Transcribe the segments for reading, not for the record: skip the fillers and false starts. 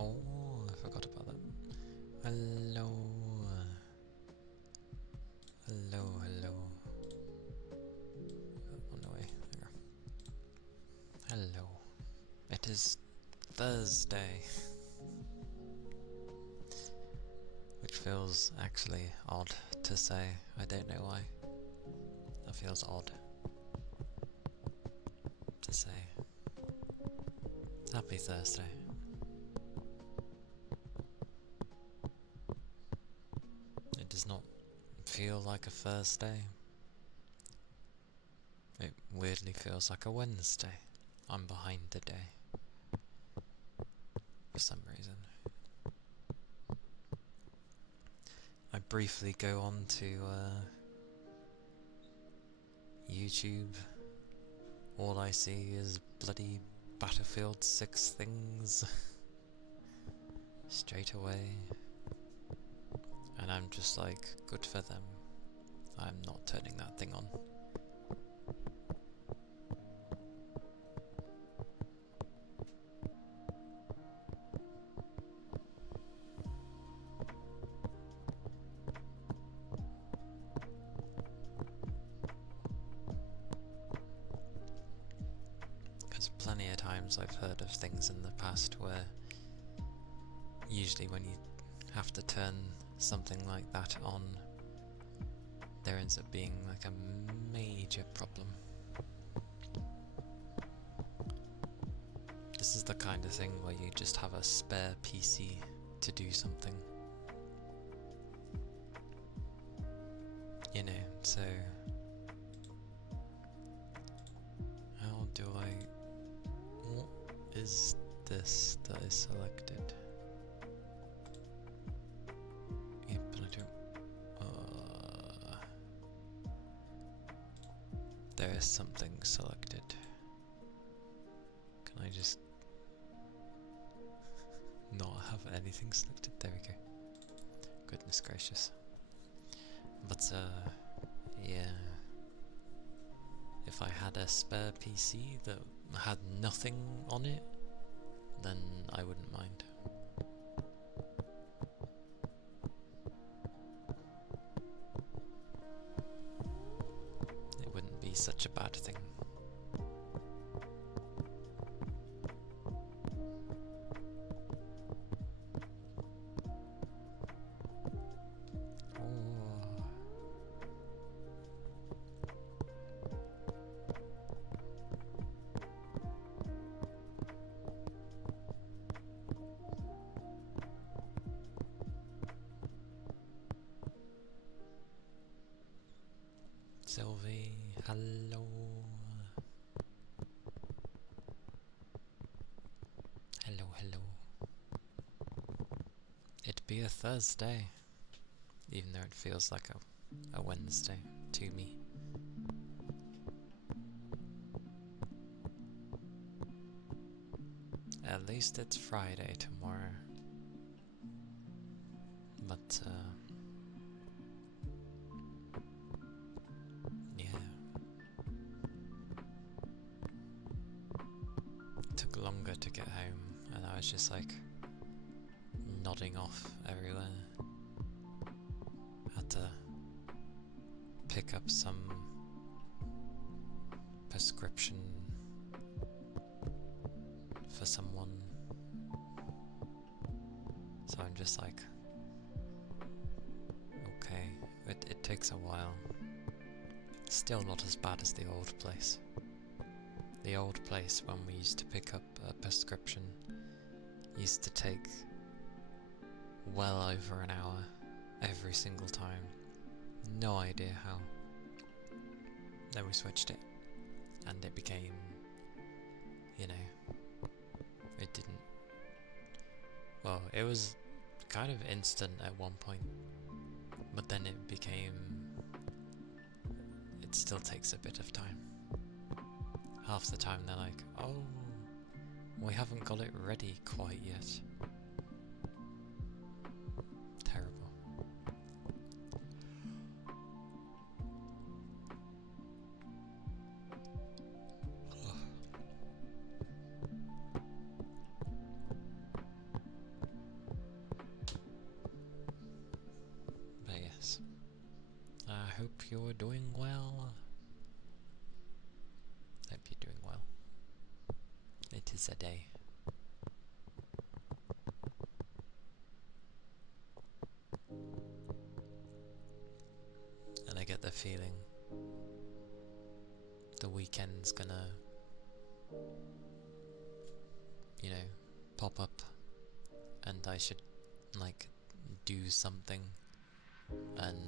Oh, I forgot about that. Hello. Hello. On the way. There. Hello. It is Thursday. Which feels actually odd to say. I don't know why. That feels odd to say. Happy Thursday. It does not feel like a Thursday. It weirdly feels like a Wednesday. I'm behind the day. For some reason. I briefly go on to YouTube. All I see is bloody Battlefield 6 things. Straight away. And I'm just like, good for them. I'm not turning that thing on. Because plenty of times I've heard of things in the past where usually when you have to turn something like that on, there ends up being like a major problem. This is the kind of thing where you just have a spare PC to do something. You know, so how do I... What is this that is selected? Yeah, but I don't... there is something selected. Can I just not have anything selected? There we go. Goodness gracious. But yeah, if I had a spare PC that had nothing on it, then I wouldn't mind. It wouldn't be such a bad thing. Sylvie, hello. Hello. It'd be a Thursday, even though it feels like a Wednesday to me. At least it's Friday tomorrow. But, yeah. It took longer to get home, and I was just like nodding off everywhere. Had to pick up some prescription for someone. So I'm just like, okay, it takes a while. Still not as bad as the old place. The old place, when we used to pick up a prescription, used to take well over an hour every single time. No idea how. Then we switched it, and it became you know, it didn't, well, it was kind of instant at one point, but then it became, it still takes a bit of time. Half the time they're like, oh, we haven't got it ready quite yet. Terrible. But yes, I hope you're doing well. Hope you're doing well. It is a day. And I get the feeling the weekend's gonna, you know, pop up and I should, like, do something, and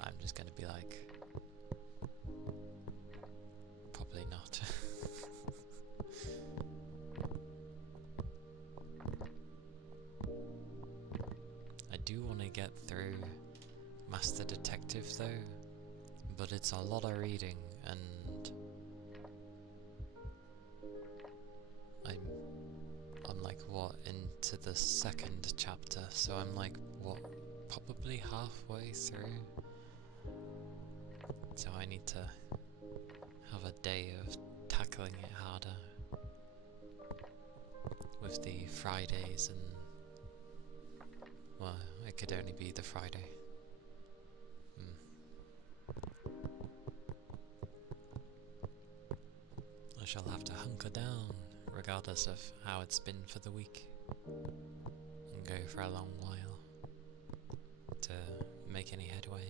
I'm just gonna be like, probably not. I do want to get through Master Detective though, but it's a lot of reading, and I'm like, what, into the second chapter, so I'm like, what, probably halfway through, so I need to have a day of tackling it harder with the Fridays, and well, it could only be the Friday. I shall have to hunker down, regardless of how it's been for the week, and go for a long while to make any headway.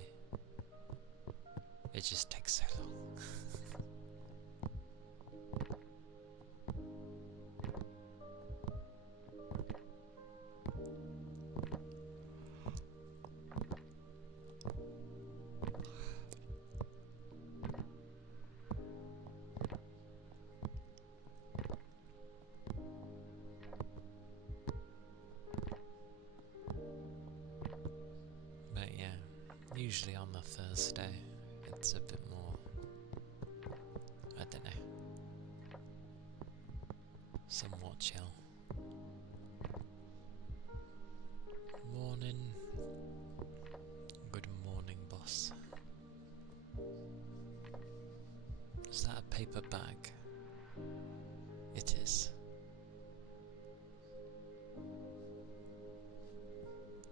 It just takes so long. But yeah, usually on the Thursday it's a bit more, I don't know, somewhat chill. Morning. Good morning, boss. Is that a paper bag? It is.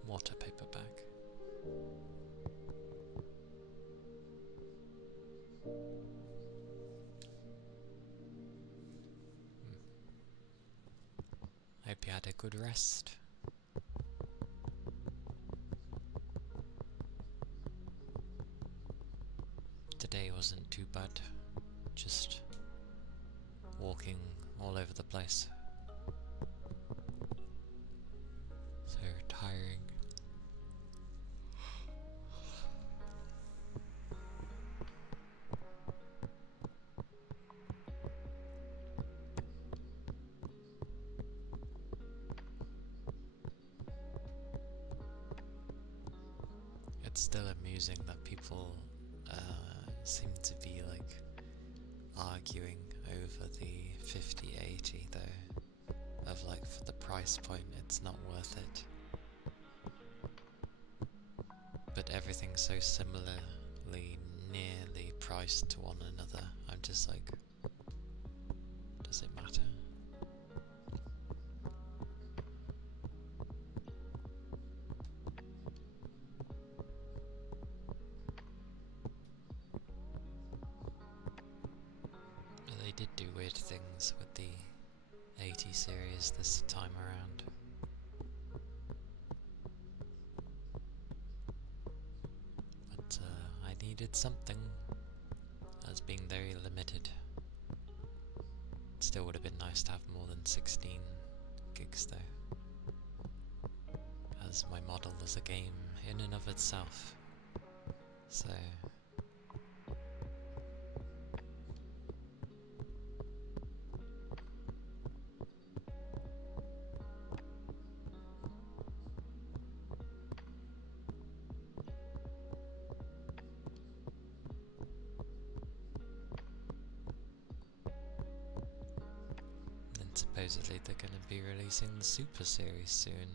What a paper bag. Hope you had a good rest. Today wasn't too bad, just walking all over the place. So tiring. It's still amusing that people seem to be like arguing over the 5080 though, of like, for the price point it's not worth it, but everything's so similarly nearly priced to one another. I'm just like, does it matter? They did do weird things with the 80 series this time around. But I needed something. I was being very limited. It still would have been nice to have more than 16 gigs though, as my model is a game in and of itself. So Supposedly they're going to be releasing the Super Series soon,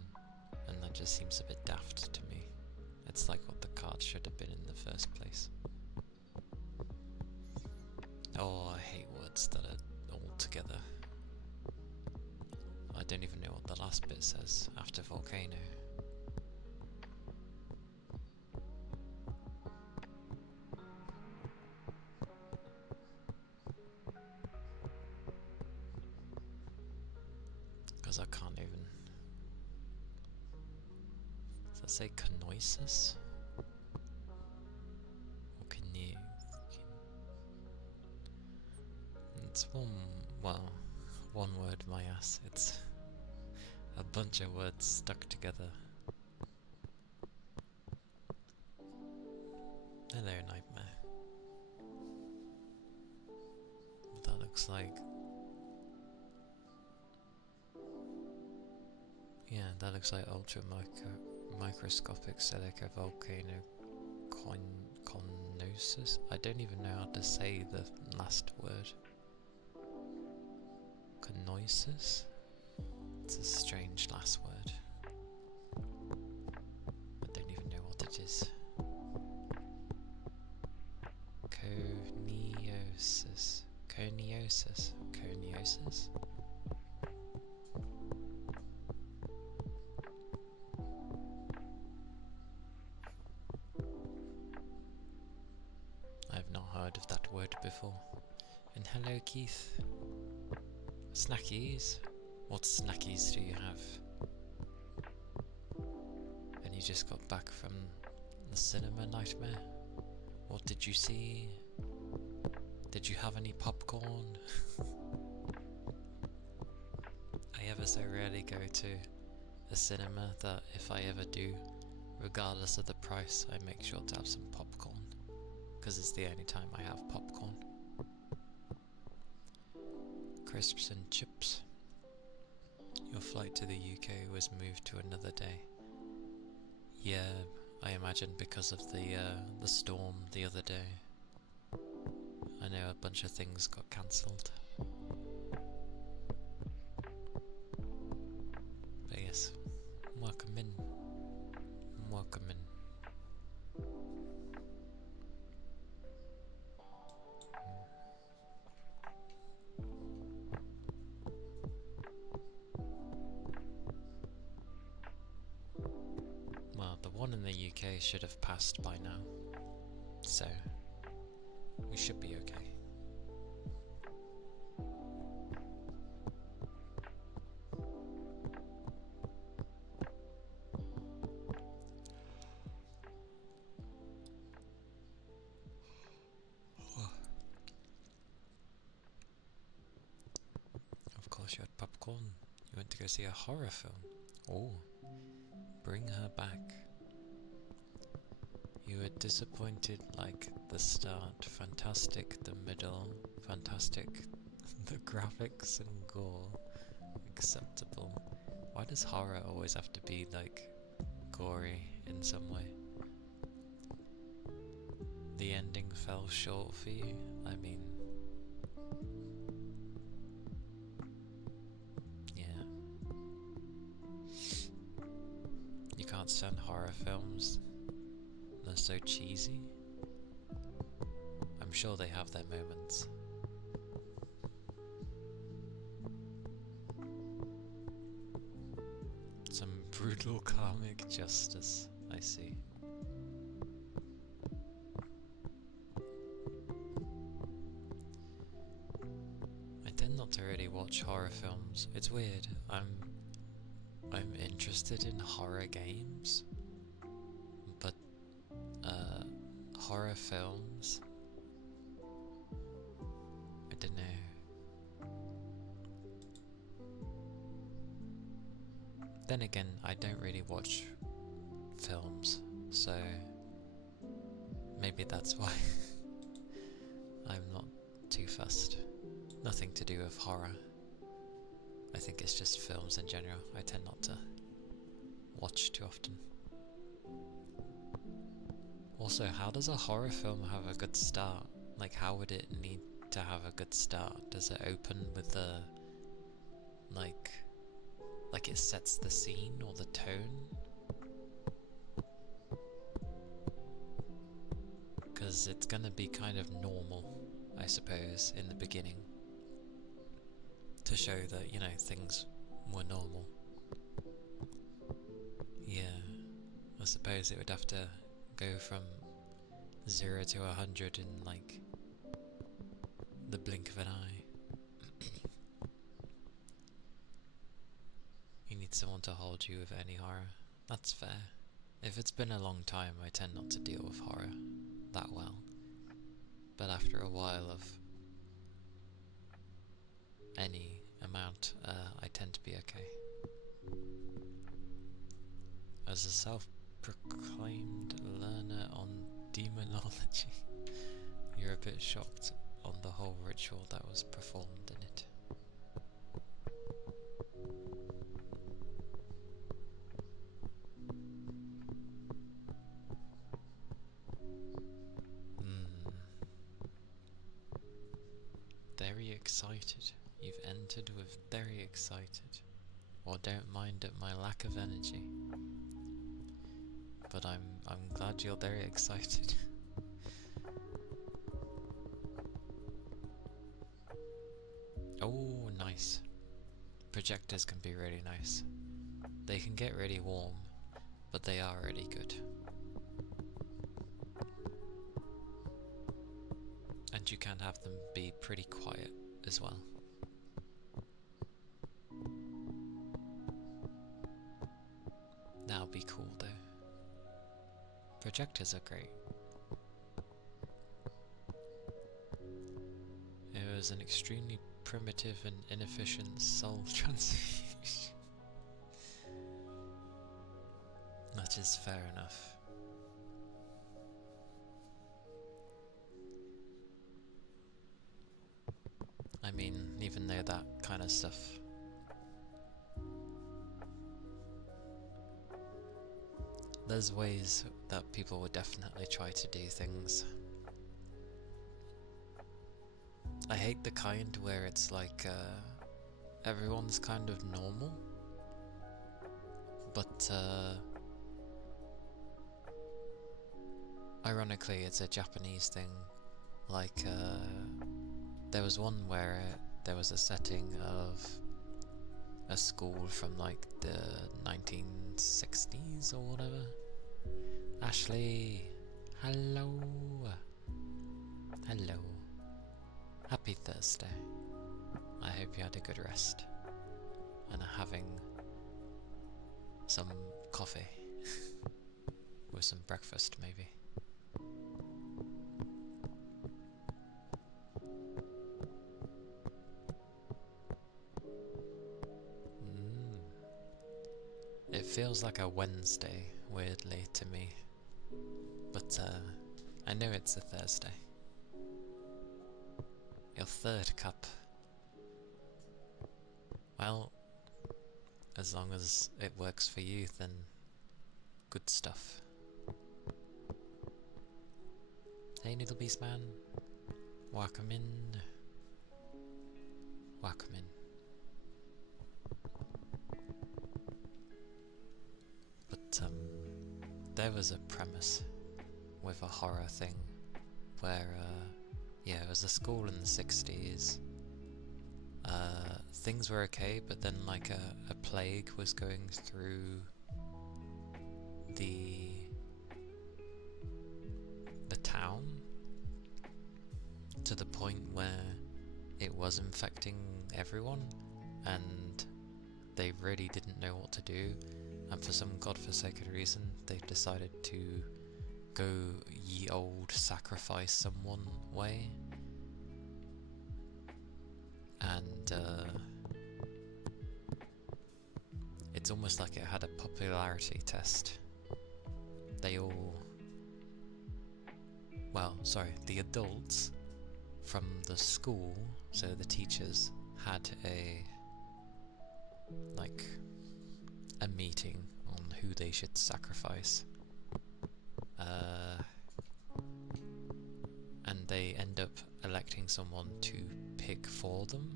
and that just seems a bit daft to me. It's like what the card should have been in the first place. Oh, I hate words that are all together. I don't even know what the last bit says after volcano. Because I can't even... Does that say canoisis? Or can you... It's one word, my ass. It's a bunch of words stuck together. Hello, nightmare. That looks like... Yeah, that looks like microscopic silica volcano conosis. I don't even know how to say the last word. Conosis? It's a strange last word. I don't even know what it is. Coniosis. Coniosis. Coniosis? I've not heard of that word before. And hello, Keith. Snackies? What snackies do you have? And you just got back from the cinema, nightmare? What did you see? Did you have any popcorn? I ever so rarely go to the cinema that if I ever do, regardless of the price, I make sure to have some popcorn. Because it's the only time I have popcorn. Crisps and chips. Your flight to the UK was moved to another day. Yeah, I imagine because of the storm the other day. I know a bunch of things got cancelled. But yes, welcome in. Welcome in. Well, the one in the UK should have passed by now, so we should be okay. Of course you had popcorn. You went to go see a horror film. Oh. Bring her back. You were disappointed like the start, fantastic the middle, fantastic the graphics and gore, acceptable. Why does horror always have to be like gory in some way? The ending fell short for you? I mean... Can't stand horror films. They're so cheesy. I'm sure they have their moments. Some brutal karmic justice, I see. I tend not to really watch horror films. It's weird. I'm interested in horror games, but horror films, I don't know. Then again, I don't really watch films, so maybe that's why I'm not too fussed. Nothing to do with horror. I think it's just films in general. I tend not to watch too often. Also, how does a horror film have a good start? Like, how would it need to have a good start? Does it open with like it sets the scene or the tone. Because it's gonna be kind of normal, I suppose, in the beginning, to show that, you know, things were normal. Yeah, I suppose it would have to go from 0 to 100 in like the blink of an eye. You need someone to hold you with any horror. That's fair. If it's been a long time, I tend not to deal with horror that well. But after a while of any amount, I tend to be okay. As a self-proclaimed learner on demonology, you're a bit shocked on the whole ritual that was performed in it. Very excited. You've entered with very excited. Or don't mind at my lack of energy. But I'm glad you're very excited. Oh, nice. Projectors can be really nice. They can get really warm, but they are really good. And you can have them be pretty quiet as well. That'll be cool though. Projectors are great. It was an extremely primitive and inefficient soul transfusion. That is fair enough. I mean, even though that kind of stuff there's ways that people would definitely try to do things. I hate the kind where it's like everyone's kind of normal, but ironically it's a Japanese thing. Like there was one where there was a setting of a school from like the 1960s or whatever. Ashley, hello. Hello. Happy Thursday. I hope you had a good rest and are having some coffee with some breakfast maybe. It feels like a Wednesday, weirdly, to me. But I know it's a Thursday. Your third cup. Well, as long as it works for you, then good stuff. Hey Noodlebeast man. Welcome in. Welcome in. But there was a premise with a horror thing where yeah, it was a school in the 60s. Things were okay, but then like a plague was going through the town to the point where it was infecting everyone, and they really didn't know what to do, and for some godforsaken reason they decided to go ye old sacrifice someone way. And it's almost like it had a popularity test. They all, well, sorry, the adults from the school, so the teachers, had a meeting on who they should sacrifice. And they end up electing someone to pick for them.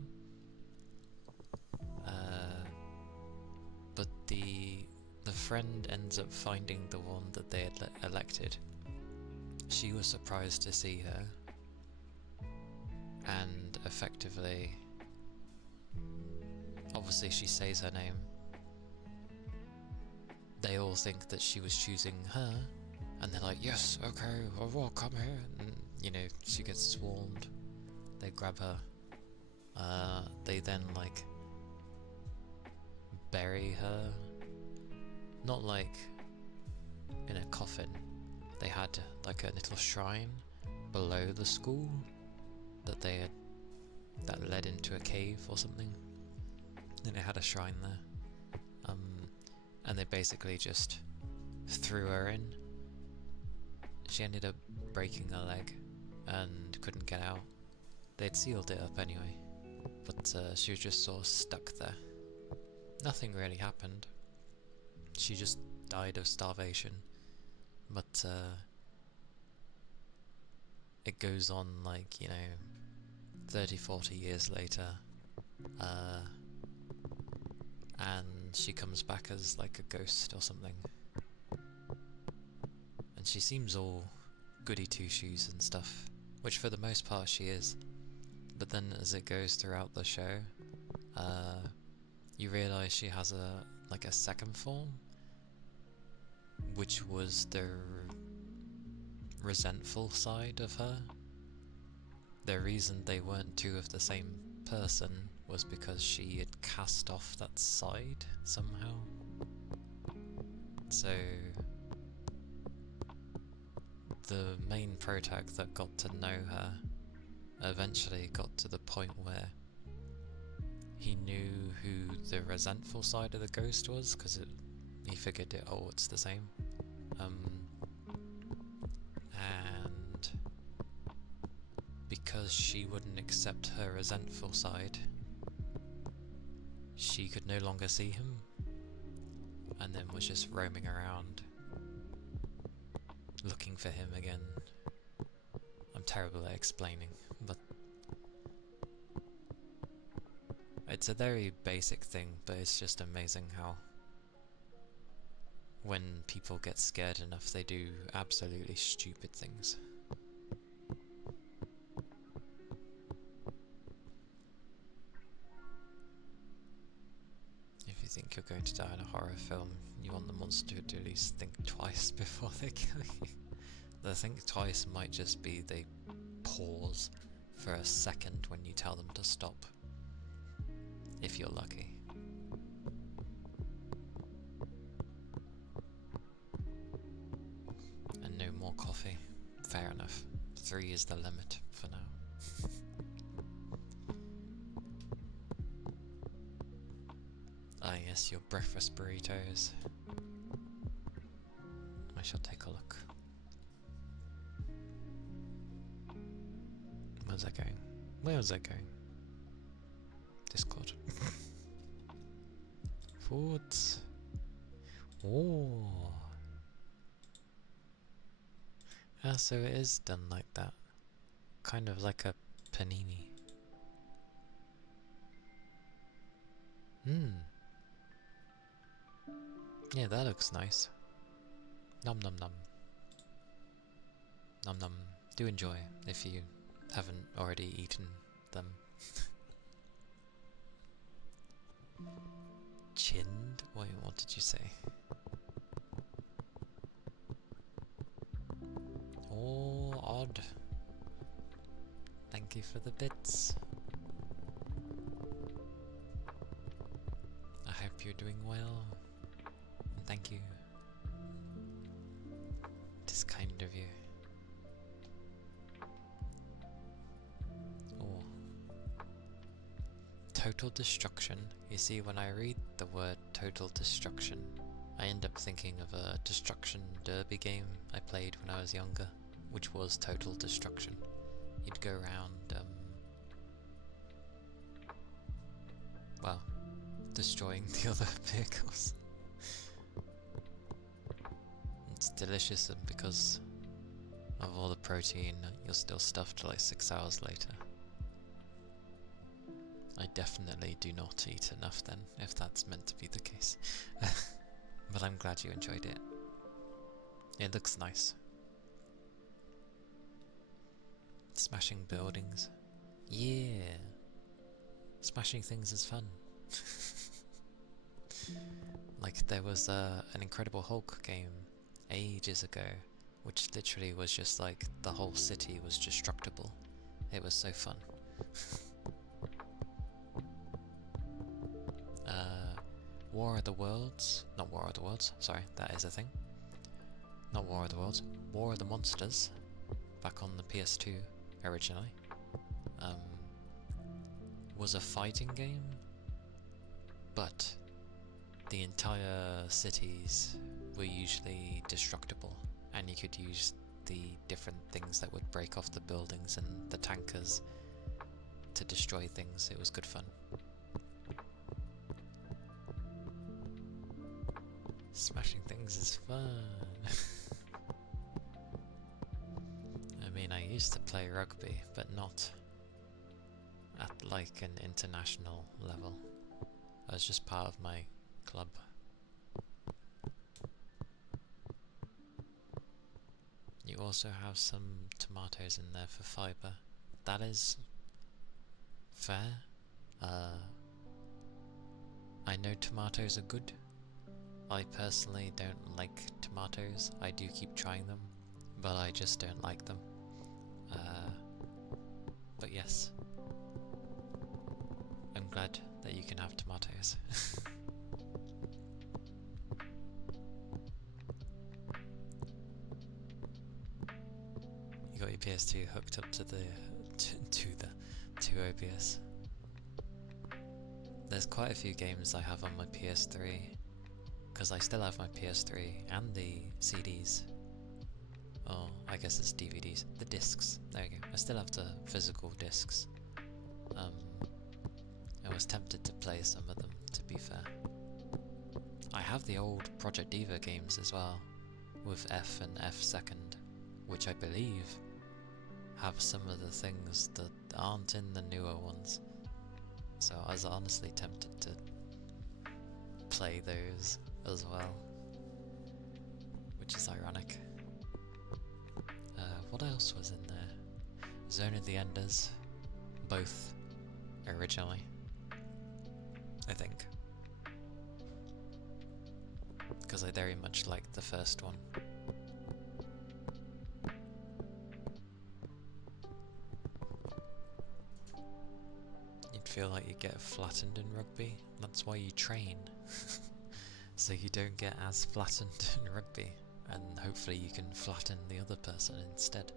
the friend ends up finding the one that they had elected. She was surprised to see her, and effectively, obviously she says her name. They all think that she was choosing her, and they're like, yes, okay, well, come here. And, you know, she gets swarmed. They grab her. They then, like, bury her. Not like in a coffin. They had, like, a little shrine below the school that they had, that led into a cave or something. And it had a shrine there. And they basically just threw her in. She ended up breaking her leg and couldn't get out. They'd sealed it up anyway, but she was just sort of stuck there. Nothing really happened. She just died of starvation. But it goes on, like, you know, 30, 40 years later, and she comes back as like a ghost or something. And she seems all goody two-shoes and stuff, which for the most part she is. But then as it goes throughout the show, you realise she has a second form, which was the resentful side of her. The reason they weren't two of the same person was because she had cast off that side somehow. So the main protag that got to know her eventually got to the point where he knew who the resentful side of the ghost was, because he figured it, oh, it's the same. And because she wouldn't accept her resentful side, she could no longer see him, and then was just roaming around looking for him again. I'm terrible at explaining, but it's a very basic thing, but it's just amazing how when people get scared enough they do absolutely stupid things. If you think you're going to die in a horror film, you want the monster to at least think twice before they kill you. The think twice might just be they pause for a second when you tell them to stop, if you're lucky. And no more coffee. Fair enough. 3 is the limit for now. Ah yes, your breakfast burritos. I shall take a look. Where's that going? Where was that going? Discord. Foods. Oh. Ah, so it is done like that. Kind of like a panini. Yeah, that looks nice. Nom nom nom. Nom nom. Do enjoy if you haven't already eaten them. Chinned? Wait, what did you say? Oh, odd. Thank you for the bits. I hope you're doing well. And thank you. It is kind of you. Oh. Total destruction. You see, when I read the word total destruction, I end up thinking of a destruction derby game I played when I was younger, which was Total Destruction. You'd go around, well, destroying the other vehicles. It's delicious, and because of all the protein, you're still stuffed like 6 hours later. I definitely do not eat enough then, if that's meant to be the case. But I'm glad you enjoyed it. It looks nice. Smashing buildings. Yeah! Smashing things is fun. Like, there was an Incredible Hulk game ages ago, which literally was just like the whole city was destructible. It was so fun. War of the Worlds, not War of the Worlds, sorry, that is a thing. Not War of the Worlds, War of the Monsters, back on the PS2 originally, was a fighting game, but the entire cities were usually destructible, and you could use the different things that would break off the buildings and the tankers to destroy things. It was good fun. Smashing things is fun. I mean, I used to play rugby, but not at like an international level. I was just part of my club. You also have some tomatoes in there for fibre. That is fair. I know tomatoes are good. I personally don't like tomatoes. I do keep trying them, but I just don't like them. But yes, I'm glad that you can have tomatoes. You got your PS2 hooked up to the to OBS. There's quite a few games I have on my PS3, because I still have my PS3 and the CDs. Oh, I guess it's DVDs. The discs. There you go. I still have the physical discs. I was tempted to play some of them, to be fair. I have the old Project Diva games as well, with F and F2, which I believe have some of the things that aren't in the newer ones. So I was honestly tempted to play those as well, which is ironic. What else was in there? Zone of the Enders, both originally, I think, because I very much liked the first one. You'd feel like you get flattened in rugby. That's why you train, so you don't get as flattened in rugby, and hopefully you can flatten the other person instead.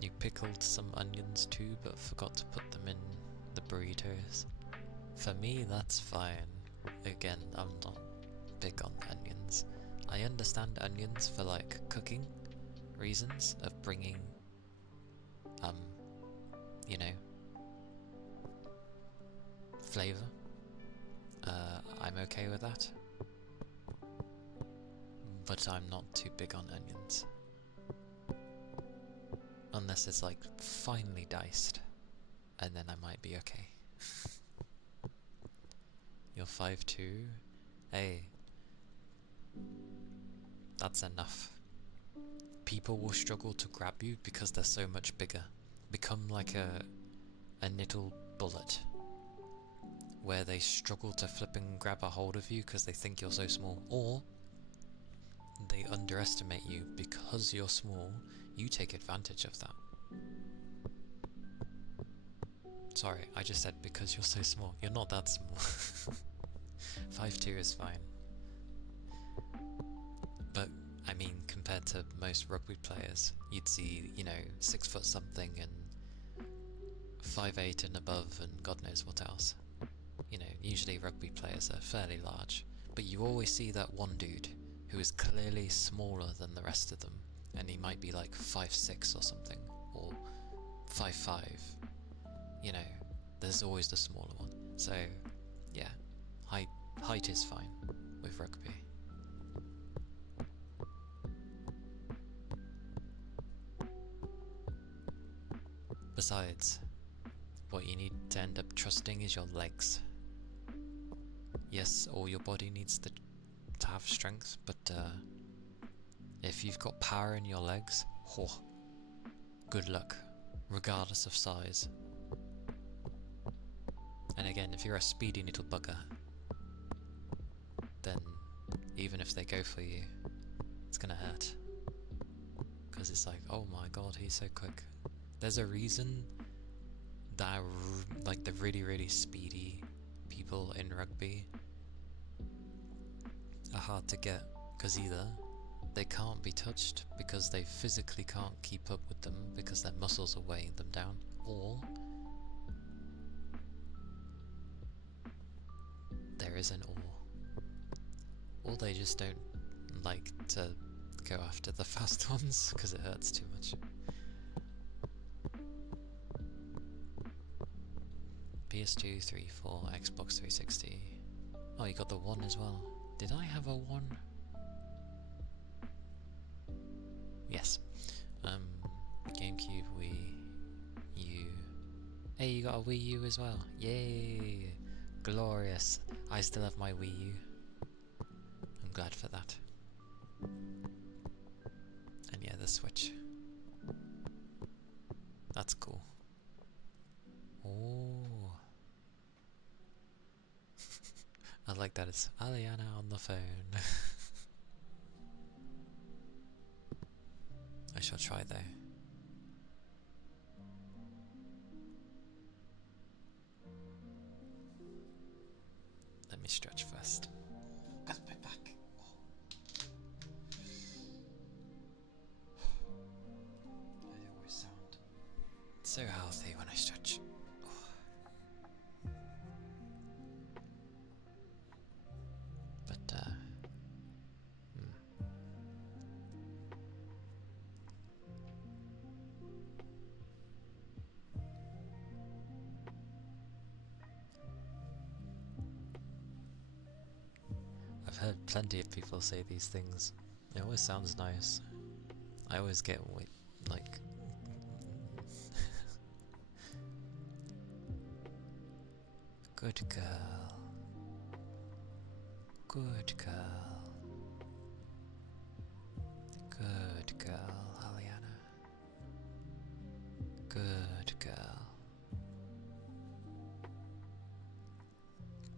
You pickled some onions too, but forgot to put them in the burritos. For me, that's fine. Again, I'm not big on onions. I understand onions for like cooking reasons, of bringing, you know, flavour. I'm okay with that, but I'm not too big on onions. Unless it's like finely diced, and then I might be okay. You're 5'2"? Hey, that's enough. People will struggle to grab you because they're so much bigger. Become like a little bullet, where they struggle to flip and grab a hold of you because they think you're so small, or they underestimate you because you're small. You take advantage of that. Sorry, I just said because you're so small. You're not that small. 5'2" is fine. But, I mean, compared to most rugby players, you'd see, you know, 6 foot something and 5'8" and above and God knows what else. You know, usually rugby players are fairly large, but you always see that one dude who is clearly smaller than the rest of them, and he might be like 5'6" or something, or 5'5". You know, there's always the smaller one. So, yeah, height is fine with rugby. Besides, what you need to end up trusting is your legs. Yes, all your body needs to have strength, but if you've got power in your legs, good luck, regardless of size. And again, if you're a speedy little bugger, then even if they go for you, it's gonna hurt. Because it's like, oh my god, he's so quick. There's a reason that like the really speedy people in rugby are hard to get, because either they can't be touched because they physically can't keep up with them because their muscles are weighing them down, or there is an or they just don't like to go after the fast ones because it hurts too much. PS2, 3, 4, Xbox 360. Oh, you got the 1 as well. Did I have a 1? Yes. GameCube, Wii U. Hey, you got a Wii U as well. Yay! Glorious. I still have my Wii U. I'm glad for that. And yeah, the Switch. That's cool. Oh. I like that it's Aliana on the phone. I shall try though. Let me stretch first. Got my back. I always sound so healthy when I stretch. But I've heard plenty of people say these things. It always sounds nice. I always get like good girl. Good girl. Good girl, Aliana. Good girl.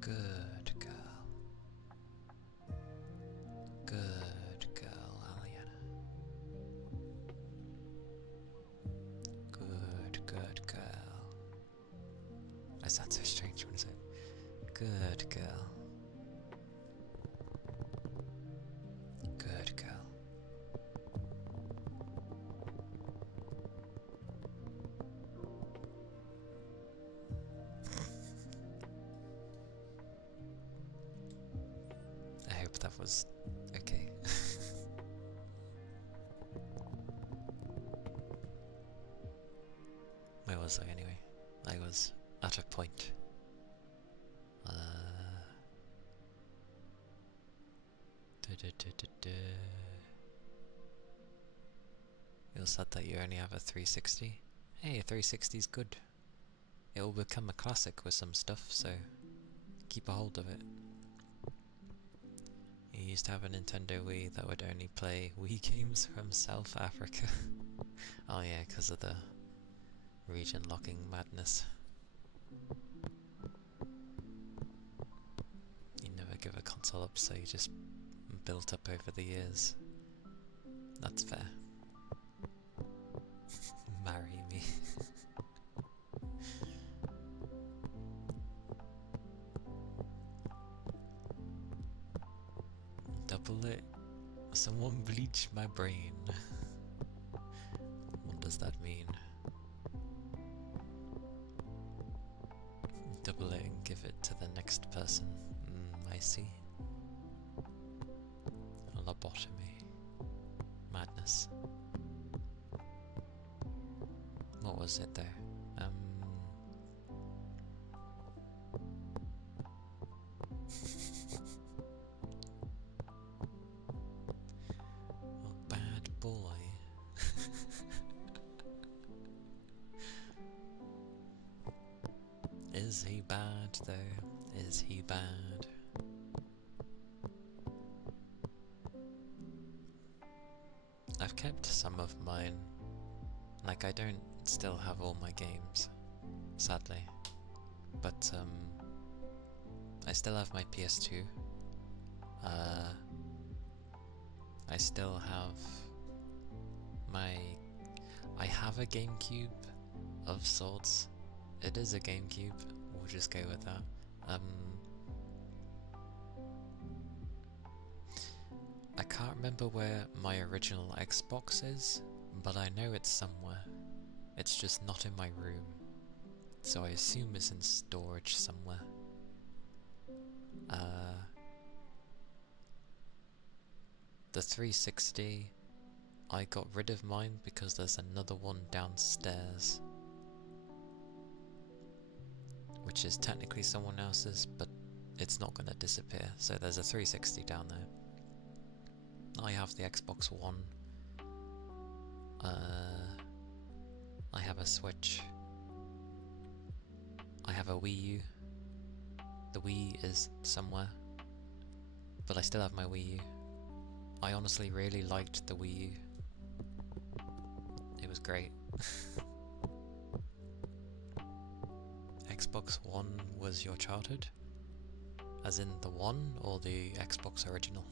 Good girl. Good girl, Aliana. Good girl. I sound so strange when I say it. Good girl. Good girl. I hope that was okay. Where was I anyway? I was at a point. You said that you only have a 360? Hey, a 360 is good. It will become a classic with some stuff, so keep a hold of it. You used to have a Nintendo Wii that would only play Wii games from South Africa. Oh yeah, because of the region locking madness. You never give a console up, so you just built up over the years. That's fair. Marry me. Double it. Someone bleach my brain. What does that mean? Double it and give it to the next person. I see. Lobotomy. Madness. What was it there? Oh, bad boy. Is he bad though? Is he bad? I've kept some of mine. Like, I don't still have all my games, sadly. But, I still have my PS2. I still have my... I have a GameCube of sorts. It is a GameCube, we'll just go with that. I can't remember where my original Xbox is, but I know it's somewhere. It's just not in my room, so I assume it's in storage somewhere. The 360, I got rid of mine because there's another one downstairs, which is technically someone else's, but it's not going to disappear, so there's a 360 down there. I have the Xbox One. I have a Switch. I have a Wii U. The Wii is somewhere, but I still have my Wii U. I honestly really liked the Wii U. It was great. Xbox One was your childhood? As in the one or the Xbox original?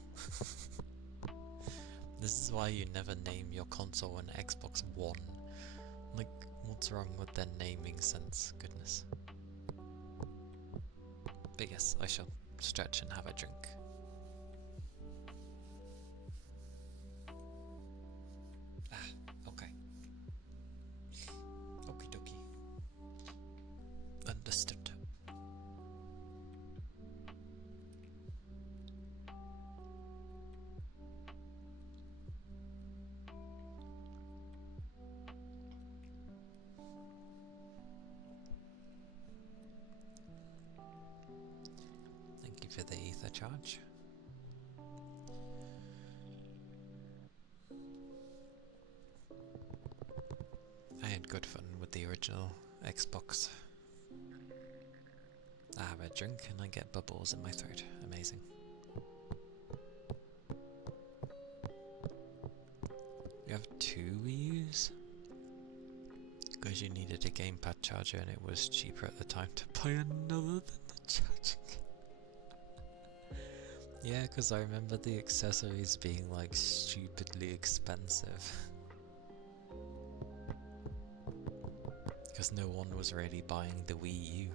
This is why you never name your console an Xbox One. Like, what's wrong with their naming sense? Goodness. But yes, I shall stretch and have a drink. Okay. Okie dokie. Understood. Thank you for the ether charge. I had good fun with the original Xbox. I have a drink and I get bubbles in my throat. Amazing. You have two Wii U's? Because you needed a gamepad charger and it was cheaper at the time to buy another than the charging. Yeah, because I remember the accessories being like stupidly expensive. Because no one was really buying the Wii U.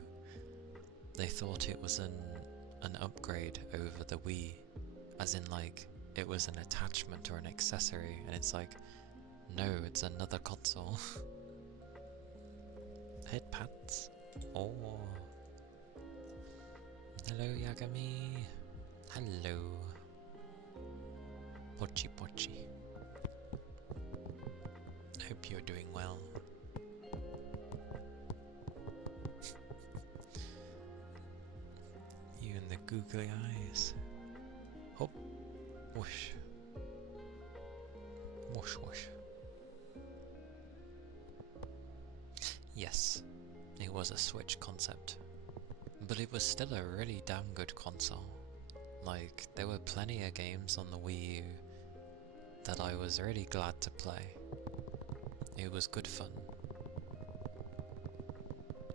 They thought it was an upgrade over the Wii, as in like it was an attachment or an accessory, and it's like, no, it's another console. Hit pads. Oh. Hello, Yagami. Hello. Pochi Pochi. Hope you're doing well. You and the googly eyes. Hop. Whoosh. Whoosh whoosh. Yes, it was a Switch concept, but it was still a really damn good console. Like, there were plenty of games on the Wii U that I was really glad to play. It was good fun.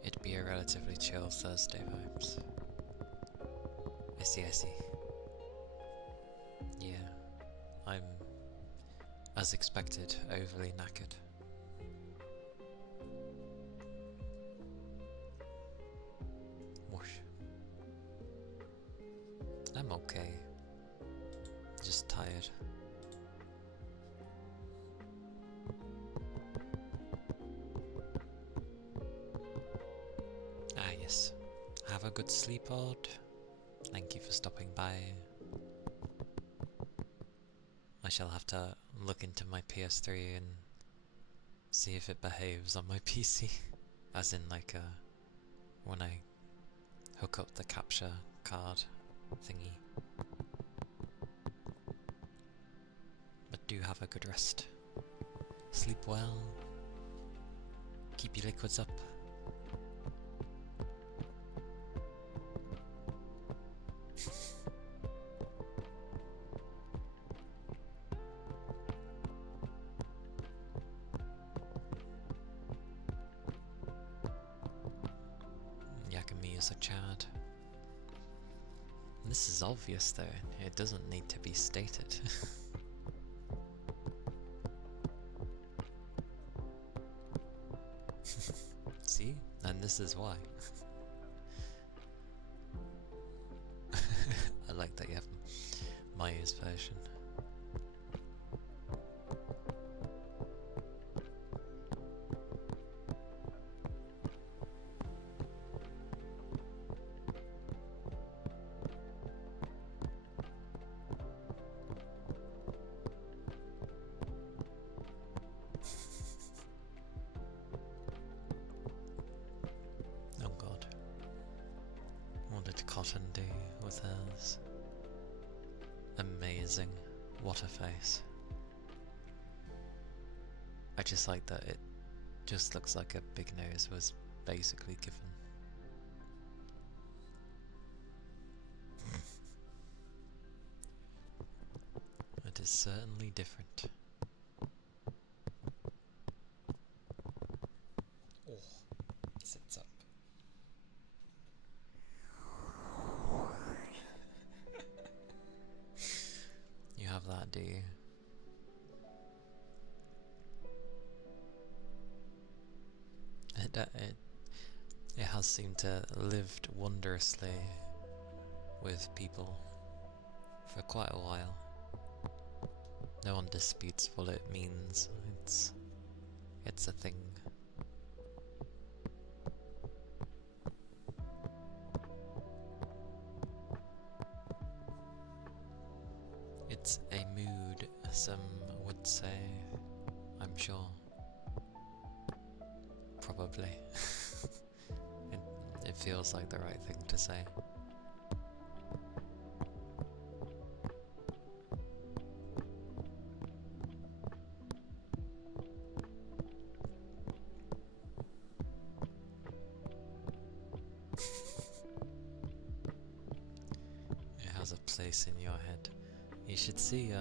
It'd be a relatively chill Thursday vibes. I see. Yeah, I'm, as expected, overly knackered. Whoosh. I'm okay. Just tired. Ah yes. Have a good sleep, Odd. Thank you for stopping by. I shall have to look into my PS3 and see if it behaves on my PC. As in like when I hook up the capture card thingy. But do have a good rest. Sleep well. Keep your liquids up. use a Chad. This is obvious though, it doesn't need to be stated. See? And this is why. I like that you have Maya's version. Oh god. What did Cotton do with hers? Amazing. What a face. I just like that it just looks like a big nose was basically given. It is certainly different. Oh, sits up. You have that, do you? It has seemed to lived wondrously with people for quite a while. No one disputes what it means. It's a thing. It's a mood, some would say. I'm sure. Probably. It feels like the right thing to say. It has a place in your head. You should see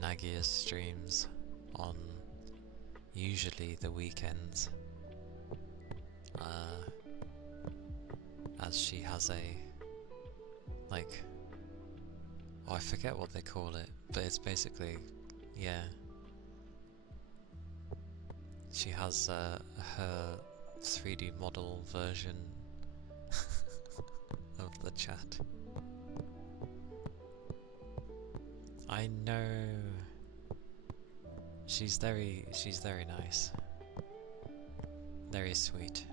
Nagia's streams on usually the weekends. As she has a, like, oh, I forget what they call it, but it's basically, yeah. She has her 3D model version of the chat. I know. She's very nice. Very sweet.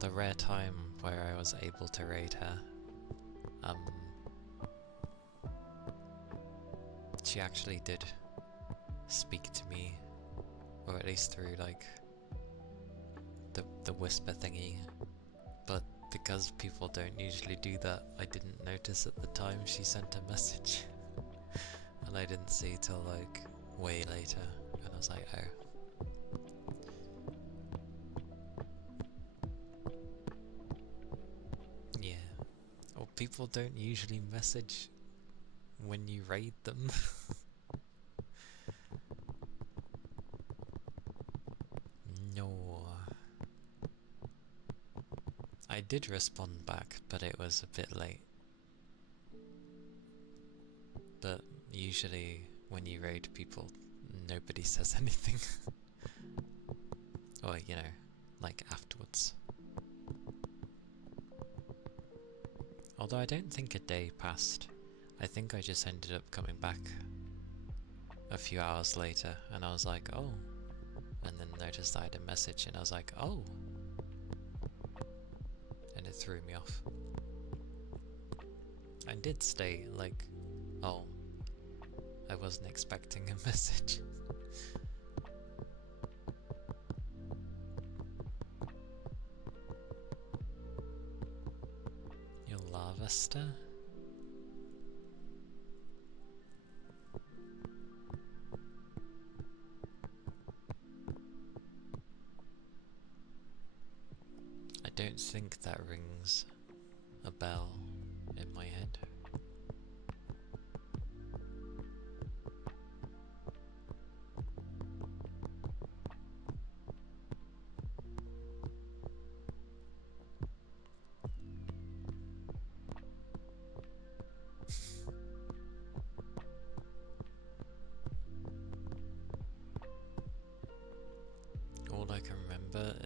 The rare time where I was able to raid her, she actually did speak to me, or at least through like the whisper thingy, but because people don't usually do that, I didn't notice at the time she sent a message. And I didn't see till like way later, and I was like, oh. Yeah. Well, people don't usually message when you raid them. No. I did respond back, but it was a bit late. But usually when you raid people, nobody says anything. Or, you know, like afterwards. Although I don't think a day passed. I think I just ended up coming back a few hours later, and I was like, oh. And then noticed I had a message, and I was like, oh. And it threw me off. I did stay, like, oh. I wasn't expecting a message. Your lava star? I don't think that rings a bell in my head.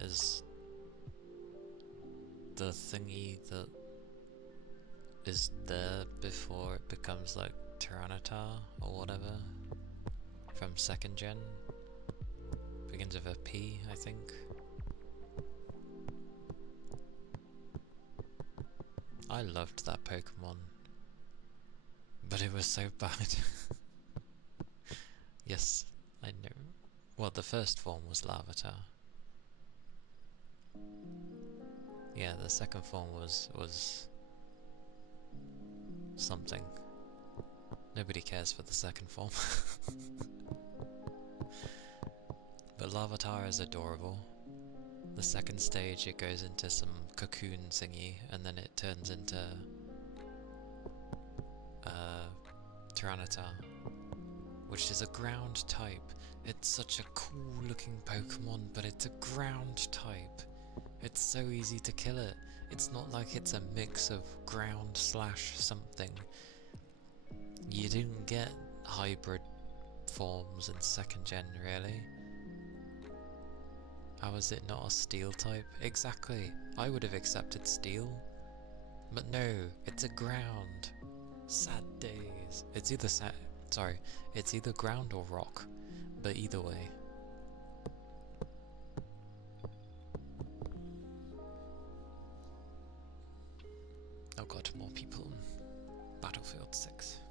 is the thingy that is there before it becomes like Tyranitar or whatever from 2nd gen. Begins with a P, I think. I loved that Pokemon, but it was so bad. Yes, I know. Well, the first form was Larvitar. Yeah, the second form was something. Nobody cares for the second form. But Larvitar is adorable. The second stage it goes into some cocoon thingy and then it turns into Tyranitar, which is a ground type. It's such a cool looking Pokemon, but it's a ground type. It's so easy to kill it. It's not like it's a mix of ground slash something. You didn't get hybrid forms in 2nd gen, really. How is it not a steel type? Exactly. I would have accepted steel. But no, it's a ground. Sad days. It's either it's either ground or rock. But either way. Oh god, more people in Battlefield 6.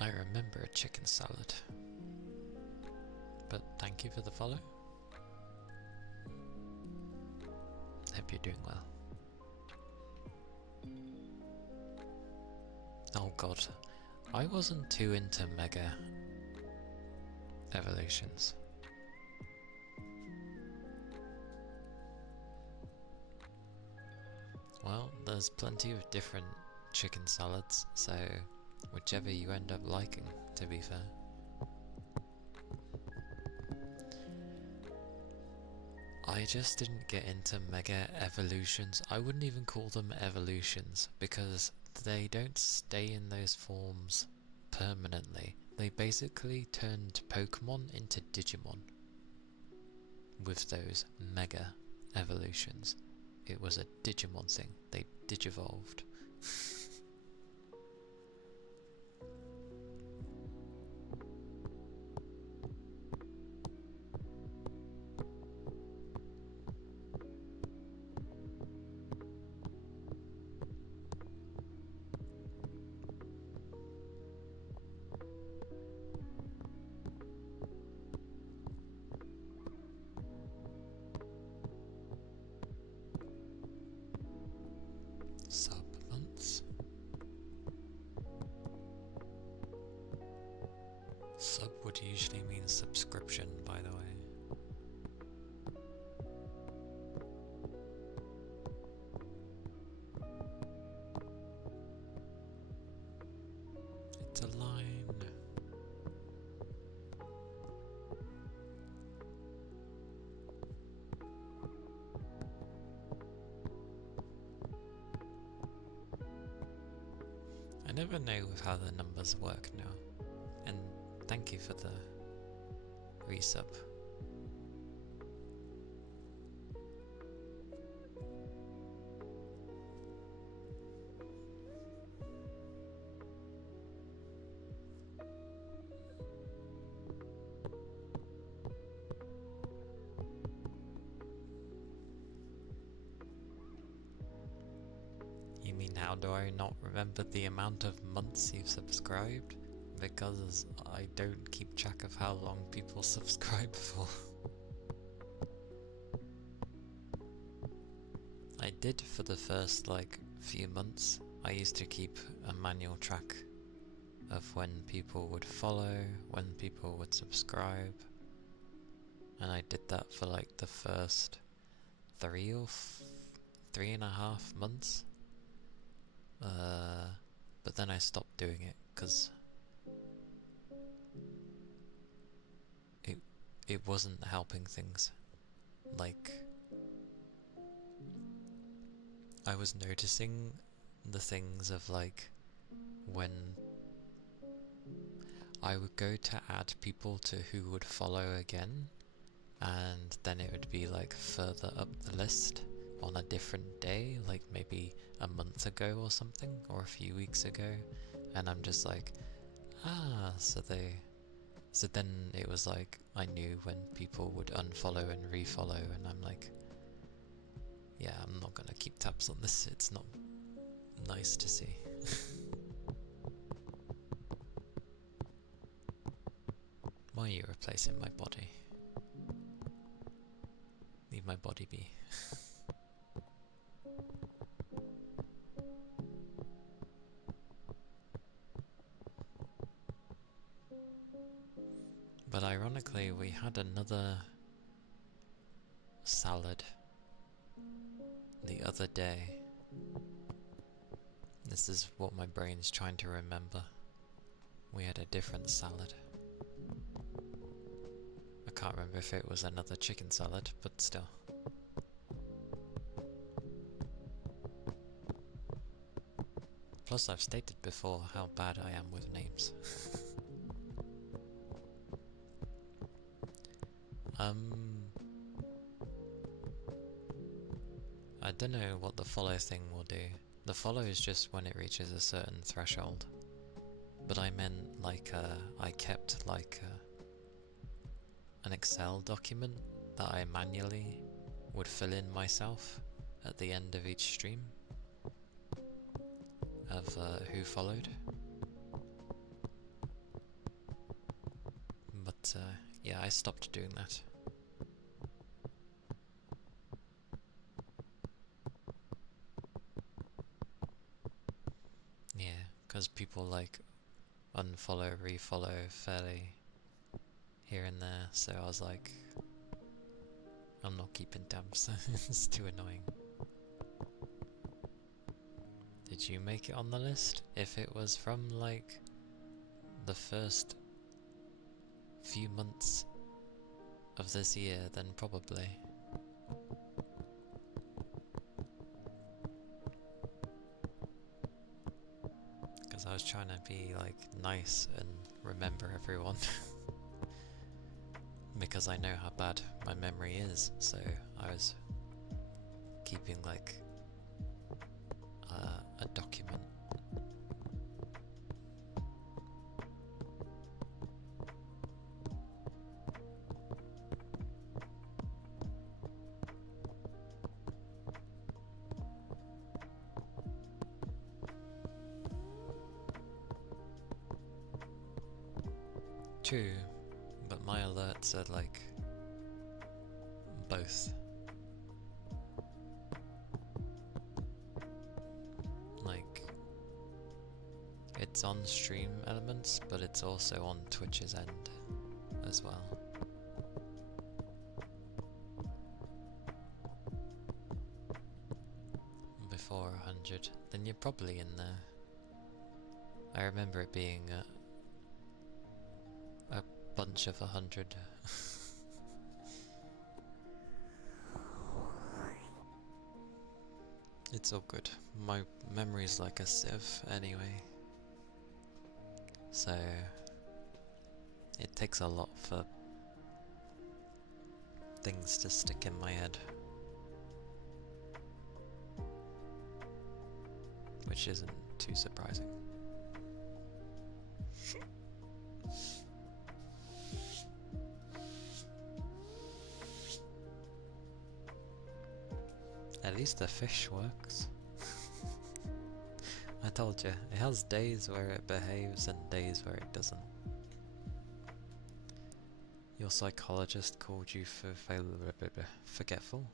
I remember a chicken salad. But thank you for the follow. Hope you're doing well. Oh god, I wasn't too into Mega Evolutions. Well, there's plenty of different chicken salads, so whichever you end up liking, to be fair. I just didn't get into Mega Evolutions. I wouldn't even call them evolutions, because they don't stay in those forms permanently. They basically turned Pokemon into Digimon with those Mega Evolutions. It was a Digimon thing. They digivolved. Sub-months? Sub would usually mean subscription, by the way. It's a line. I never know how the numbers work now. And thank you for the resub. You mean how do I not remember the amount of months you've subscribed? Because I don't keep track of how long people subscribe for. I did for the first few months. I used to keep a manual track of when people would follow, when people would subscribe. And I did that for the first 3.5 months. But then I stopped doing it because it wasn't helping things. I was noticing the things of when I would go to add people to who would follow again, and then it would be like further up the list on a different day, like maybe a month ago or something, or a few weeks ago, and I'm just like, so then it was like I knew when people would unfollow and refollow, and I'm like, yeah, I'm not gonna keep tabs on this, it's not nice to see. Why are you replacing my body? Leave my body be. But ironically, we had another salad the other day. This is what my brain's trying to remember. We had a different salad. I can't remember if it was another chicken salad, but still. Plus, I've stated before how bad I am with names. I don't know what the follow thing will do. The follow is just when it reaches a certain threshold. But I meant like I kept like an Excel document that I manually would fill in myself at the end of each stream of who followed. But yeah, I stopped doing that. Yeah, because people like unfollow, refollow fairly here and there, so I was like, I'm not keeping tabs, it's too annoying. Did you make it on the list? If it was from like the first few months of this year, then probably. Because I was trying to be like nice and remember everyone. Because I know how bad my memory is, so I was keeping like a document. True, but my alerts are like both. Like, it's on stream elements, but it's also on Twitch's end as well. Before 100, then you're probably in there. I remember it being a bunch of 100. It's all good. My memory's like a sieve anyway. So it takes a lot for things to stick in my head. Which isn't too surprising. At least the fish works. I told you, it has days where it behaves and days where it doesn't. Your psychologist called you forgetful?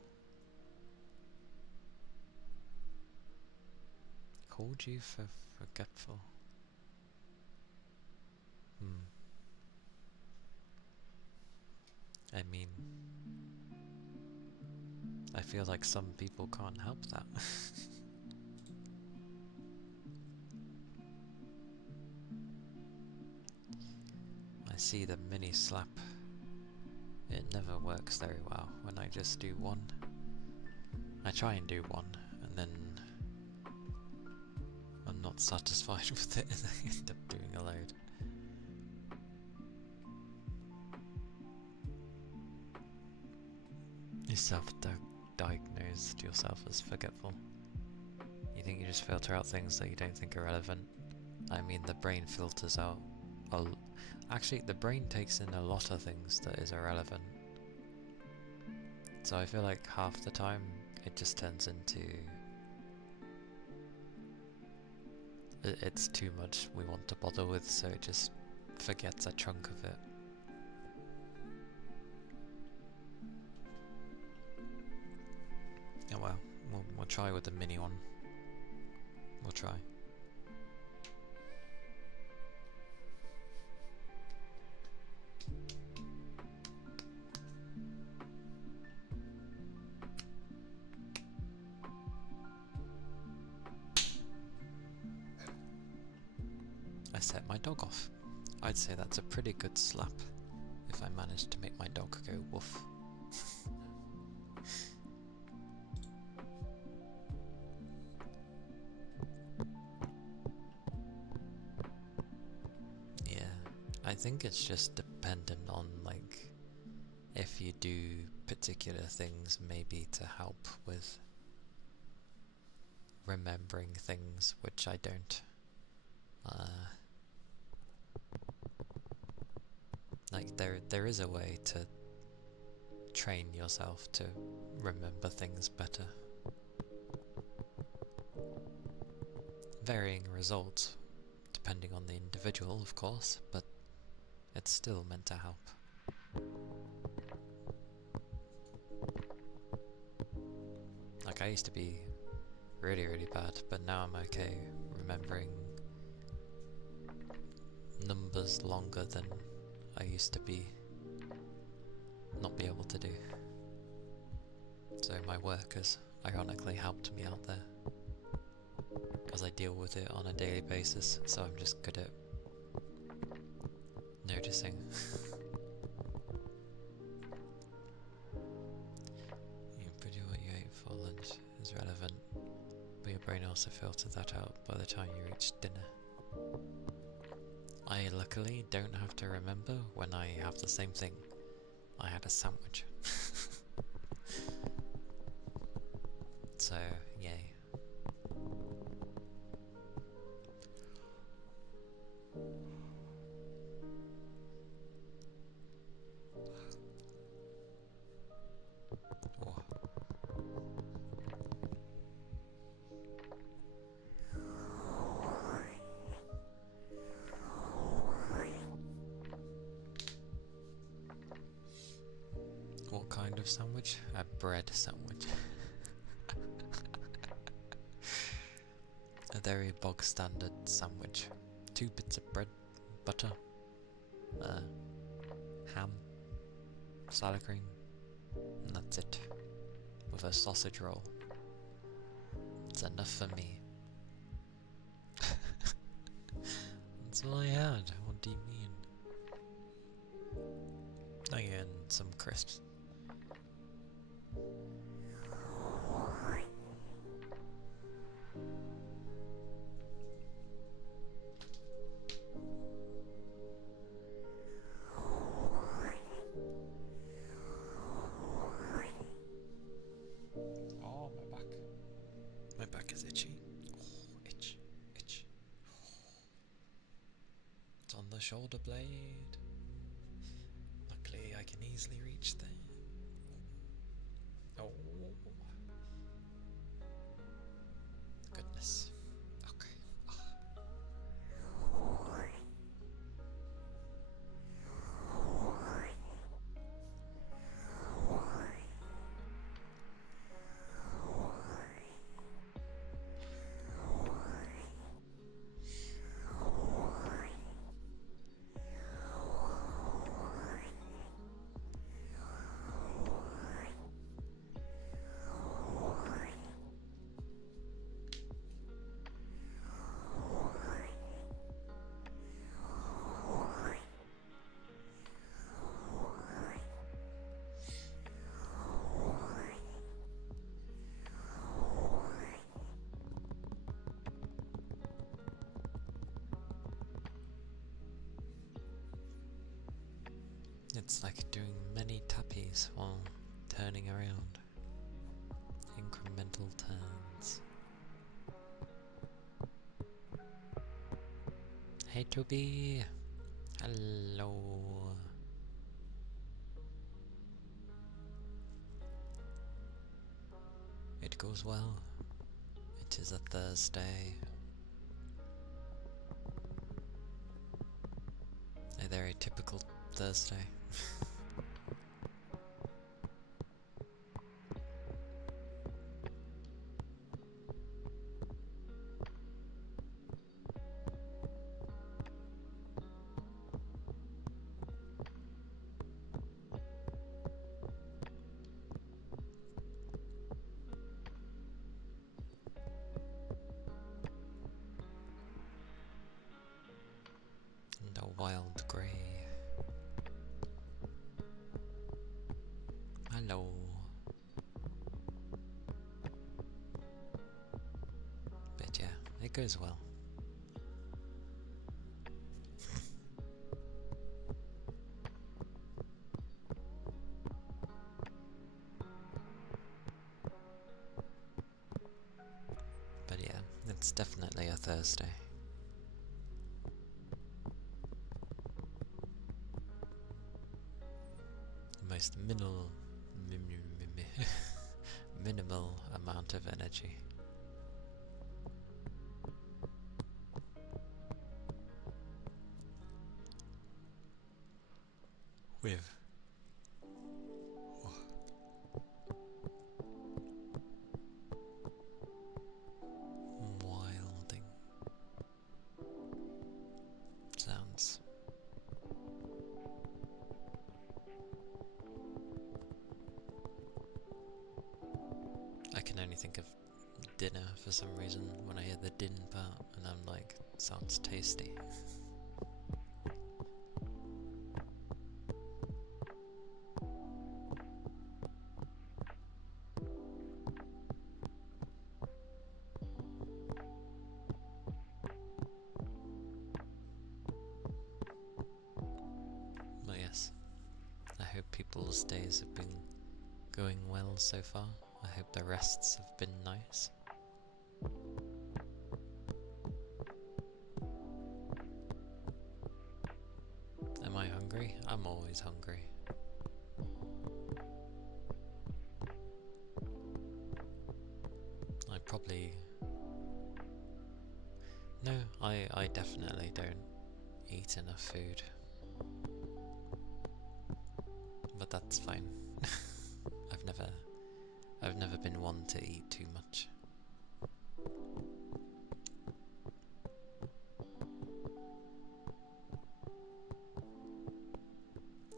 Called you forgetful? I mean, I feel like some people can't help that. I see the mini slap. It never works very well when I just do one. I try and do one, and then I'm not satisfied with it and I end up doing a load. self-diagnosed yourself as forgetful. You think you just filter out things that you don't think are relevant. I mean, the brain filters out... Actually, the brain takes in a lot of things that is irrelevant. So I feel like half the time it just turns into... It's too much we want to bother with, so it just forgets a chunk of it. Oh well, we'll try with the mini one. We'll try. I set my dog off. I'd say that's a pretty good slap, if I managed to make my dog go woof. Yeah, I think it's just dependent on, like, if you do particular things maybe to help with remembering things, which I don't. Like, there is a way to train yourself to remember things better. Varying results, depending on the individual, of course, but it's still meant to help. Like, I used to be really, really bad, but now I'm okay remembering numbers longer than I used to not be able to do. So my work has ironically helped me out there, because I deal with it on a daily basis, so I'm just good at noticing. You pretty what you ate for lunch is relevant, but your brain also filters that out by the time you reach dinner. I luckily don't have to remember when I have the same thing. I had a sandwich. So, yay. Oh. What kind of sandwich? A bread sandwich. A very bog standard sandwich. 2 bits of bread, butter, ham, salad cream, and that's it. With a sausage roll. It's enough for me. That's all I had. What do you mean? Oh yeah, and some crisps. Oh, my back. My back is itchy. Oh, itch, itch. It's on the shoulder blade. Luckily, I can easily reach there. Oh. Goodness. Okay. It's like doing many tappies while turning around. Incremental turns. Hey Toby! Hello! It goes well. It is a Thursday. A very typical Thursday. And a wild grey. Hello. But yeah, it goes well. But yeah, it's definitely a Thursday. The most minimal amount of energy. With wilding sounds. I can only think of dinner for some reason when I hear the din part, and I'm like, sounds tasty. But yes, I hope people's days have been going well so far. I hope the rests have been nice. Am I hungry? I'm always hungry. I probably... No, I definitely don't eat enough food. But that's fine. I've never been one to eat too much.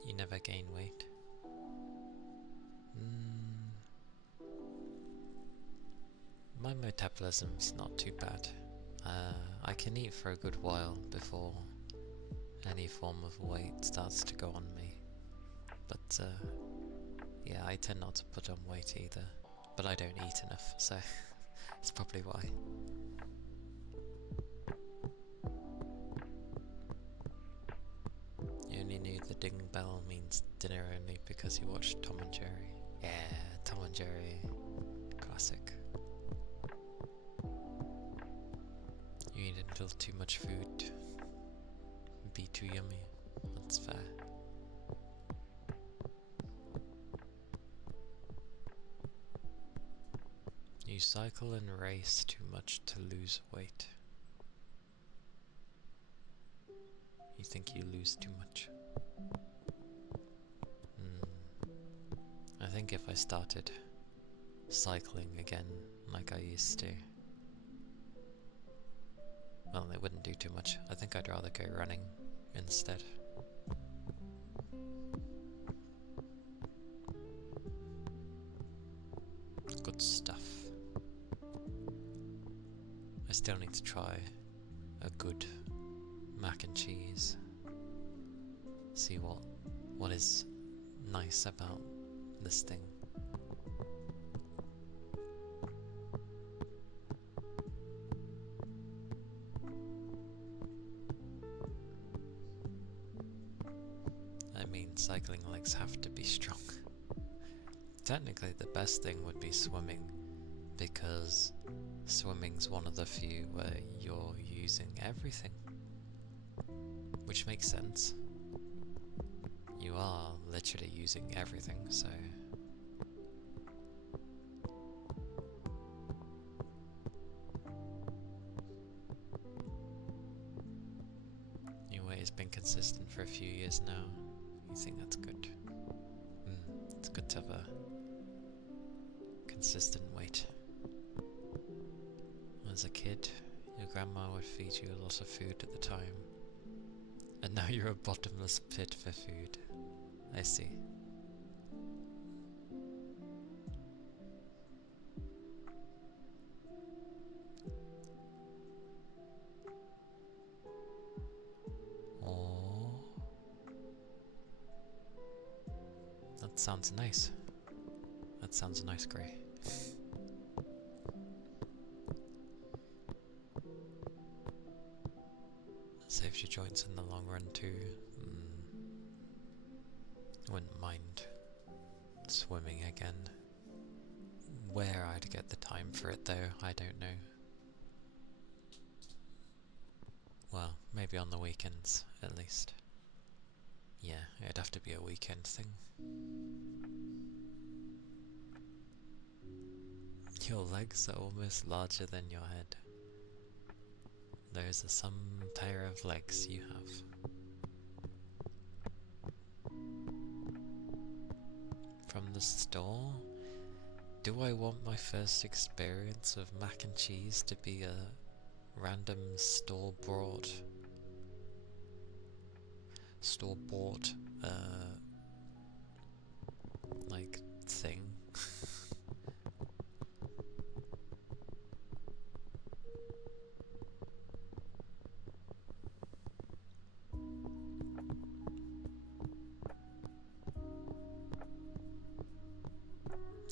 You never gain weight. My metabolism's not too bad. I can eat for a good while before any form of weight starts to go on me. But yeah, I tend not to put on weight either. But I don't eat enough, so it's probably why. You only knew the ding bell means dinner only because you watched Tom and Jerry. Yeah, Tom and Jerry. Classic. You eat until too much food be too yummy. That's fair. You cycle and race too much to lose weight. You think you lose too much. I think if I started cycling again like I used to, well, it wouldn't do too much. I think I'd rather go running instead. Good stuff. I still need to try a good mac and cheese. See what is nice about this thing. I mean, cycling legs have to be strong technically the best thing would be swimming, because swimming's one of the few where you're using everything. Which makes sense. You are literally using everything, so... Your weight has been consistent for a few years now. You think that's good? It's good to have a consistent weight. As a kid, your grandma would feed you a lot of food at the time. And now you're a bottomless pit for food. I see. Oh, that sounds nice. That sounds nice, Grey. Saves your joints in the long run too. Wouldn't mind swimming again. Where I'd get the time for it though, I don't know. Well, maybe on the weekends at least. Yeah, it'd have to be a weekend thing. Your legs are almost larger than your head. Those are some pair of legs you have. From the store? Do I want my first experience of mac and cheese to be a random store-bought like thing?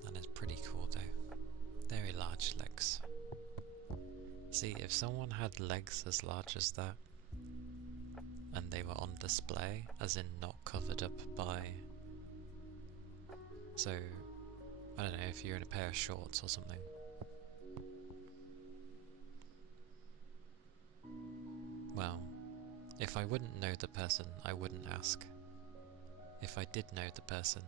That is pretty cool though. Very large legs. See, if someone had legs as large as that, and they were on display, as in not covered up by... So, I don't know, if you're in a pair of shorts or something. Well, if I wouldn't know the person, I wouldn't ask. If I did know the person,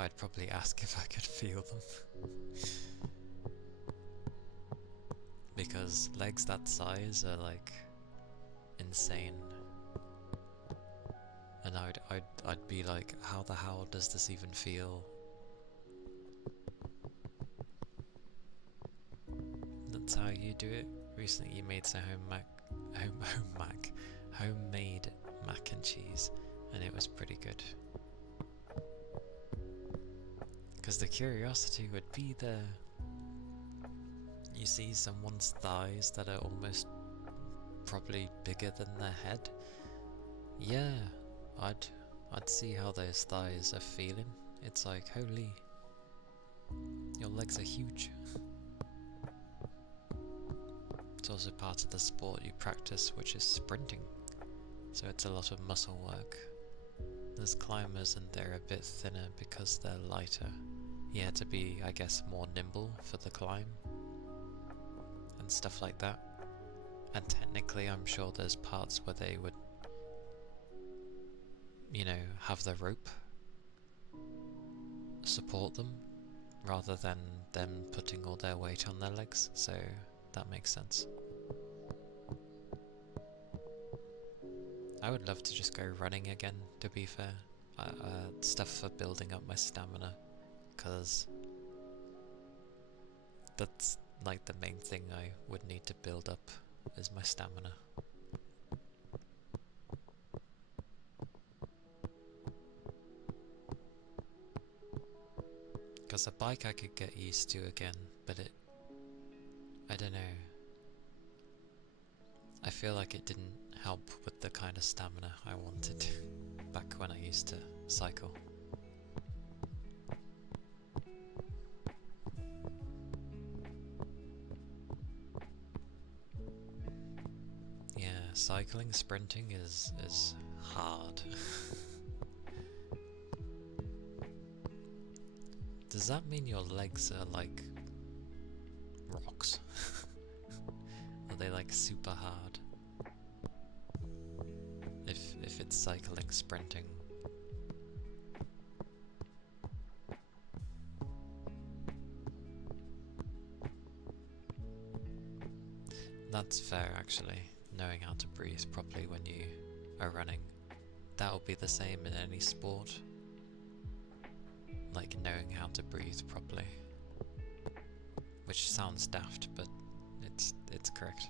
I'd probably ask if I could feel them. Because legs that size are like insane. And I'd be like, how the hell does this even feel? That's how you do it. Recently you made some homemade mac and cheese, and it was pretty good. Because the curiosity would be there. You see someone's thighs that are almost probably bigger than their head. Yeah, I'd see how those thighs are feeling. It's like, holy, your legs are huge. It's also part of the sport you practice, which is sprinting. So it's a lot of muscle work. There's climbers and they're a bit thinner because they're lighter. Yeah, to be, I guess, more nimble for the climb. And stuff like that. And technically I'm sure there's parts where they would, you know, have the rope support them, rather than them putting all their weight on their legs, so that makes sense. I would love to just go running again, to be fair. Stuff for building up my stamina, because that's like the main thing I would need to build up, is my stamina. Because a bike I could get used to again, but I don't know. I feel like it didn't help with the kind of stamina I wanted back when I used to cycle. Yeah, cycling, sprinting is hard. Does that mean your legs are like rocks? Are they like super hard? If it's cycling, sprinting. That's fair actually, knowing how to breathe properly when you are running. That'll be the same in any sport. Like knowing how to breathe properly. Which sounds daft, but it's correct.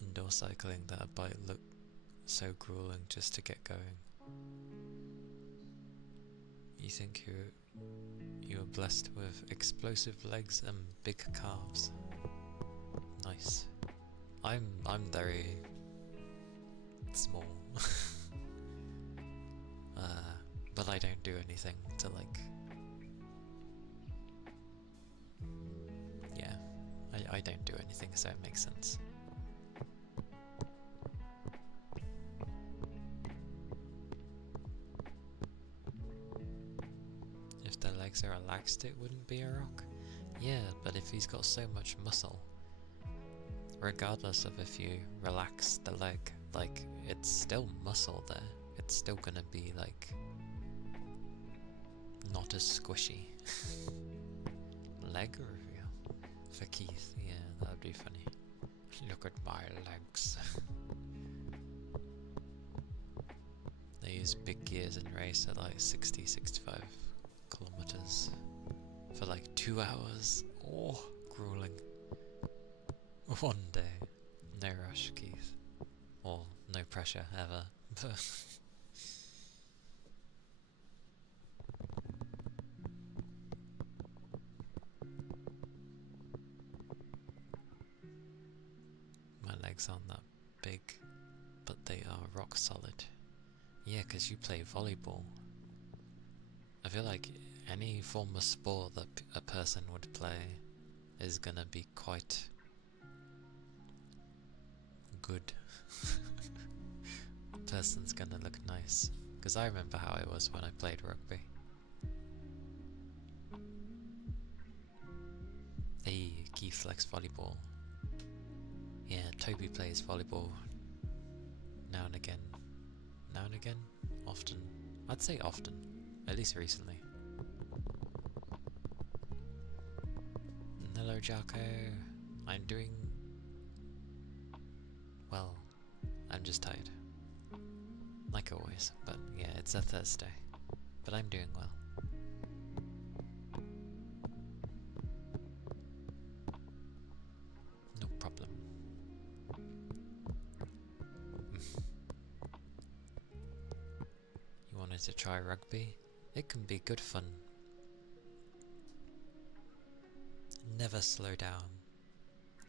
Indoor cycling, that might look so grueling just to get going. You think you are blessed with explosive legs and big calves. Nice. I'm very small. But I don't do anything to like... Yeah, I don't do anything, so it makes sense. If the legs are relaxed, it wouldn't be a rock. Yeah, but if he's got so much muscle, regardless of if you relax the leg, like, it's still muscle there. It's still gonna be, like, not as squishy. Leg reveal for Keith, yeah, that would be funny. Look at my legs. They use big gears in race at like 60-65 kilometers for like 2 hours. Oh, grueling. One day. No rush, Keith. Or no pressure, ever. My legs aren't that big, but they are rock solid. Yeah, 'cause you play volleyball. I feel like any form of sport that a person would play is gonna be quite good. Person's gonna look nice. 'Cause I remember how it was when I played rugby. Hey, Keith likes volleyball. Yeah, Toby plays volleyball now and again. Now and again? Often. I'd say often. At least recently. Hello, Jocko. I'm doing... well, I'm just tired. Like always, but yeah, it's a Thursday. But I'm doing well. No problem. You wanted to try rugby? It can be good fun. Never slow down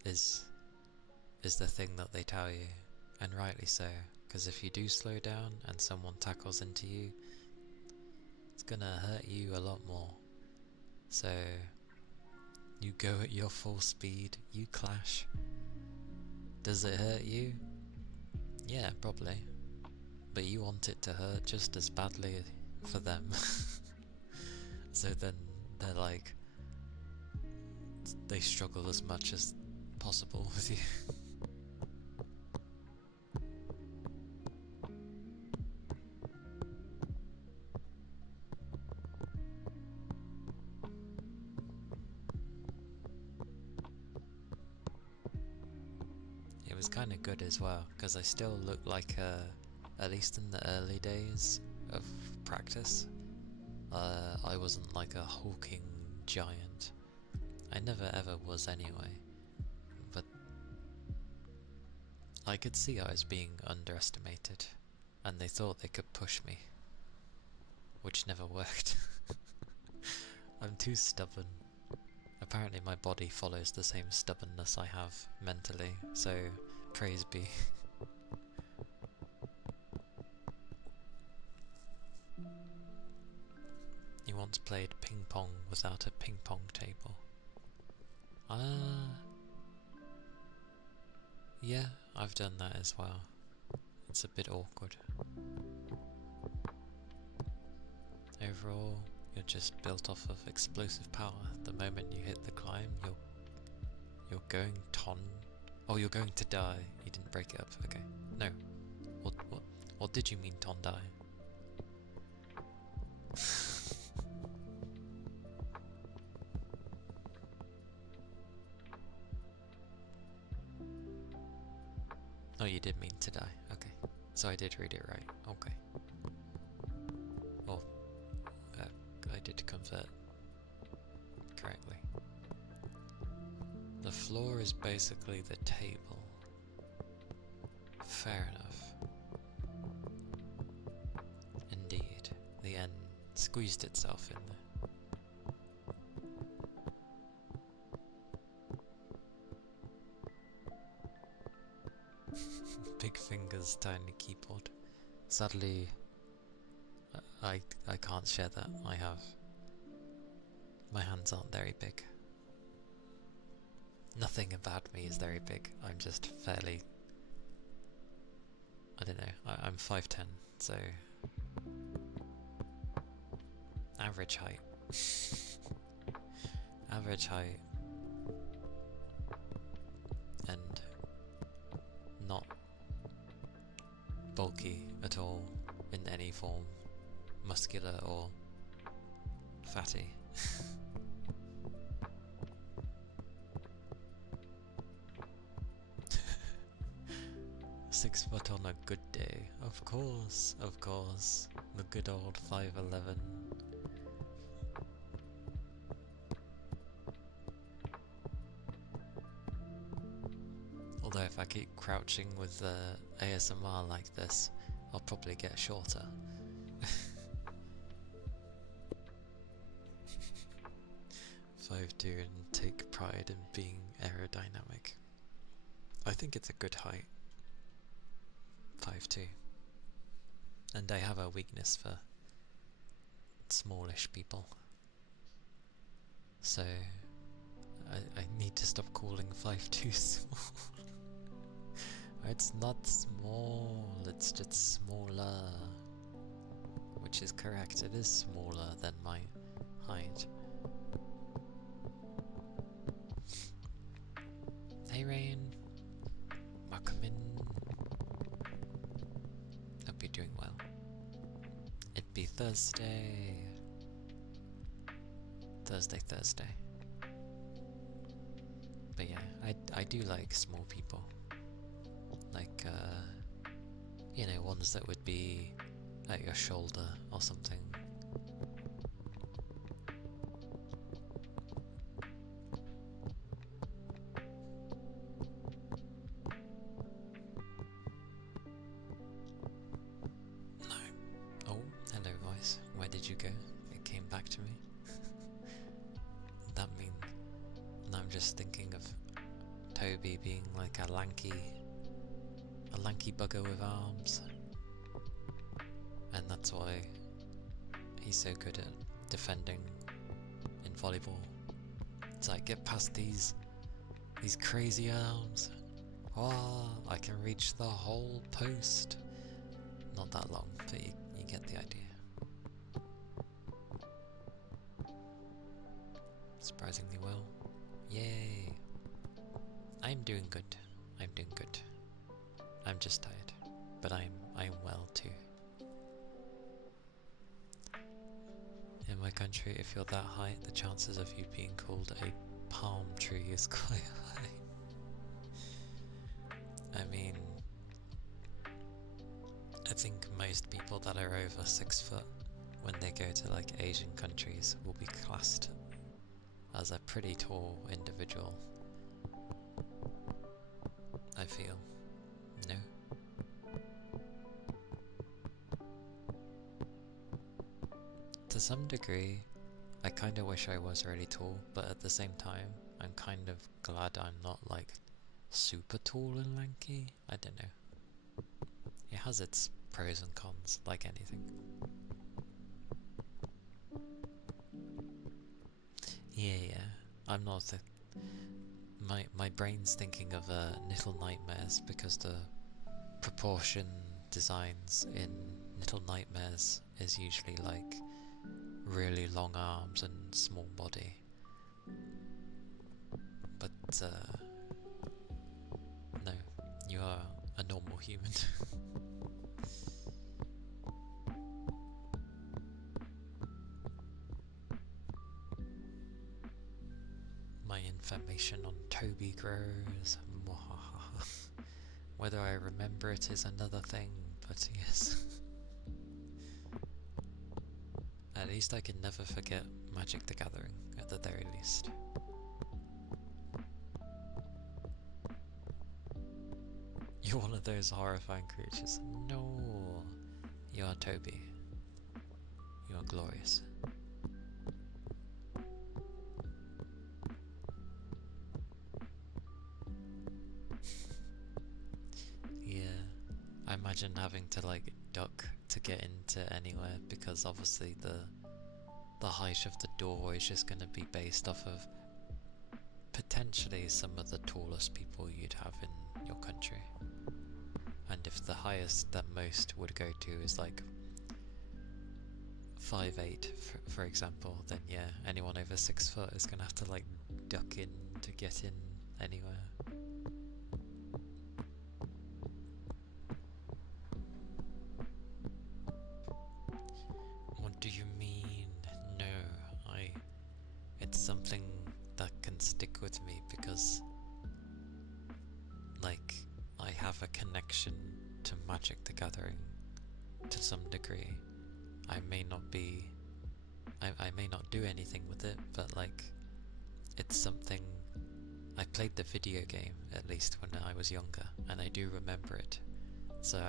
is the thing that they tell you, and rightly so, because if you do slow down and someone tackles into you, it's gonna hurt you a lot more. So you go at your full speed, you clash. Does it hurt you? Yeah, probably. But you want it to hurt just as badly for them. So then they're like, they struggle as much as possible with you. It was kind of good as well, because I still looked like, at least in the early days of practice, I wasn't like a hulking giant. I never ever was anyway, but I could see I was being underestimated, and they thought they could push me, which never worked. I'm too stubborn. Apparently my body follows the same stubbornness I have mentally, so praise be. You once played ping pong without a ping pong table. Yeah, I've done that as well. It's a bit awkward. overall, you're just built off of explosive power. The moment you hit the climb, you're going ton. Oh, you're going to die. You didn't break it up. Okay. No. What did you mean ton die? Oh, you did mean to die. Okay. So I did read it right. Okay. Well, I did convert correctly. The floor is basically the table. Fair enough. Indeed. The end squeezed itself in there. Big fingers, tiny keyboard. Sadly, I can't share that. My hands aren't very big. Nothing about me is very big. I'm just fairly, I don't know, I'm 5'10", so average height. Average height. And not bulky at all in any form, muscular or fatty. 6 foot on a good day, of course, the good old 5'11". Although if I keep crouching with ASMR like this, I'll probably get shorter. 5'2" and take pride in being aerodynamic. I think it's a good height. 5'2". And I have a weakness for smallish people. So I need to stop calling 5'2" small. It's not small, it's just smaller. Which is correct, it is smaller than my height. Hey Rain, welcome in. Hope you're doing well. It'd be Thursday. Thursday. But yeah, I do like small people. Like, you know, ones that would be at your shoulder or something. No. Oh, hello voice. Where did you go? It came back to me. That means I'm just thinking of Toby being like a lanky bugger with arms, and that's why he's so good at defending in volleyball. It's like, get past these crazy arms. Oh, I can reach the whole post. Not that long, but you get the idea. Surprisingly well. Yay! I'm doing good. I'm just tired, but I'm well too. In my country, if you're that height, the chances of you being called a palm tree is quite high. I mean, I think most people that are over 6 foot, when they go to like Asian countries, will be classed as a pretty tall individual. I feel. No? To some degree, I kinda wish I was really tall, but at the same time, I'm kind of glad I'm not like super tall and lanky. I don't know. It has its pros and cons, like anything. Yeah. I'm not my brain's thinking of Little Nightmares, because the proportion designs in Little Nightmares is usually like really long arms and small body. But no, you are a normal human. My information on Toby grows. Whether I remember it is another thing, but yes. At least I can never forget Magic the Gathering, at the very least. You're one of those horrifying creatures. No, you are Toby. You are glorious. Yeah, I imagine having to like duck to get into anywhere because obviously the height of the door is just going to be based off of potentially some of the tallest people you'd have in your country. And if the highest that most would go to is like 5'8", for example, then yeah, anyone over 6 foot is going to have to like duck in to get in anywhere. What do you mean? No, it's something that can stick with me because like I have a connection to Magic the Gathering to some degree. I may not do anything with it, but like it's something. I played the video game at least when I was younger, and I do remember it, so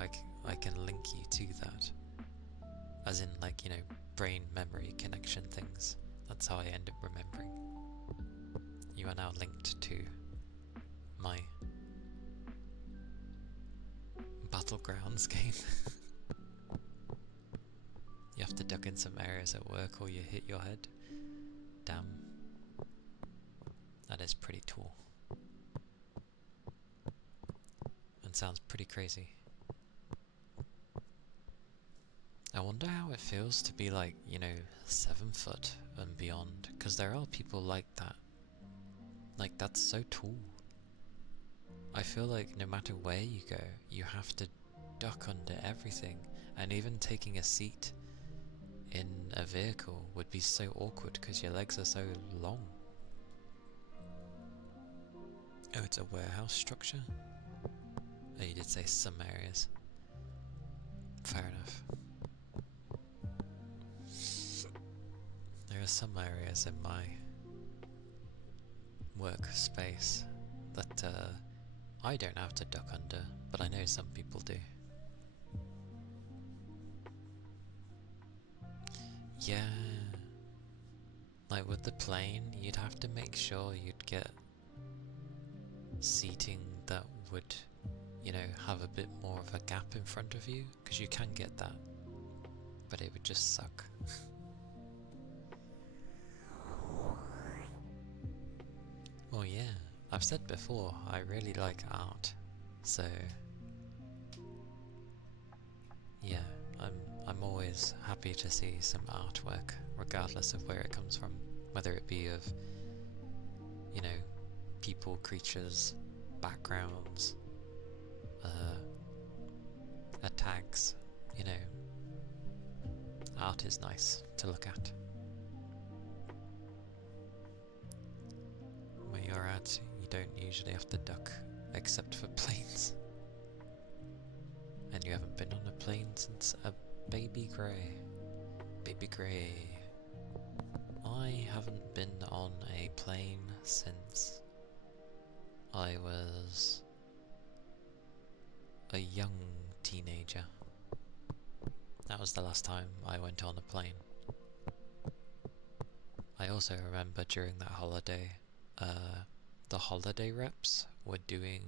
I can link you to that, as in like, you know, brain memory connection things. That's how I end up remembering. You are now linked to my Battlegrounds game. You have to duck in some areas at work or you hit your head. Damn. That is pretty tall. And sounds pretty crazy. I wonder how it feels to be like, you know, 7 foot and beyond, because there are people like that. Like, that's so tall. I feel like no matter where you go, you have to duck under everything, and even taking a seat in a vehicle would be so awkward because your legs are so long. Oh, it's a warehouse structure? Oh, you did say some areas. Fair enough. There are some areas in my workspace that I don't have to duck under, but I know some people do. Yeah, like with the plane, you'd have to make sure you'd get seating that would, you know, have a bit more of a gap in front of you, because you can get that, but it would just suck. Well, yeah, I've said before, I really like art, so yeah, I'm always happy to see some artwork, regardless of where it comes from, whether it be of, you know, people, creatures, backgrounds, tags, you know. Art is nice to look at. Where you're at, you don't usually have to duck, except for planes. And you haven't been on a plane since a baby grey. Baby grey. I haven't been on a plane since I was a young teenager. That was the last time I went on a plane. I also remember during that holiday, the holiday reps were doing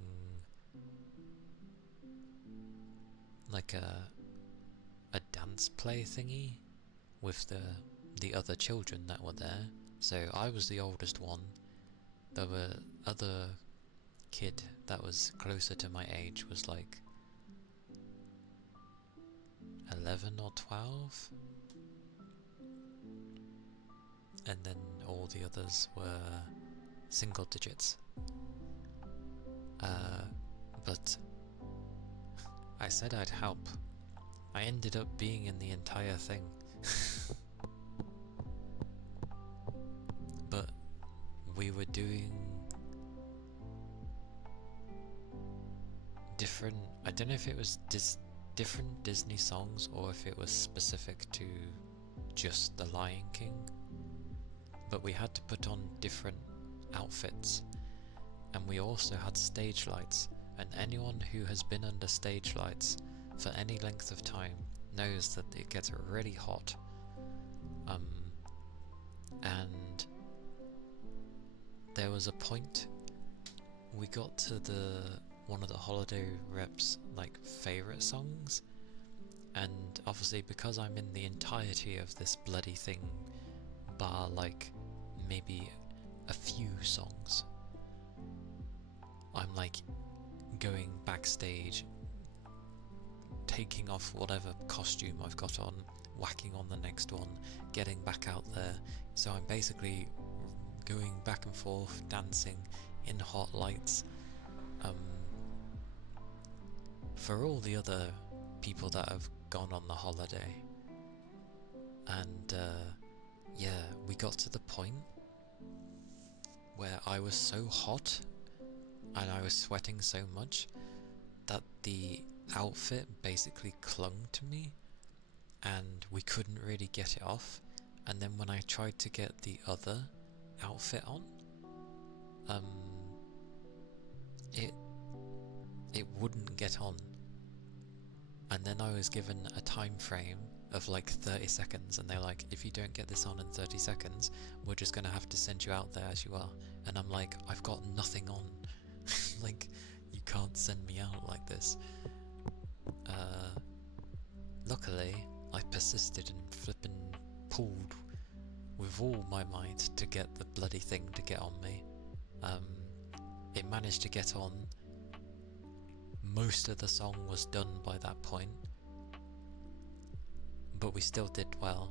like a dance play thingy with the other children that were there. So I was the oldest one. There were other kid that was closer to my age, was like 11 or 12. and then all the others were single digits. But I said I'd help. I ended up being in the entire thing. But we were doing different, I don't know if it was different Disney songs or if it was specific to just The Lion King, but we had to put on different outfits, and we also had stage lights, and anyone who has been under stage lights for any length of time knows that it gets really hot. And there was a point we got to one of the holiday reps favorite songs, and obviously because I'm in the entirety of this bloody thing bar maybe a few songs, I'm going backstage, taking off whatever costume I've got on, whacking on the next one, getting back out there. So I'm basically going back and forth, dancing in hot lights. For all the other people that have gone on the holiday. And yeah, we got to the point where I was so hot and I was sweating so much that the outfit basically clung to me and we couldn't really get it off. And then when I tried to get the other outfit on, it wouldn't get on. And then I was given a time frame of 30 seconds, and they're like, if you don't get this on in 30 seconds, we're just gonna have to send you out there as you are. And I'm like, I've got nothing on. You can't send me out like this. Luckily, I persisted and flippin' pulled with all my might to get the bloody thing to get on me. It managed to get on. Most of the song was done by that point, but we still did well.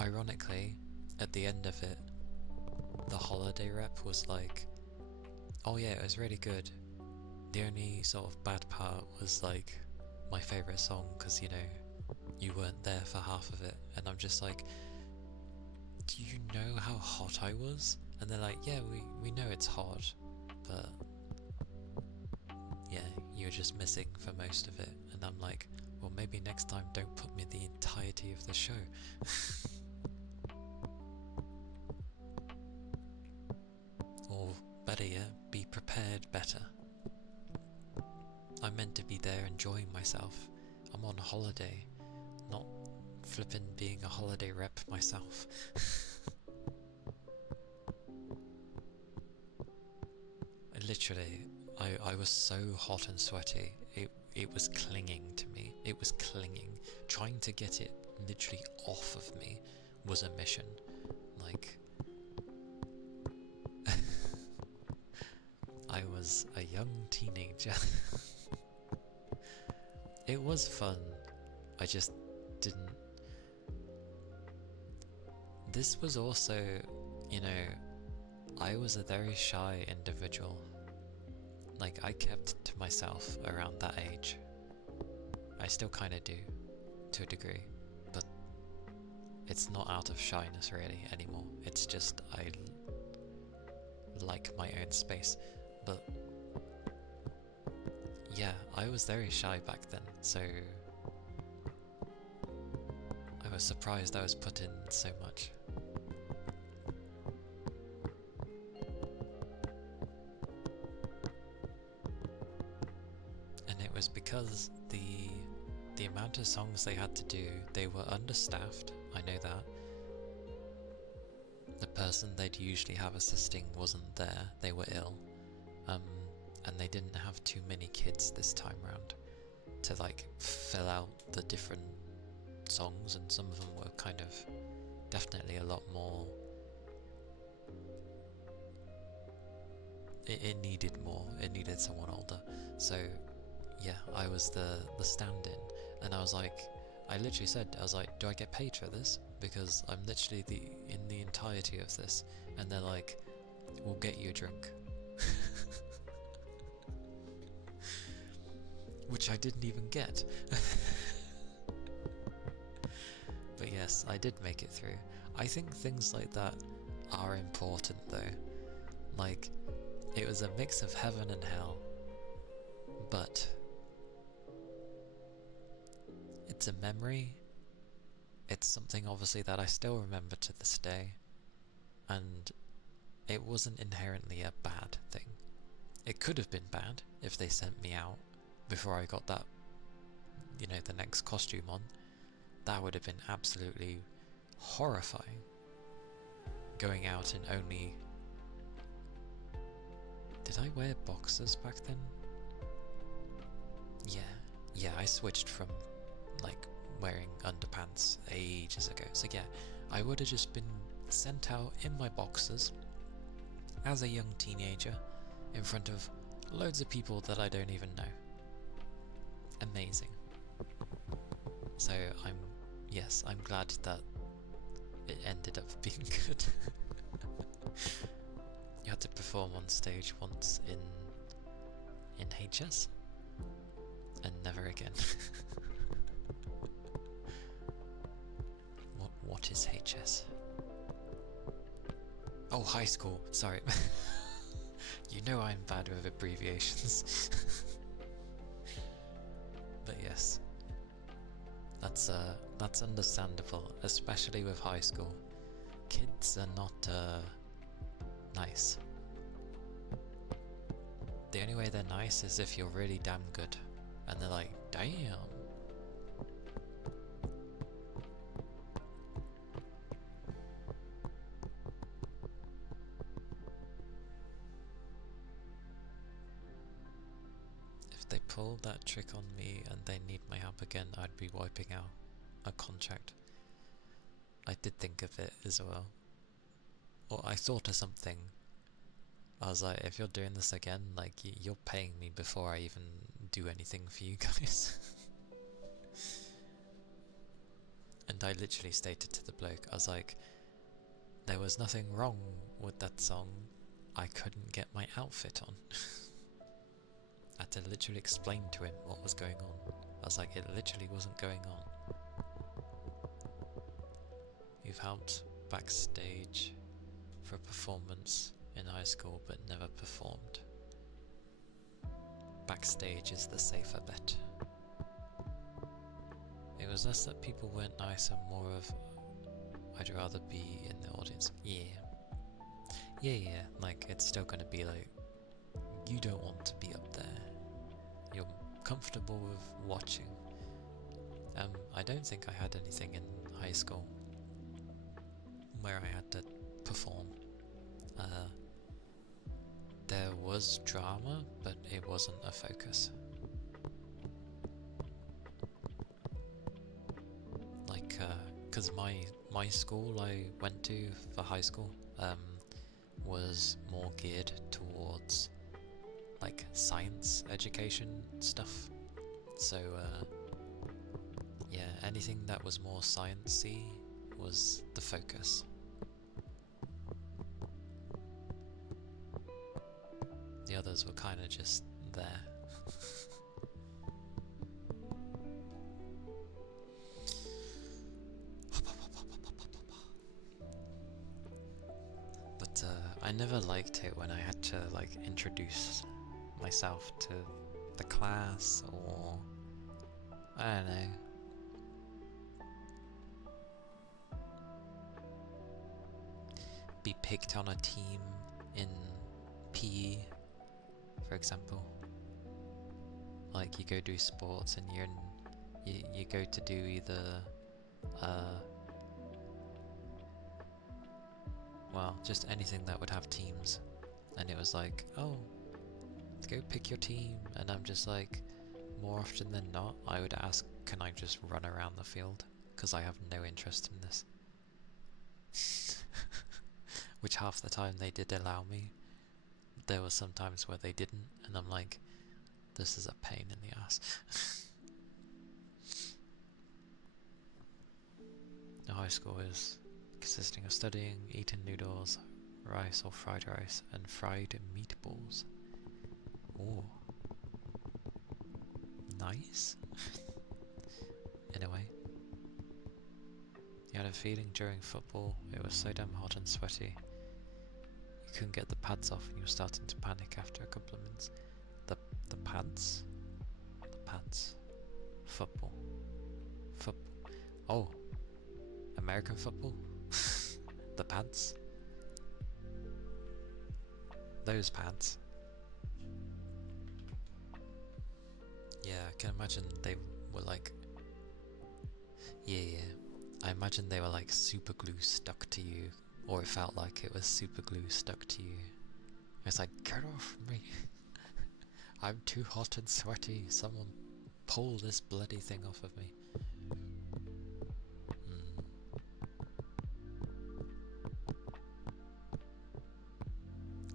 Ironically, at the end of it, the holiday rep was like, oh yeah, it was really good. The only sort of bad part was my favourite song, because you weren't there for half of it. And I'm just like, do you know how hot I was? And they're like, yeah, we know it's hot, but yeah, you're just missing for most of it. And I'm like, well, maybe next time don't put me the entirety of the show. Or better yet, be prepared better. I'm meant to be there enjoying myself. I'm on holiday, not flippin' being a holiday rep myself. Literally, I was so hot and sweaty, it was clinging to me. It was clinging. Trying to get it literally off of me was a mission. I was a young teenager. It was fun. I just didn't... This was also, I was a very shy individual. I kept to myself around that age. I still kind of do, to a degree, but it's not out of shyness really anymore. It's just I like my own space. But yeah, I was very shy back then, so I was surprised I was put in so much. And it was because the amount of songs they had to do, they were understaffed, I know that. The person they'd usually have assisting wasn't there, they were ill. And they didn't have too many kids this time round to fill out the different songs, and some of them were kind of definitely a lot more. It needed more. It needed someone older. So yeah, I was the stand-in, and I was like, I literally said, I was like, do I get paid for this? Because I'm literally in the entirety of this, and they're like, we'll get you a drink. Which I didn't even get. But yes, I did make it through. I think things like that are important though. Like, it was a mix of heaven and hell, but it's a memory. It's something obviously that I still remember to this day, and it wasn't inherently a bad thing. It could have been bad if they sent me out before I got that, you know, the next costume on. That would have been absolutely horrifying. Going out in only... Did I wear boxers back then? Yeah, I switched from, like, wearing underpants ages ago. So yeah, I would have just been sent out in my boxers as a young teenager in front of loads of people that I don't even know. Amazing. So I'm glad that it ended up being good. You had to perform on stage once in HS, and never again. What is HS? Oh, high school. Sorry. You know I'm bad with abbreviations. But yes, that's understandable, especially with high school. Kids are not nice. The only way they're nice is if you're really damn good, and they're like, damn. If they pull that trick on me and they need my help again, I'd be wiping out a contract. I did think of it as well. Or I thought of something. I was like, if you're doing this again, like, you're paying me before I even do anything for you guys. And I literally stated to the bloke, I was like, there was nothing wrong with that song, I couldn't get my outfit on. I had to literally explain to him what was going on. I was like, it literally wasn't going on. You've helped backstage for a performance in high school but never performed. Backstage is the safer bet. It was less that people weren't nice and more of, I'd rather be in the audience. Yeah, like, it's still gonna be like, you don't want to be up there. You're comfortable with watching. I don't think I had anything in high school where I had to perform. There was drama, but it wasn't a focus. Like, cause my school I went to for high school, was more geared towards, like, science education stuff. So, yeah, anything that was more sciencey was the focus. The others were kind of just there. But I never liked it when I had to, like, introduce myself to the class, or I don't know. Be picked on a team in PE, for example. Like, you go do sports and you go to do either well, just anything that would have teams, and it was like, oh, go pick your team, and I'm just like, more often than not, I would ask, can I just run around the field? Because I have no interest in this. Which half the time they did allow me. There were some times where they didn't, and I'm like, this is a pain in the ass. The high school is consisting of studying, eating noodles, rice or fried rice, and fried meatballs. Oh, nice. Anyway, you had a feeling during football it was so damn hot and sweaty you couldn't get the pads off and you were starting to panic after a couple of minutes. The pads? The pads. Football. Oh, American football? The pads? Those pads. Yeah, I can imagine they were like... Yeah. I imagine they were like super glue stuck to you. Or it felt like it was super glue stuck to you. It's like, get off me! I'm too hot and sweaty, someone pull this bloody thing off of me.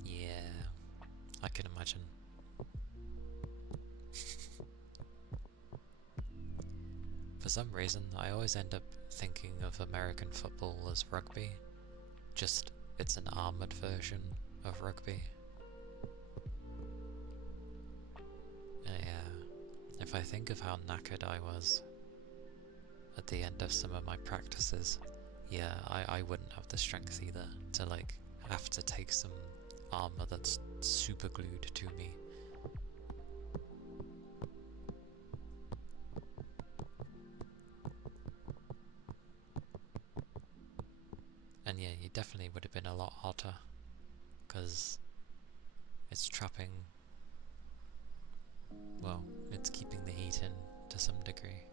Yeah, I can imagine. For some reason, I always end up thinking of American football as rugby, just it's an armoured version of rugby. Yeah, if I think of how knackered I was at the end of some of my practices, yeah, I wouldn't have the strength either to like have to take some armour that's super glued to me. And yeah, you definitely would have been a lot hotter, because it's trapping, well, it's keeping the heat in to some degree.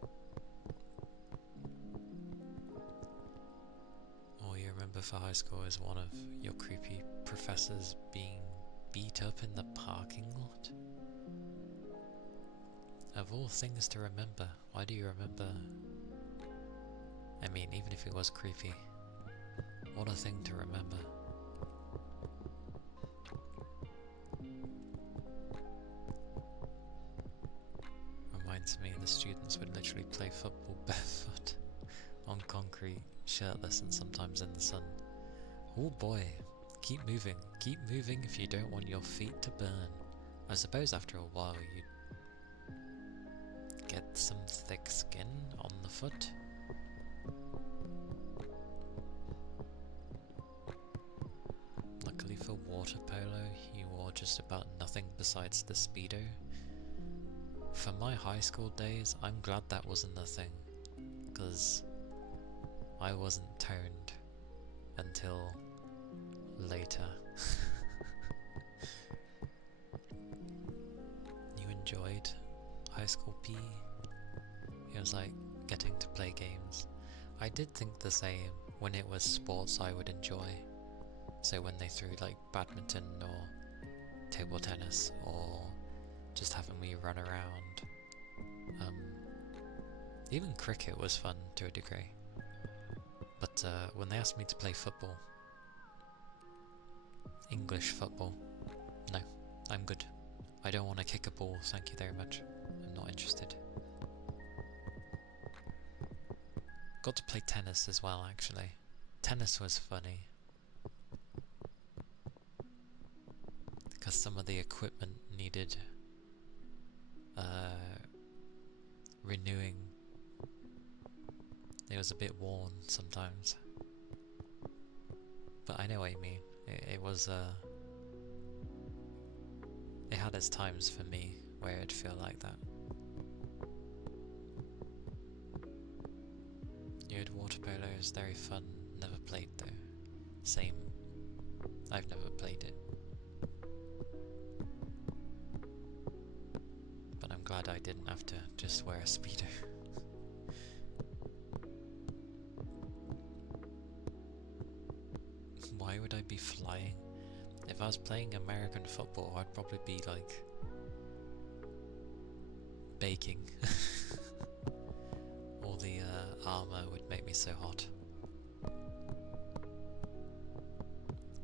All you remember for high school is one of your creepy professors being beat up in the parking lot? Of all things to remember, why do you remember? I mean, even if it was creepy, what a thing to remember. Reminds me the students would literally play football barefoot on concrete, shirtless and sometimes in the sun. Oh boy, keep moving if you don't want your feet to burn. I suppose after a while you'd get some thick skin on the foot. Luckily for water polo, you wore just about nothing besides the Speedo. For my high school days, I'm glad that wasn't a thing, because I wasn't toned until later. You enjoyed high school PE? It was like getting to play games. I did think the same when it was sports I would enjoy. So when they threw like badminton or table tennis or just having me run around. Even cricket was fun to a degree. But when they asked me to play football, English football, no, I'm good. I don't want to kick a ball, thank you very much. I'm not interested. Got to play tennis as well, actually. Tennis was funny. Because some of the equipment needed renewing. It was a bit worn sometimes. But I know what you mean. It was it had its times for me where it'd feel like that. You'd water polo is very fun. Never played though. Same. I've never played it. But I'm glad I didn't have to just wear a Speedo. Why would I be flying? If I was playing American football, I'd probably be like baking. All the armor would make me so hot.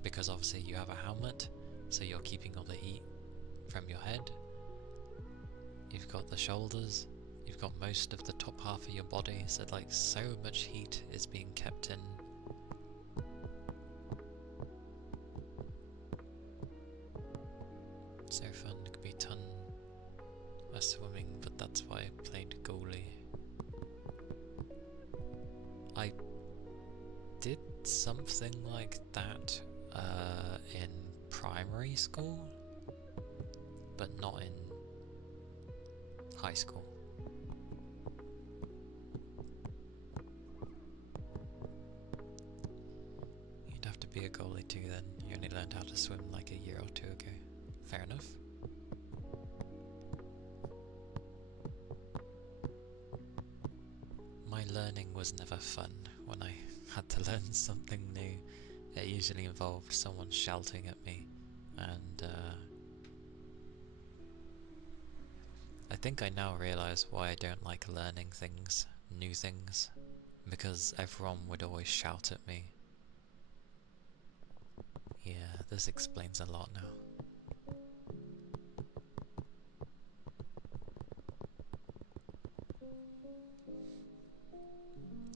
Because obviously you have a helmet, so you're keeping all the heat from your head. You've got the shoulders, you've got most of the top half of your body, so like so much heat is being kept in. So fun, it could be a ton of swimming, but that's why I played goalie. I did something like that in primary school, but not in high school. You'd have to be a goalie too then. You only learned how to swim like a year or two ago. Fair enough. My learning was never fun. When I had to learn something new, it usually involved someone shouting at me, and I think I now realise why I don't like learning things, new things, because everyone would always shout at me. Yeah, this explains a lot now.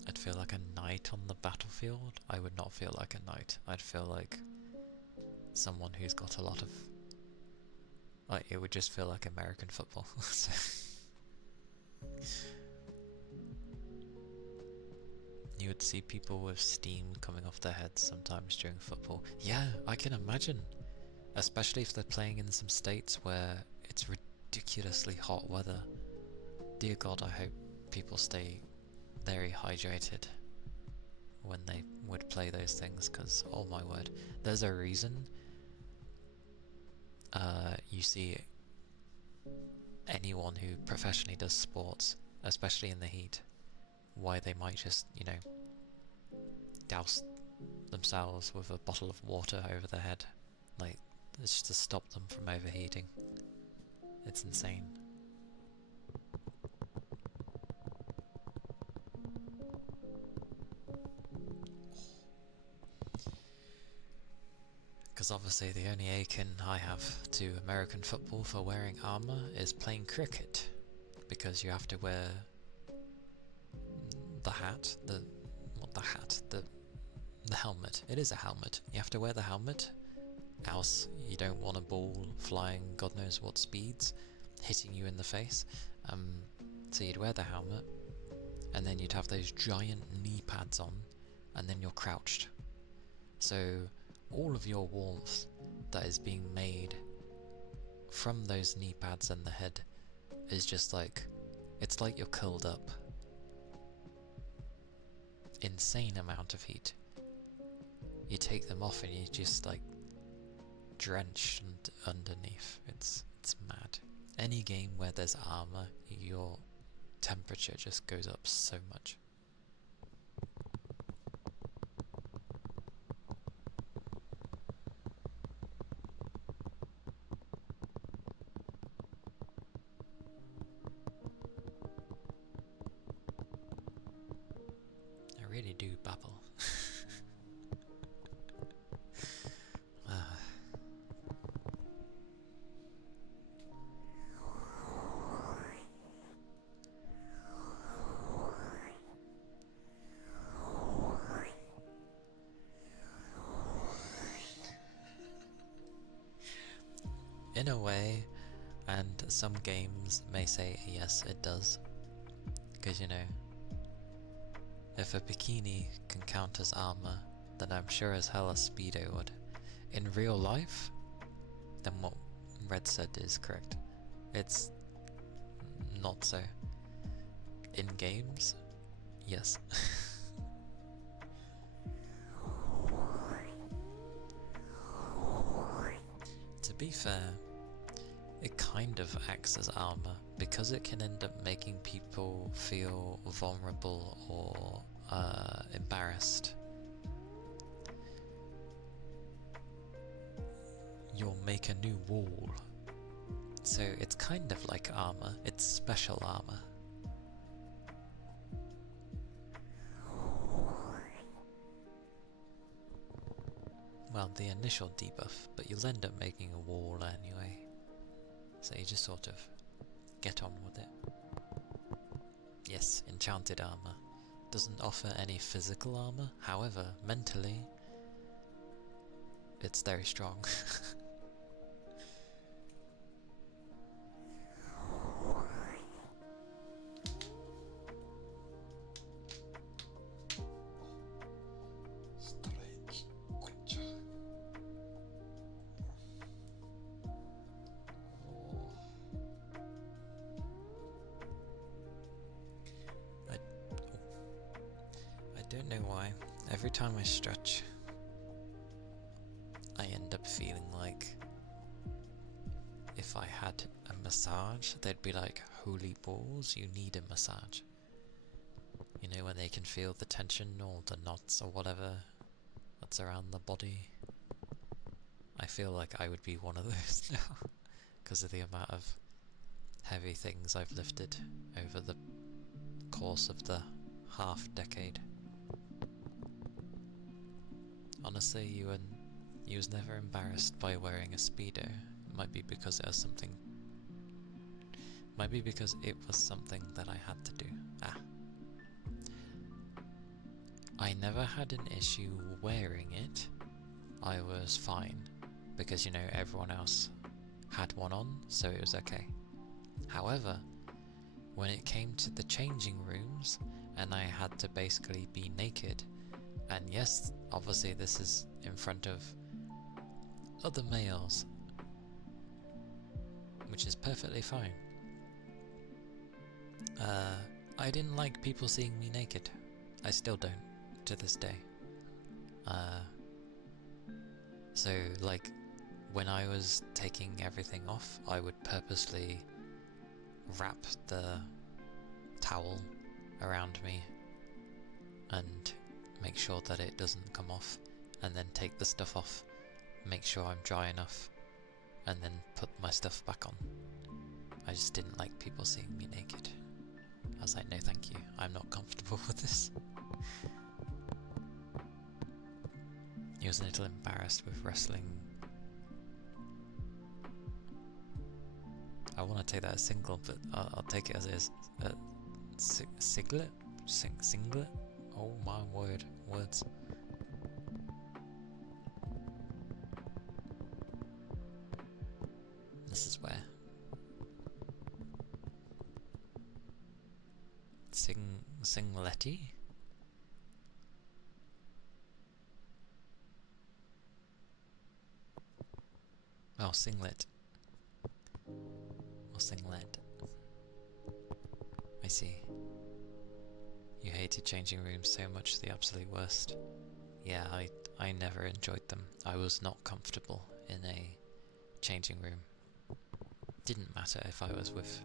I'd feel like a knight on the battlefield. I would not feel like a knight. I'd feel like someone who's got a lot of... Like, it would just feel like American football. You would see people with steam coming off their heads sometimes during football. Yeah, I can imagine. Especially if they're playing in some states where it's ridiculously hot weather. Dear God, I hope people stay very hydrated when they would play those things, because, oh my word, there's a reason you see anyone who professionally does sports, especially in the heat, why they might just, you know, douse themselves with a bottle of water over their head. Like, it's just to stop them from overheating. It's insane. Because obviously the only akin I have to American football for wearing armour is playing cricket. Because you have to wear the hat, the helmet. It is a helmet. You have to wear the helmet, else you don't want a ball flying God knows what speeds, hitting you in the face. So you'd wear the helmet, and then you'd have those giant knee pads on, and then you're crouched. So all of your warmth that is being made from those knee pads and the head is just like, it's like you're curled up. Insane amount of heat. You take them off and you're just like drenched underneath. It's mad. Any game where there's armor, your temperature just goes up so much. I really do babble. In a way, and some games may say yes, it does. Because, you know, if a bikini can count as armor, then I'm sure as hell a Speedo would. In real life, then what Red said is correct. It's not so. In games, yes. To be fair, it kind of acts as armor, because it can end up making people feel vulnerable or embarrassed. You'll make a new wall. So it's kind of like armor, it's special armor. Well, the initial debuff, but you'll end up making a wall anyway. So you just sort of get on with it. Yes, enchanted armor. Doesn't offer any physical armor, however, mentally, it's very strong. don't know why. Every time I stretch, I end up feeling like if I had a massage, they'd be like, holy balls, you need a massage. You know, when they can feel the tension or the knots or whatever that's around the body. I feel like I would be one of those now, because of the amount of heavy things I've lifted over the course of the half-decade. Honestly, you was never embarrassed by wearing a Speedo. It might be because it was something... Might be because it was something that I had to do. I never had an issue wearing it. I was fine, because, you know, everyone else had one on, so it was okay. However, when it came to the changing rooms, and I had to basically be naked, and yes, obviously this is in front of other males, which is perfectly fine. I didn't like people seeing me naked. I still don't, to this day. So, like, when I was taking everything off, I would purposely wrap the towel around me and make sure that it doesn't come off, and then take the stuff off, make sure I'm dry enough, and then put my stuff back on. I just didn't like people seeing me naked. I was like, no thank you, I'm not comfortable with this. He was a little embarrassed with wrestling. I want to take that as single, but I'll take it as is. Siglet? Singlet? Oh my word, words. This is where Singletti? Oh, singlet. Or singlet. I see. You hated changing rooms so much, the absolute worst. Yeah, I never enjoyed them. I was not comfortable in a changing room. Didn't matter if I was with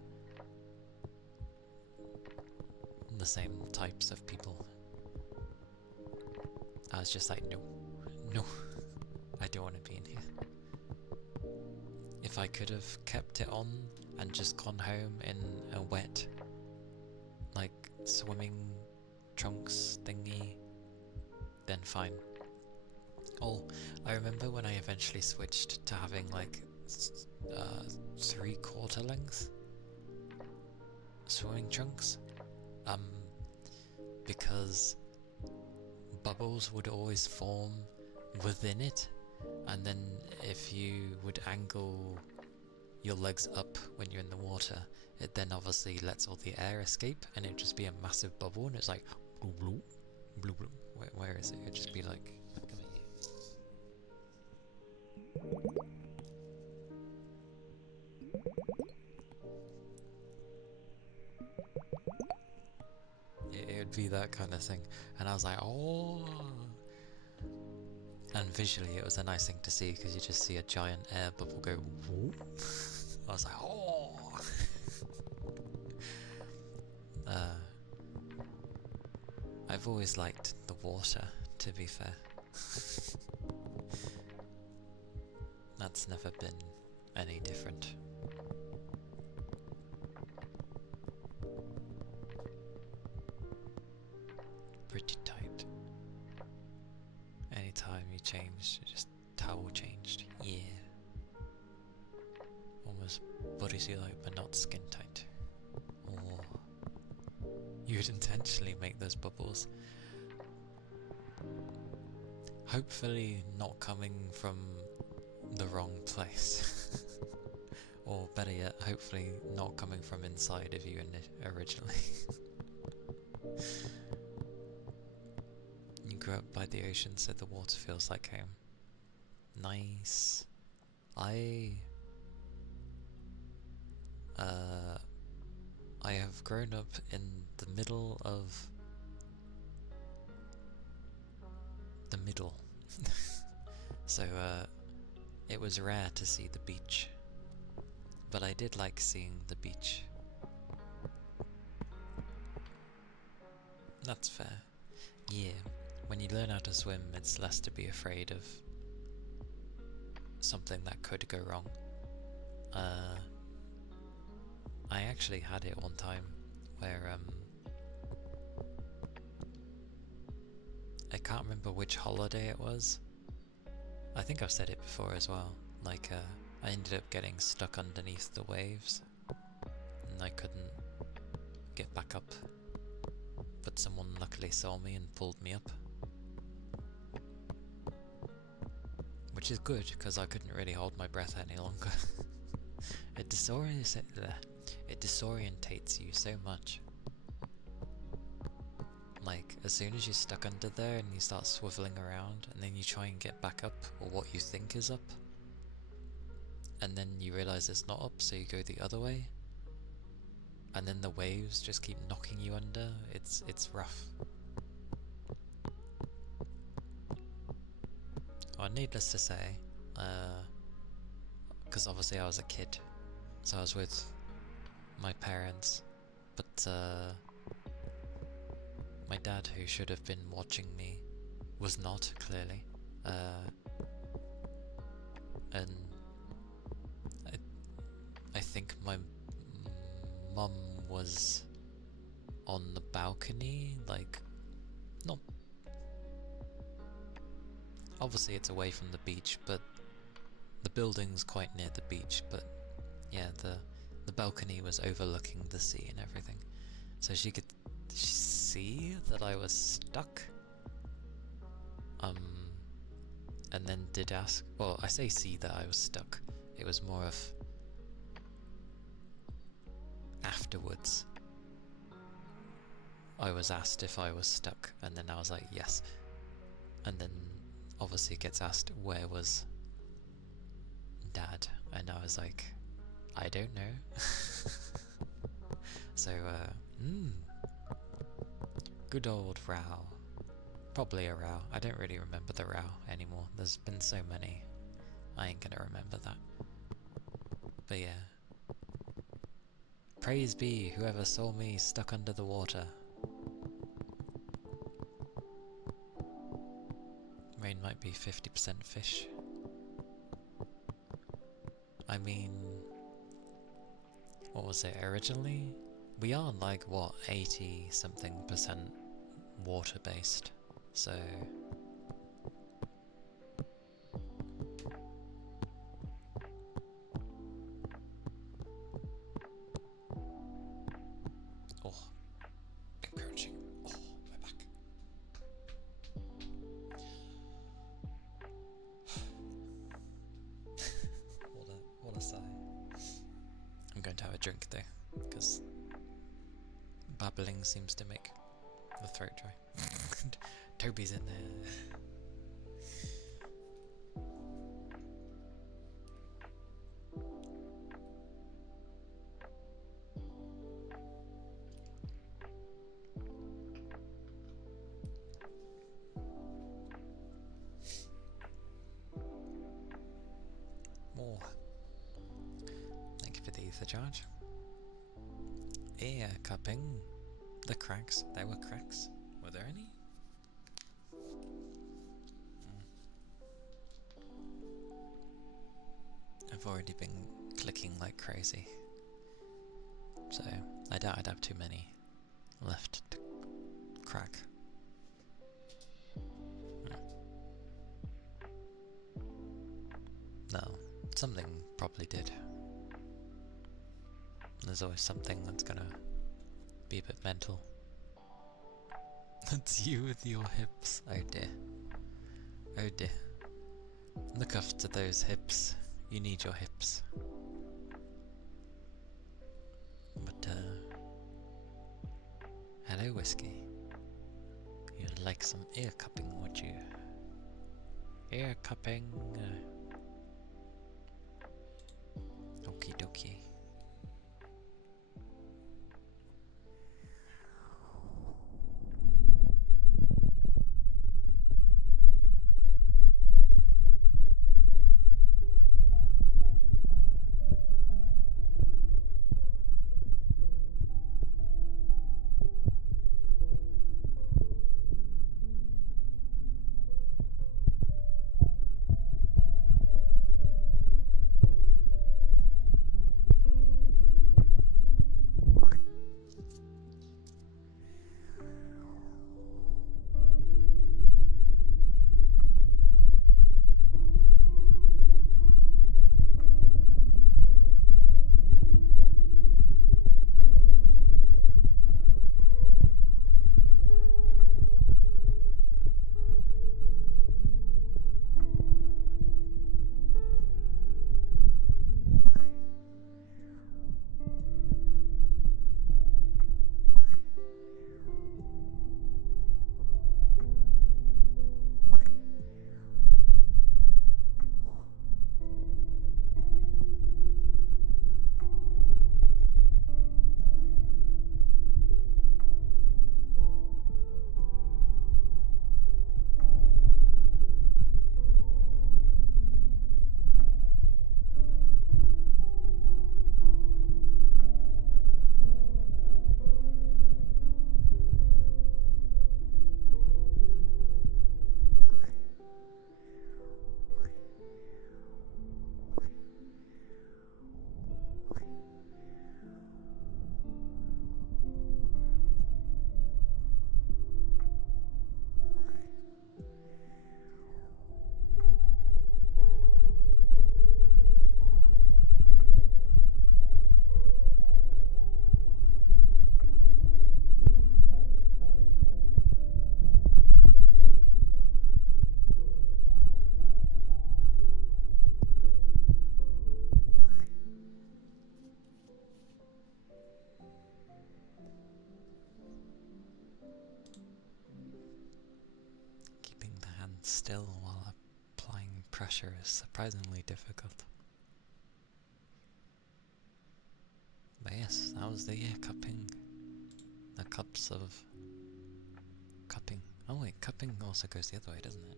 the same types of people. I was just like, no, I don't want to be in here. If I could have kept it on and just gone home in a wet, like, swimming trunks thingy, then fine. Oh, I remember when I eventually switched to having, like, 3/4 length swimming trunks, because bubbles would always form within it, and then if you would angle your legs up when you're in the water, it then obviously lets all the air escape, and it'd just be a massive bubble, and it's like blue blue blue blue. Where is it? It'd just be like, come here. It would be that kind of thing, and I was like, oh. And visually it was a nice thing to see, because you just see a giant air bubble go whoop. I was like, oh. I've always liked the water, to be fair. That's never been any different. Pretty tight. Anytime you change, just towel changed. Yeah. Almost bodysuit like, but not skin tight. Or you'd intentionally make those bubbles. Hopefully not coming from the wrong place. Or better yet, hopefully not coming from inside of you originally. You grew up by the ocean, so the water feels like home. Nice. I have grown up in the middle of the middle. So it was rare to see the beach, but I did like seeing the beach. That's fair. Yeah, when you learn how to swim, it's less to be afraid of something that could go wrong. I actually had it one time where I can't remember which holiday it was. I think I've said it before as well. Like, I ended up getting stuck underneath the waves, and I couldn't get back up. But someone luckily saw me and pulled me up. Which is good, because I couldn't really hold my breath any longer. It disorientates you so much. Like, as soon as you're stuck under there and you start swiveling around, and then you try and get back up, or what you think is up, and then you realise it's not up, so you go the other way, and then the waves just keep knocking you under. It's rough. Well, needless to say, because obviously I was a kid, so I was with my parents, but my dad, who should have been watching me, was not, clearly. And I think my mum was on the balcony, like, not... Obviously it's away from the beach, but the building's quite near the beach, but yeah, the balcony was overlooking the sea and everything. So she could see that I was stuck. And then did ask, well, I say see that I was stuck. It was more of afterwards. I was asked if I was stuck, and then I was like, yes. And then obviously it gets asked, where was Dad? And I was like, I don't know. So, good old row. Probably a row. I don't really remember the row anymore. There's been so many. I ain't gonna remember that. But yeah. Praise be whoever saw me stuck under the water. Rain might be 50% fish. I mean, what was it originally? We are like, what, 80 something% water based, so... Oh, encouraging. Oh, my back. What a sigh. I'm going to have a drink though, because babbling seems to make the throat dry. Toby's in there. More. Thank you for the ether charge. Ear cupping. The cracks. There were cracks. Were there any? I've already been clicking like crazy, so I doubt I'd have too many left to crack. No, something probably did. There's always something that's gonna be a bit mental. That's you with your hips. Oh dear. Oh dear. Look after those hips. You need your hips. But, hello, Whiskey. You'd like some ear cupping, would you? Ear cupping. Okie dokie. still while applying pressure is surprisingly difficult. But yes, that was the cupping. The cups of cupping. Oh wait, cupping also goes the other way, doesn't it?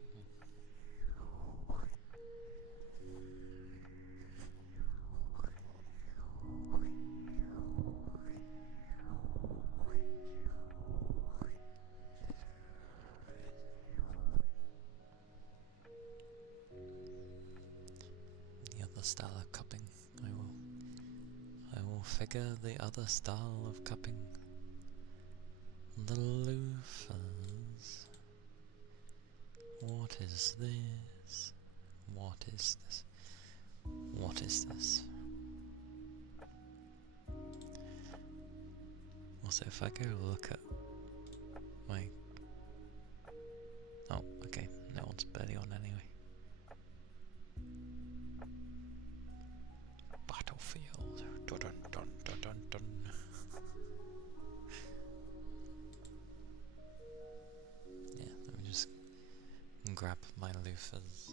The other style of cupping. I will figure the other style of cupping. The loofers. What is this? What is this? What is this? Also, if I go look at my... Oh, okay, no one's barely on anyway. Battlefield. Dun dun dun dun dun dun. Yeah, let me just grab my loofers.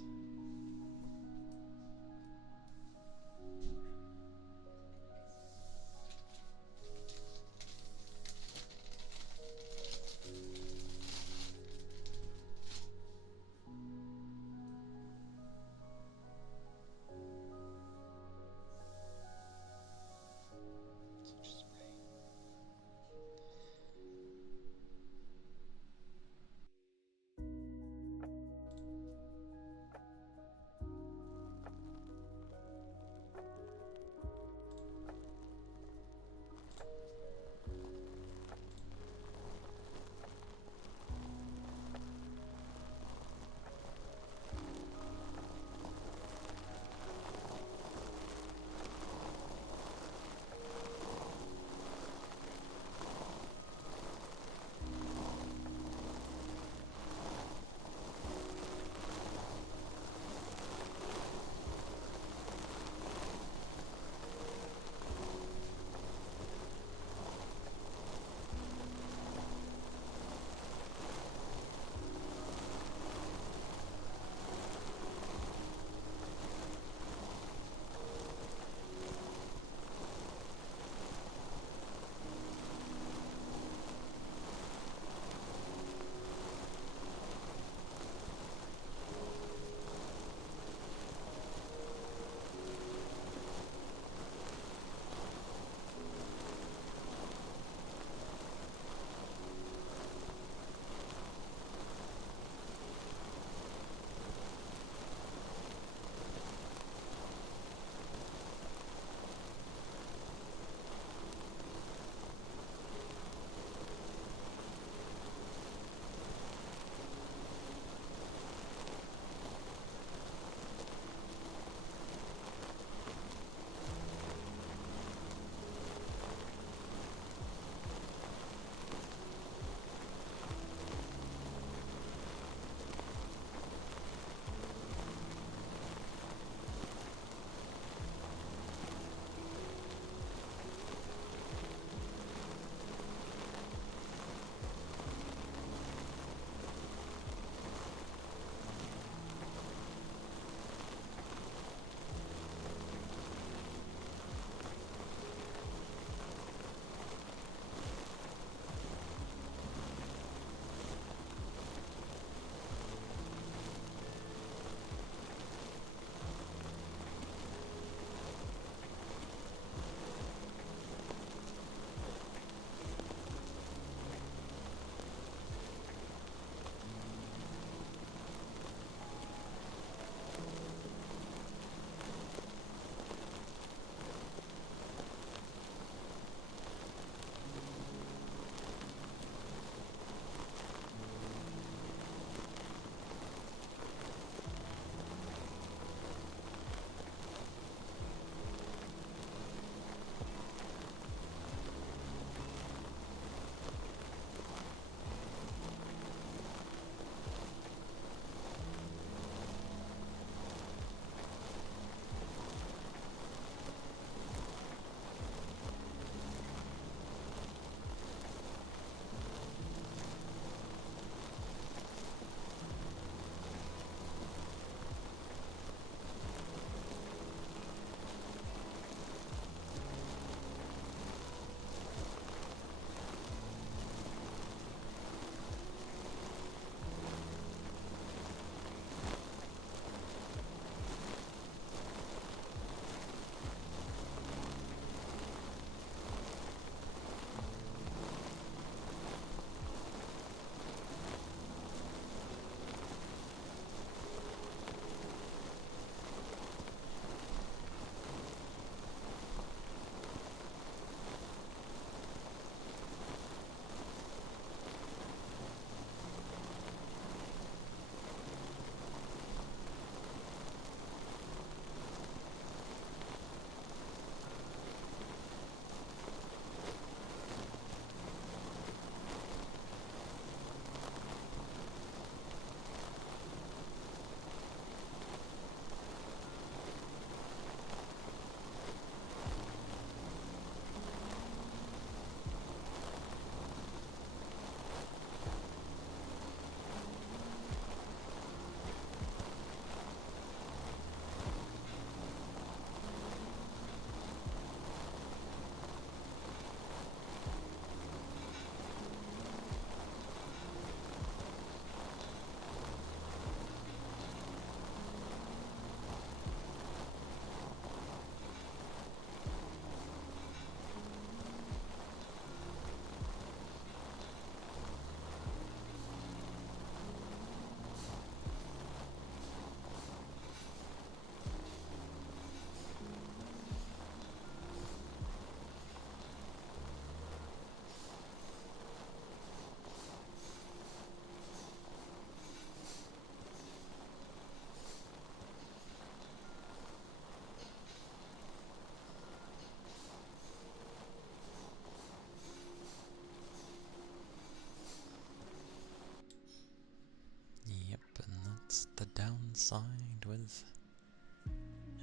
side with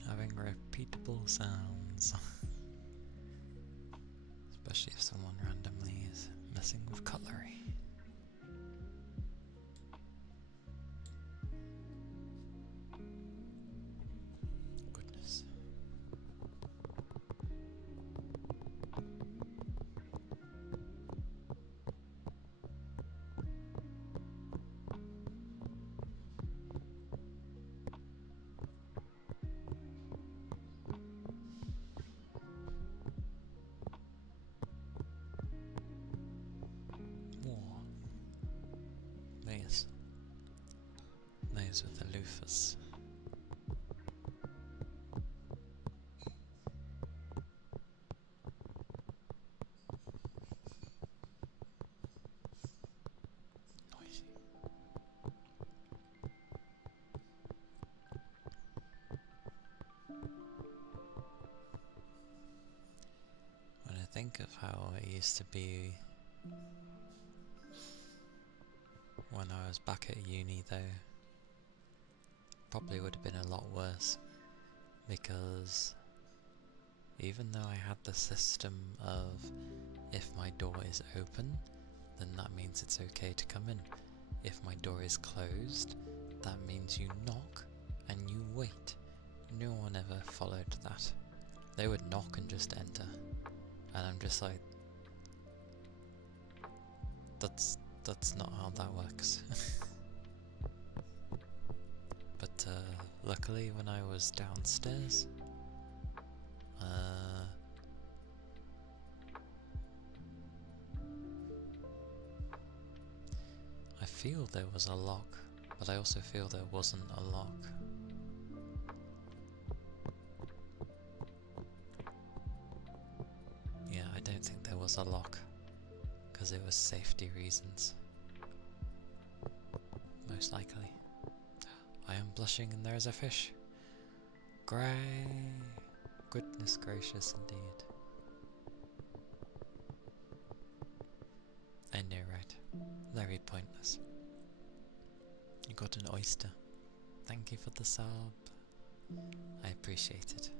having repeatable sounds. Especially if someone randomly is messing with cutlery. Goodness. Those with the loofahs. Noisy. When I think of how it used to be when I was back at uni though, probably would have been a lot worse, because even though I had the system of if my door is open, then that means it's okay to come in. If my door is closed, that means you knock and you wait. No one ever followed that. They would knock and just enter, and I'm just like, that's not how that works. But luckily when I was downstairs, I feel there was a lock, but I also feel there wasn't a lock. Yeah, I don't think there was a lock, because it was safety reasons. Most likely. I am blushing and there is a fish. Grey. Goodness gracious indeed. I know, right? Very pointless. You got an oyster. Thank you for the sub. I appreciate it.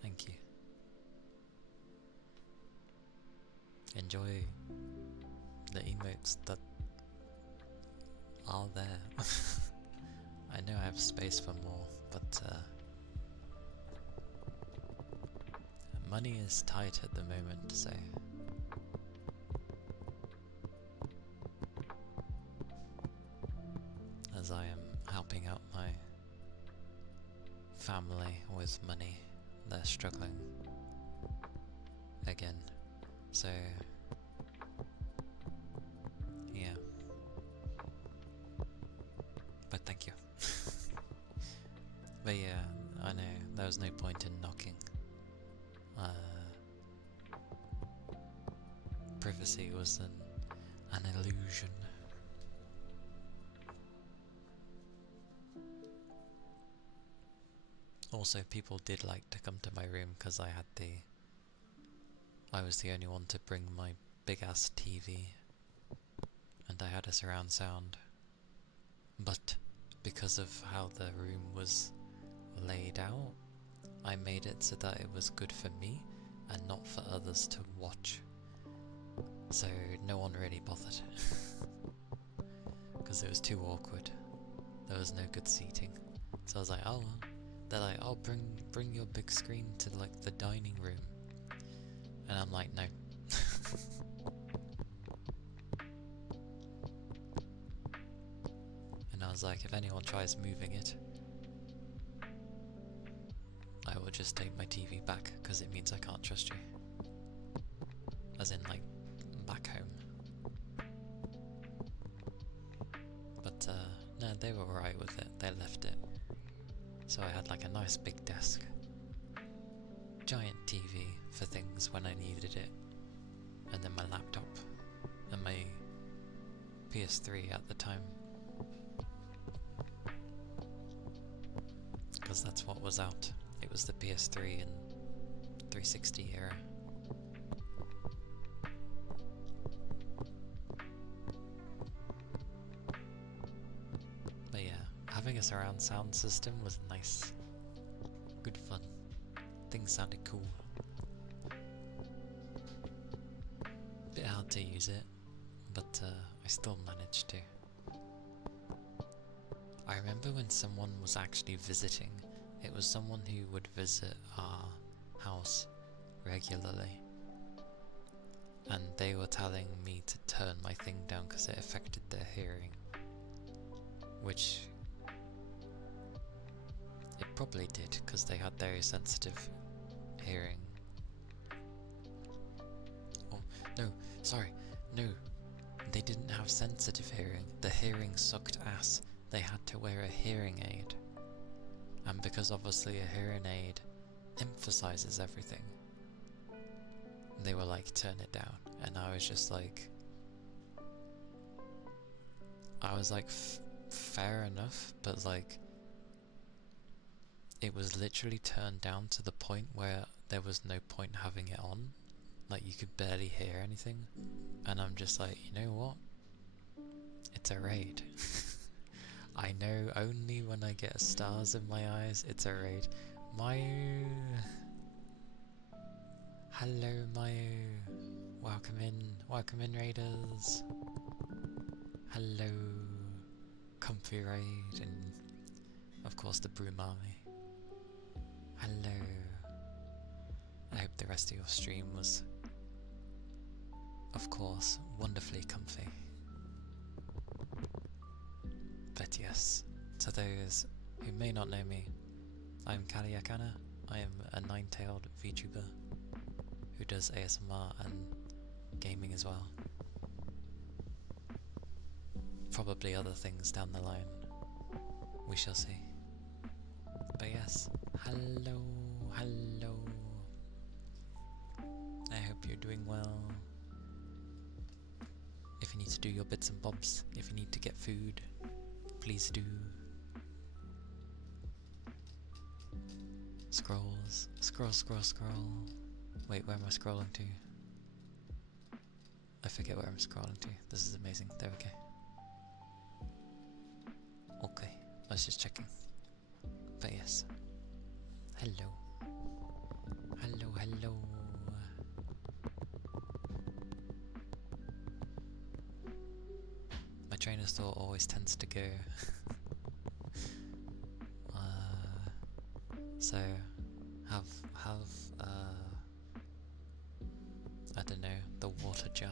Thank you. Enjoy the emotes that are there. I know I have space for more, but money is tight at the moment, so as I am helping out my family with money, they're struggling again, so yeah, but thank you. But yeah, I know, there was no point in knocking. Privacy was an illusion. Also, people did like to come to my room because I was the only one to bring my big ass TV, and I had a surround sound. But because of how the room was laid out, I made it so that it was good for me and not for others to watch. So no one really bothered. Because it was too awkward. There was no good seating. So I was like, oh well. They're like, oh, bring your big screen to like the dining room. And I'm like, no. And I was like, if anyone tries moving it, I will just take my TV back, because it means I can't trust you. As in, like, back home. But, no, they were alright with it. They left it. So I had, like, a nice big desk. Giant TV for things when I needed it. And then my laptop. And my PS3 at the time. Because that's what was out. It was the PS3 and 360 era. But yeah, having Having a surround sound system was nice. Good fun. Things sounded cool. Bit hard to use it, but I still managed to. I remember when someone was actually visiting, it was someone who would visit our house regularly, and they were telling me to turn my thing down because it affected their hearing, which it probably did because they had very sensitive hearing. Oh, no, sorry, no, they didn't have sensitive hearing, the hearing sucked ass. They had to wear a hearing aid, and because obviously a hearing aid emphasizes everything, they were like, turn it down, and I was just like, fair enough, but like, it was literally turned down to the point where there was no point having it on, like you could barely hear anything, and I'm just like, you know what, it's a raid. I know only when I get stars in my eyes, it's a raid. Mayu! Hello Mayu! Welcome in raiders! Hello! Comfy raid, and of course the Broom Army. Hello! I hope the rest of your stream was, of course, wonderfully comfy. But yes, to those who may not know me, I'm Calia Kana. I am a nine-tailed VTuber who does ASMR and gaming as well. Probably other things down the line. We shall see. But yes, hello, hello. I hope you're doing well. If you need to do your bits and bobs, if you need to get food, please do. Scrolls. Scroll, scroll, scroll. Wait, where am I scrolling to? I forget where I'm scrolling to. This is amazing. There we go. Okay, I was just checking. But yes. Hello. Hello, hello. My train of thought always tends to go. So have I don't know, the water jar.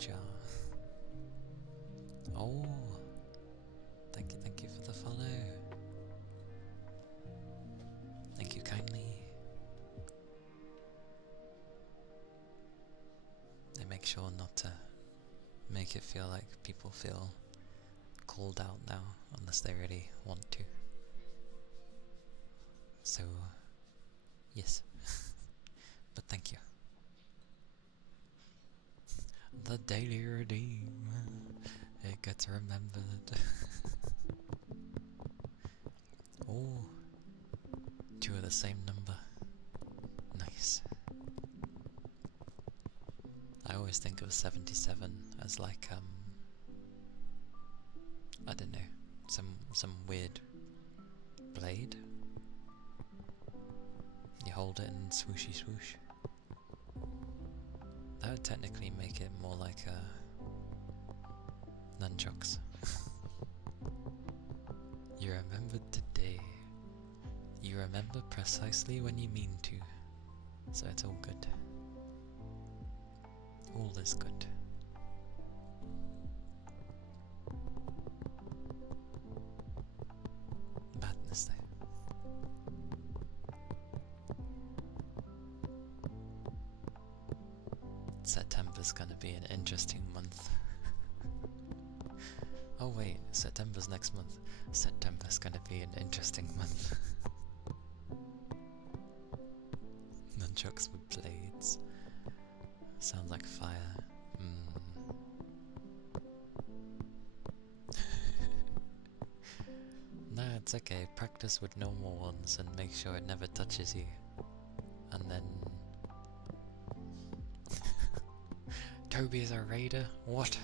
Gotcha. Oh, thank you for the follow. Thank you kindly. They make sure not to make it feel like people feel called out now, unless they really want to. So, yes. But thank you. The daily redeem, it gets remembered. Oh, two of the same number. Nice. I always think of 77 as like, I don't know, some weird blade. You hold it and swooshy swoosh. That would technically make it more like nunchucks. You remembered today. You remember precisely when you mean to. So it's all good. All is good. Madness though. September's gonna be an interesting month. Oh wait, September's next month. September's gonna be an interesting month. Nunchucks with blades. Sounds like fire. No, it's okay. Practice with normal ones and make sure it never touches you. And then... Toby is a raider? What?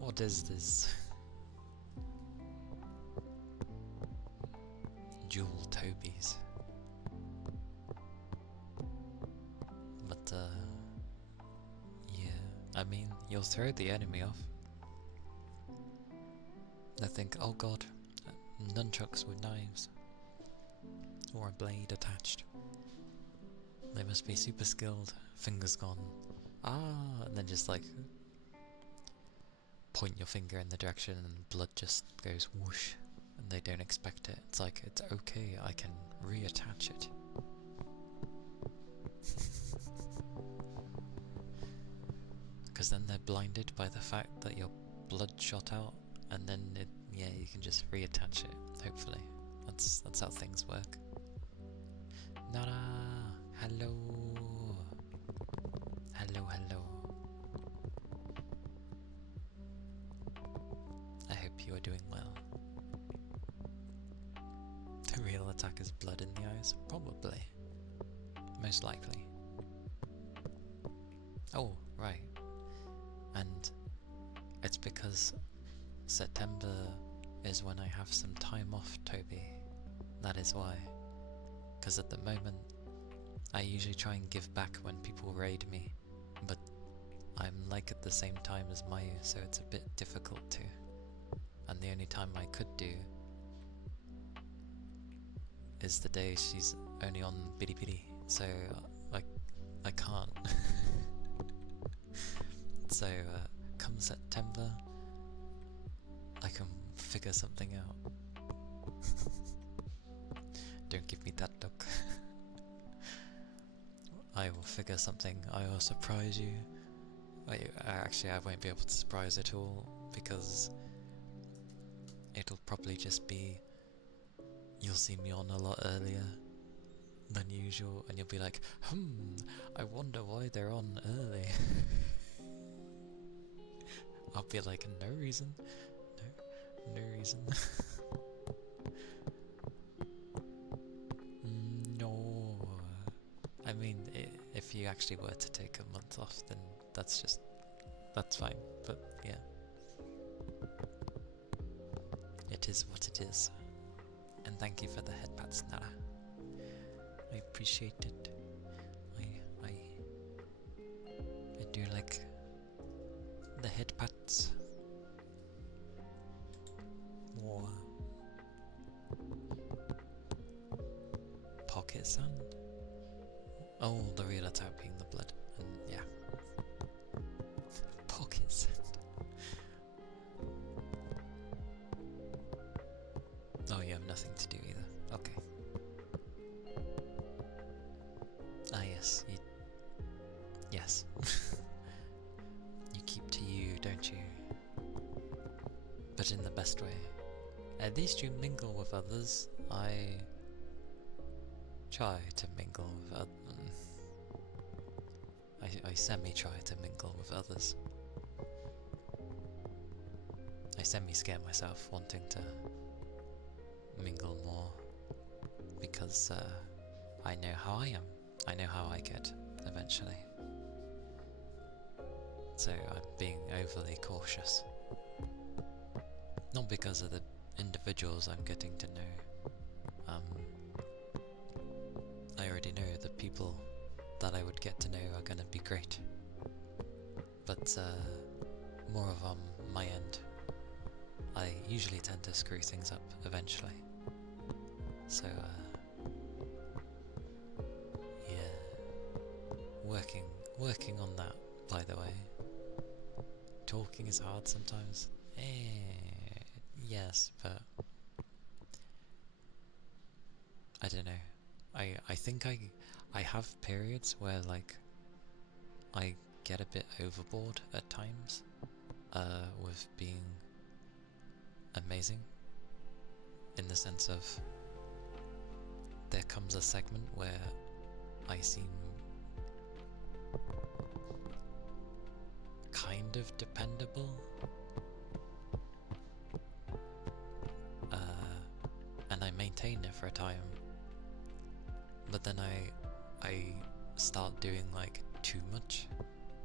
What is this? Dual Tobies. But, yeah. I mean, you'll throw the enemy off. They think, oh god, nunchucks with knives. Or a blade attached. They must be super skilled. Fingers gone. Ah, and then just like point your finger in the direction and blood just goes whoosh. And they don't expect it. It's like, it's okay, I can reattach it. Because then they're blinded by the fact that your blood shot out, and then yeah, you can just reattach it, hopefully. That's how things work. Nara! Hello! Hello, hello. I hope you are doing well. The real attack is blood in the eyes? Probably. Most likely. Oh, right. And it's because September is when I have some time off, Toby. That is why. Because at the moment, I usually try and give back when people raid me, but I'm like at the same time as Mayu, so it's a bit difficult to. And the only time I could do is the day she's only on Bidi Bidi, so I can't. So come September, I can figure something out. Don't give me that look. I will figure something. I will surprise you. Actually, I won't be able to surprise at all, because it'll probably just be you'll see me on a lot earlier than usual, and you'll be like, I wonder why they're on early. I'll be like, no reason. No reason. No. I mean, if you actually were to take a month off, then that's fine. But yeah. It is what it is. And thank you for the head pats, Nara. I appreciate it. I do like the head pats. More pocket sand. Oh, the real attack being the blood. And yeah, nothing to do either. Okay. Ah yes, yes. You keep to you, don't you? But in the best way. At least you mingle with others. I try to mingle with others. I semi-try to mingle with others. I semi-scare myself wanting to mingle more because I know how I am. I know how I get eventually. So I'm being overly cautious. Not because of the individuals I'm getting to know. I already know the people that I would get to know are going to be great. But more of on my end. I usually tend to screw things up eventually. So yeah. Working on that, by the way. Talking is hard sometimes. Yes, but I don't know. I think I have periods where like I get a bit overboard at times with being amazing, in the sense of there comes a segment where I seem kind of dependable, and I maintain it for a time, but then I start doing like too much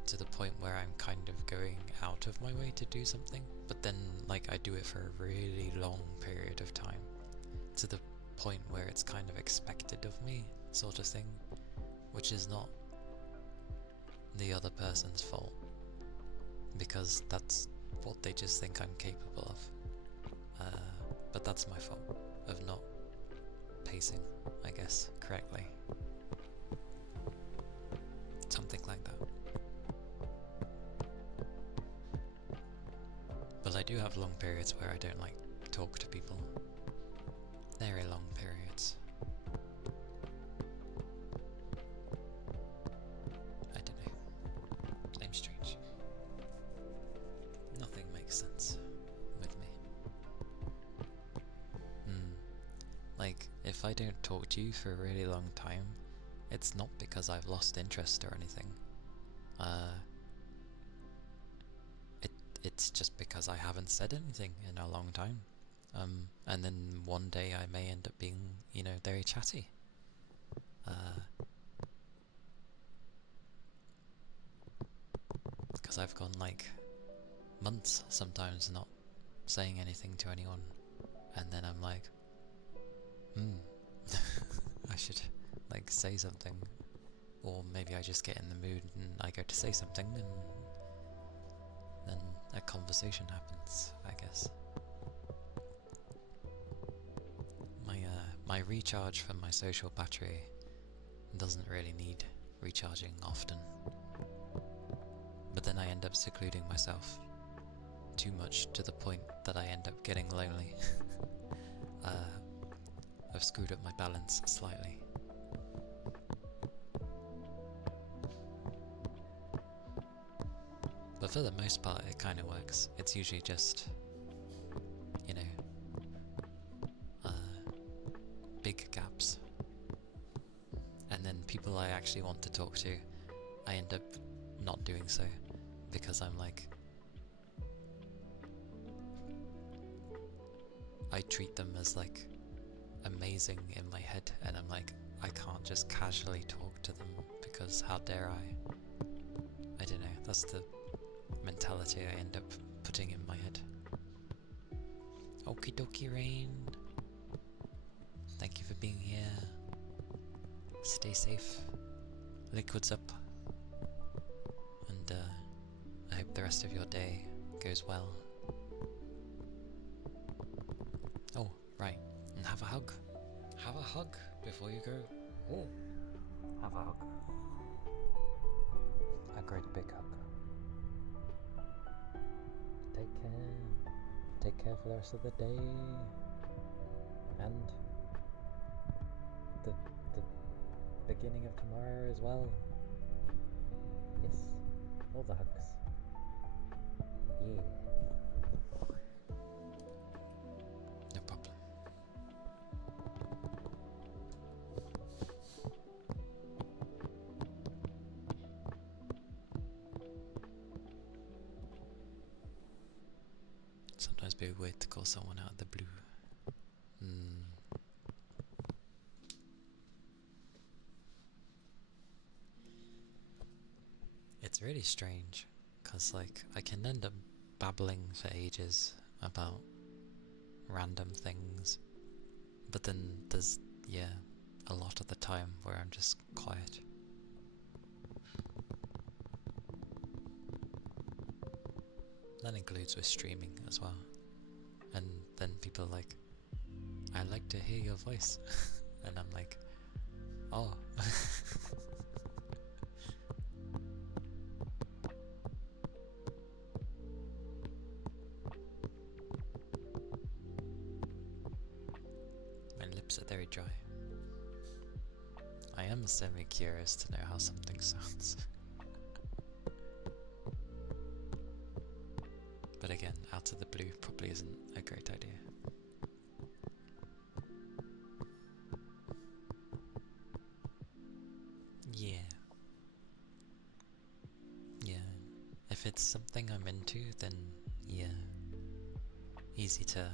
to the point where I'm kind of going out of my way to do something, but then like I do it for a really long period of time to the point where it's kind of expected of me, sort of thing, which is not the other person's fault, because that's what they just think I'm capable of. But that's my fault of not pacing, I guess, correctly. Something like that. But I do have long periods where I don't like talk to people. Very long periods. I don't know. I'm strange. Nothing makes sense with me. Like, if I don't talk to you for a really long time, it's not because I've lost interest or anything. It's just because I haven't said anything in a long time. And then one day I may end up being, you know, very chatty. Because I've gone like months sometimes not saying anything to anyone, and then I'm like, I should like say something, or maybe I just get in the mood and I go to say something, and then a conversation happens, I guess. My recharge for my social battery doesn't really need recharging often, but then I end up secluding myself too much to the point that I end up getting lonely. I've screwed up my balance slightly. But for the most part it kind of works. It's usually just, you know, big gaps. And then people I actually want to talk to, I end up not doing so, because I'm like, I treat them as like amazing in my head, and I'm like, I can't just casually talk to them because how dare I? I don't know, that's the mentality I end up putting in my head. Okie dokie, Rain. Thank you for being here. Stay safe. Liquid's up. And I hope the rest of your day goes well. Oh, right. And have a hug. Have a hug before you go. Oh. Have a hug. A great big hug. Take care. Take care for the rest of the day. And the beginning of tomorrow as well. Yes, all the hugs. Yeah. No problem. Sometimes it'd be weird to call someone out of the blue. It's really strange, because like I can end up babbling for ages about random things, but then there's, yeah, a lot of the time where I'm just quiet. That includes with streaming as well. And then people are like, I like to hear your voice. And I'm like, oh. My lips are very dry. I am semi-curious to know how something sounds. But again, out of the blue probably isn't a great idea. Yeah. Yeah. If it's something I'm into, then yeah. Easy to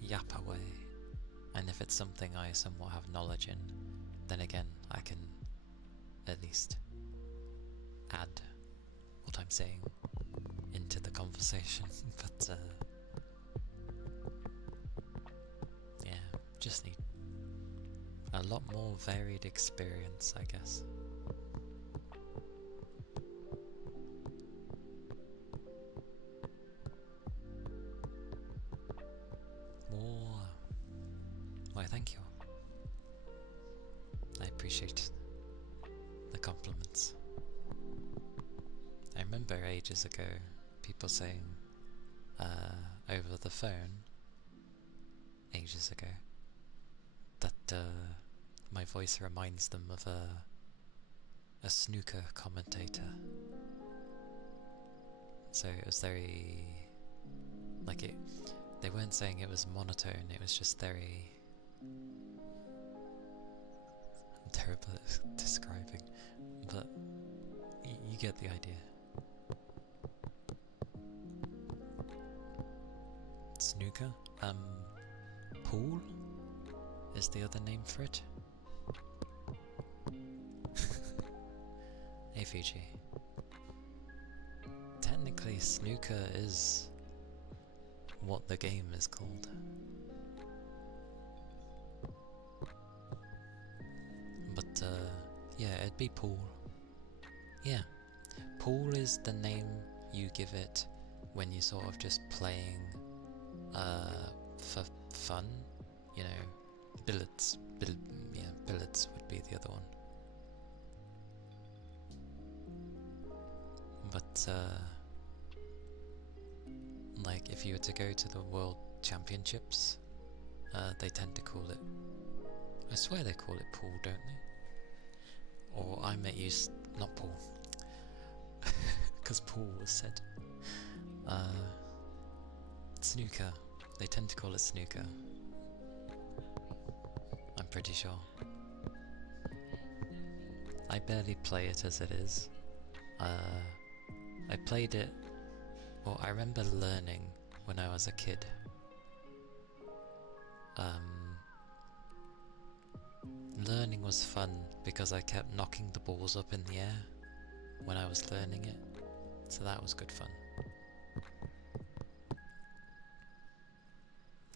yap away. And if it's something I somewhat have knowledge in, then again, I can at least add what I'm saying into the conversation. But yeah, just need a lot more varied experience, I guess. More. Why, thank you. I appreciate the compliments. I remember ages ago people saying over the phone, ages ago, that my voice reminds them of a snooker commentator. So it was very, like it, they weren't saying it was monotone, it was just very, I'm terrible at describing, but you get the idea. Snooker? Pool is the other name for it. Hey Fiji. Technically snooker is what the game is called. But yeah, it'd be pool. Yeah. Pool is the name you give it when you're sort of just playing for fun, you know. Billets. Billets would be the other one. But like if you were to go to the World Championships, they tend to call it, I swear they call it pool, don't they? Or I may use, not pool, because pool was said. Snooker, they tend to call it snooker. I'm pretty sure. I barely play it as it is. I played it, well, I remember learning when I was a kid. Learning was fun because I kept knocking the balls up in the air when I was learning it, so that was good fun.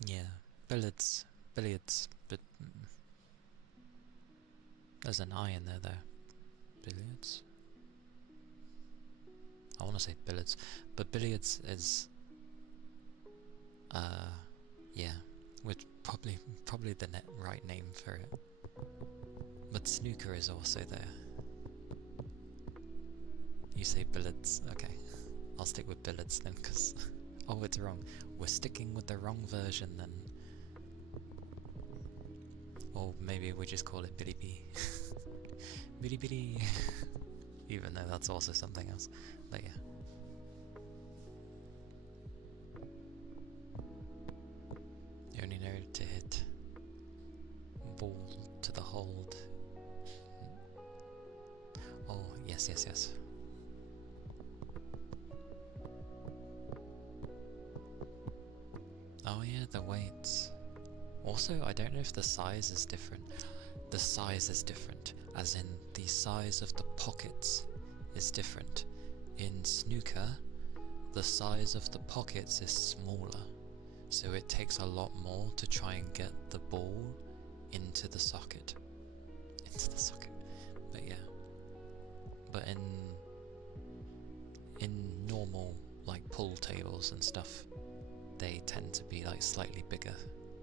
Yeah, billiards, but there's an I in there though. Billiards? I want to say billiards, but billiards is, yeah, which probably the right name for it. But snooker is also there. You say billiards, okay. I'll stick with billiards then, because oh, it's wrong. We're sticking with the wrong version then. Or maybe we just call it Billy B. Billy Billy. Even though that's also something else. But yeah. You only know to hit ball to the hold. Oh, yes, yes, yes. Oh yeah, the weights. Also, I don't know if the size is different. The size is different, as in the size of the pockets is different. In snooker, the size of the pockets is smaller, so it takes a lot more to try and get the ball into the socket. Into the socket. But yeah. But in normal like pool tables and stuff, they tend to be like slightly bigger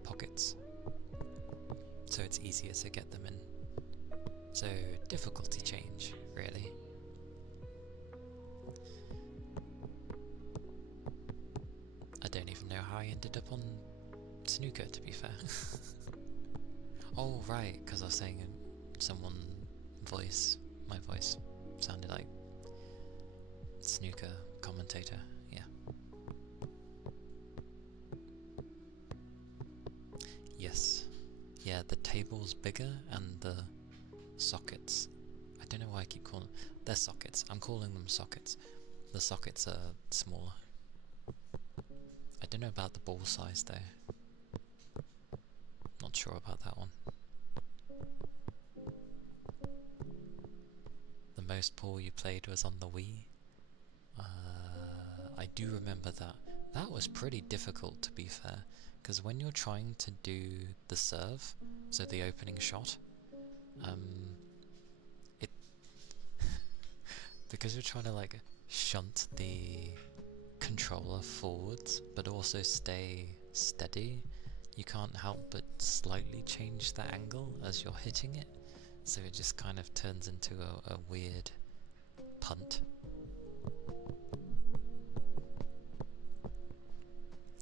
pockets, so it's easier to get them in. So difficulty change, really. I don't even know how I ended up on snooker, to be fair. Oh right, because I was saying my voice sounded like snooker commentator, yeah. Yes. Yeah, the table's bigger and the sockets. I don't know why I keep calling them. They're sockets. I'm calling them sockets. The sockets are smaller. I don't know about the ball size though. Not sure about that one. The most pool you played was on the Wii. I do remember that. That was pretty difficult, to be fair, because when you're trying to do the serve, so the opening shot, it because you're trying to like shunt the controller forwards but also stay steady, you can't help but slightly change the angle as you're hitting it, so it just kind of turns into a weird punt.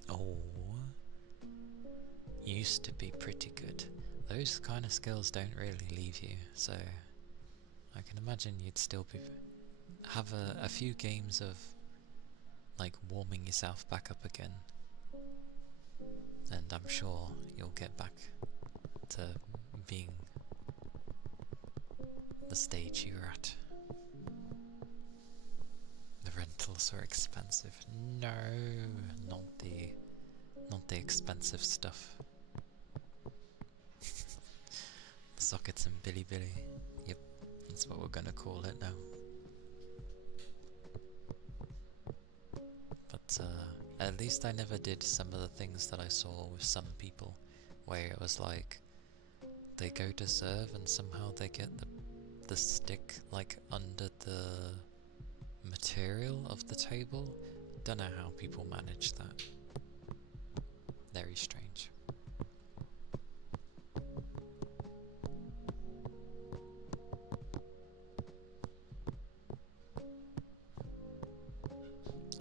Oh, used to be pretty good. Those kind of skills don't really leave you, so I can imagine you'd still have a few games of like warming yourself back up again, and I'm sure you'll get back to being the stage you were at. The rentals are expensive. No, not the expensive stuff. The sockets and Billy Billy. Yep, that's what we're gonna call it now. But at least I never did some of the things that I saw with some people, where it was like they go to serve and somehow they get the stick like under the material of the table. Don't know how people manage that. Very strange.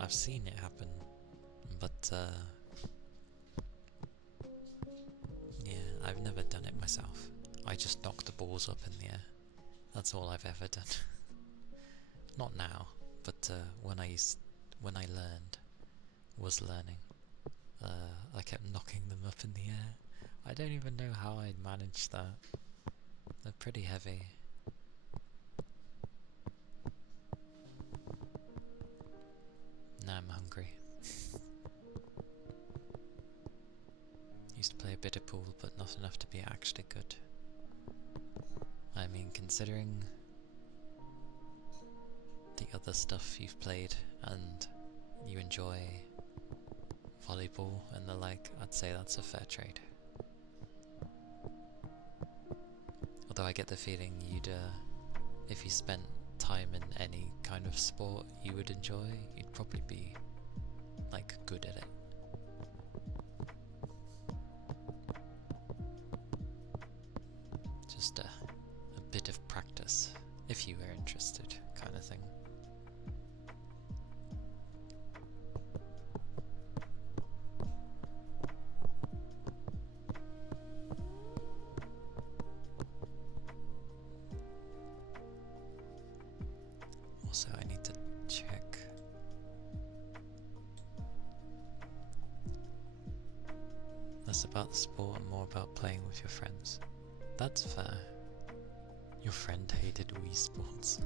I've seen it happen, but yeah, I've never done it myself. I just knock the balls up in the air. That's all I've ever done. Not now, but when I was learning, I kept knocking them up in the air. I don't even know how I'd managed that. They're pretty heavy. Now I'm hungry. Used to play a bit of pool, but not enough to be actually good. I mean, considering the other stuff you've played and you enjoy volleyball and the like, I'd say that's a fair trade. Although I get the feeling you'd, if you spent time in any kind of sport you would enjoy, you'd probably be, like, good at it. Just a bit of practice, if you were interested, kind of thing. Less about the sport and more about playing with your friends. That's fair. Your friend hated Wii Sports.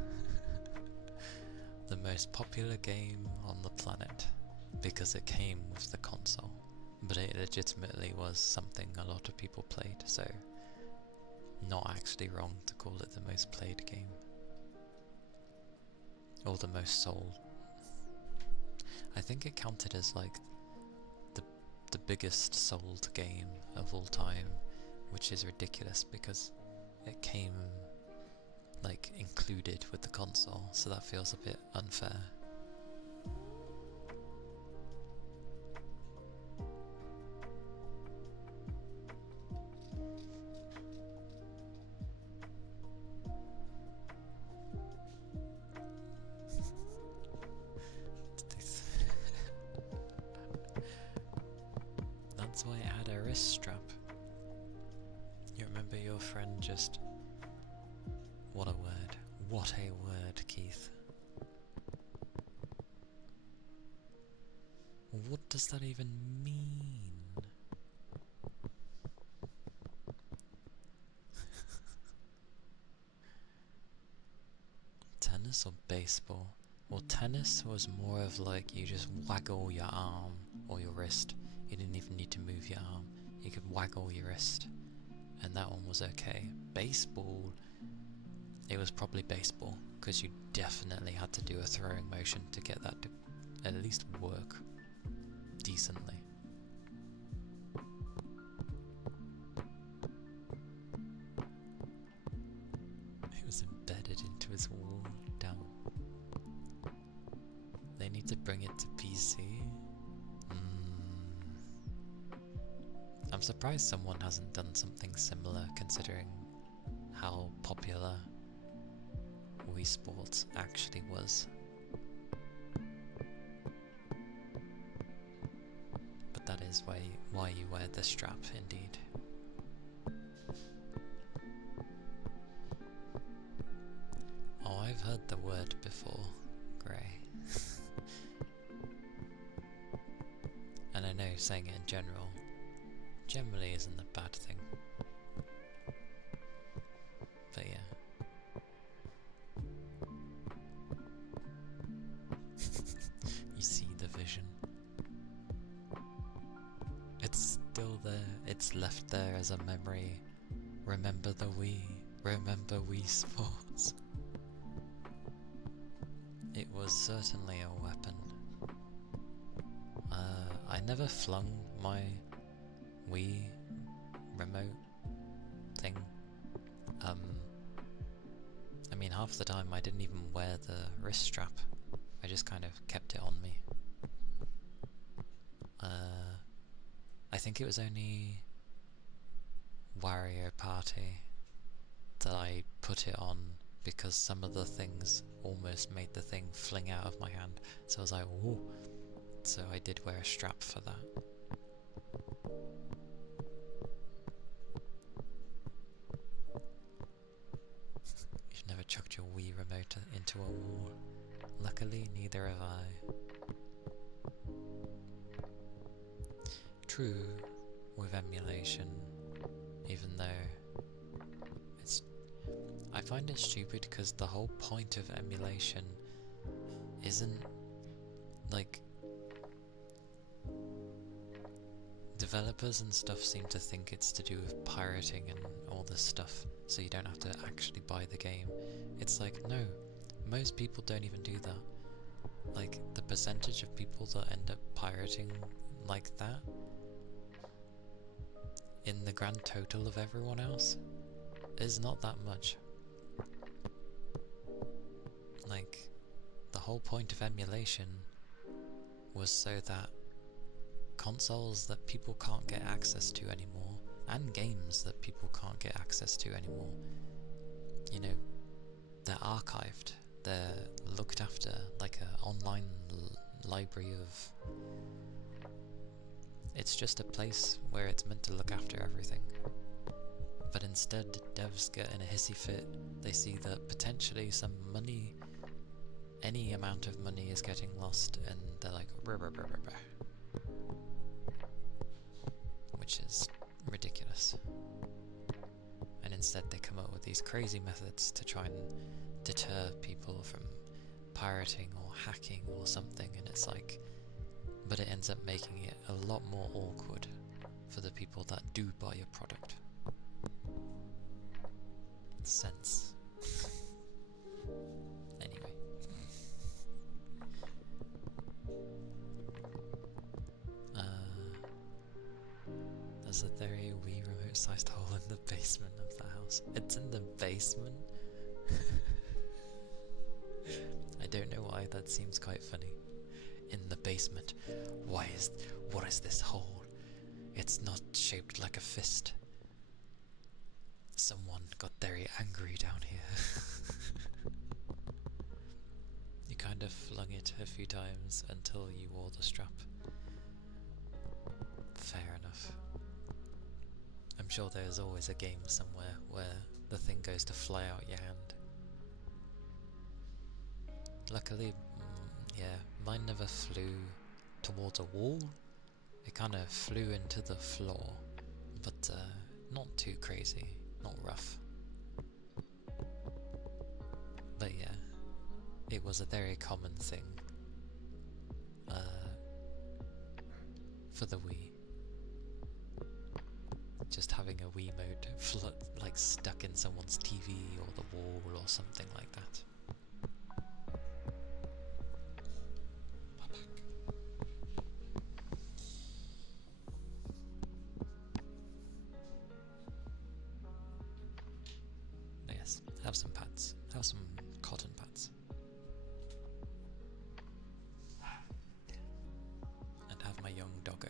The most popular game on the planet, because it came with the console. But it legitimately was something a lot of people played, so not actually wrong to call it the most played game. Or the most sold. I think it counted as like the biggest sold game of all time, which is ridiculous because it came like included with the console, so that feels a bit unfair. That's why I had a wrist strap. You remember your friend just... What a word. What a word, Keith. What does that even mean? Tennis or baseball? Well, tennis was more of like you just waggle your arm or your wrist. You didn't even need to move your arm. You could waggle your wrist. And that one was okay. Baseball, it was probably baseball, because you definitely had to do a throwing motion to get that to at least work decently. It was embedded into his wall. Damn. They need to bring it to PC. I'm surprised someone hasn't done something similar, considering how popular Wii Sports actually was. But that is why you wear the strap, indeed. Oh, I've heard the word before, grey. And I know saying it in general generally isn't a bad thing. But yeah. You see the vision. It's still there, it's left there as a memory. Remember the Wii, remember Wii Sports. It was certainly a weapon. I never flung my Wii remote thing. I mean, half the time I didn't even wear the wrist strap. I just kind of kept it on me. I think it was only Wario Party that I put it on because some of the things almost made the thing fling out of my hand. So I was like, whoa. So I did wear a strap for that. You've never chucked your Wii remote into a wall. Luckily, neither have I. True, with emulation, even though I find it stupid because the whole point of emulation isn't like... Developers and stuff seem to think it's to do with pirating and all this stuff, so you don't have to actually buy the game. It's like, no, most people don't even do that. Like, the percentage of people that end up pirating like that in the grand total of everyone else is not that much. Like, the whole point of emulation was so that consoles that people can't get access to anymore, and games that people can't get access to anymore, you know, they're archived, they're looked after like an online library of... It's just a place where it's meant to look after everything. But instead, devs get in a hissy fit. They see that potentially some money, any amount of money is getting lost, and they're like, which which is ridiculous. And instead they come up with these crazy methods to try and deter people from pirating or hacking or something, and it's like, but it ends up making it a lot more awkward for the people that do buy your product. Sense. Anyway. There's a very wee remote-sized hole in the basement of the house. It's in the basement? I don't know why that seems quite funny. In the basement. What is this hole? It's not shaped like a fist. Someone got very angry down here. You kind of flung it a few times until you wore the strap. Fair enough. I'm sure there's always a game somewhere where the thing goes to fly out your hand. Luckily, yeah, mine never flew towards a wall. It kind of flew into the floor, but not too crazy, not rough. But yeah, it was a very common thing for the Wii. Just having a Wiimote like stuck in someone's TV or the wall or something like that. Yes, have some pads. Have some cotton pads. And have my young doggo.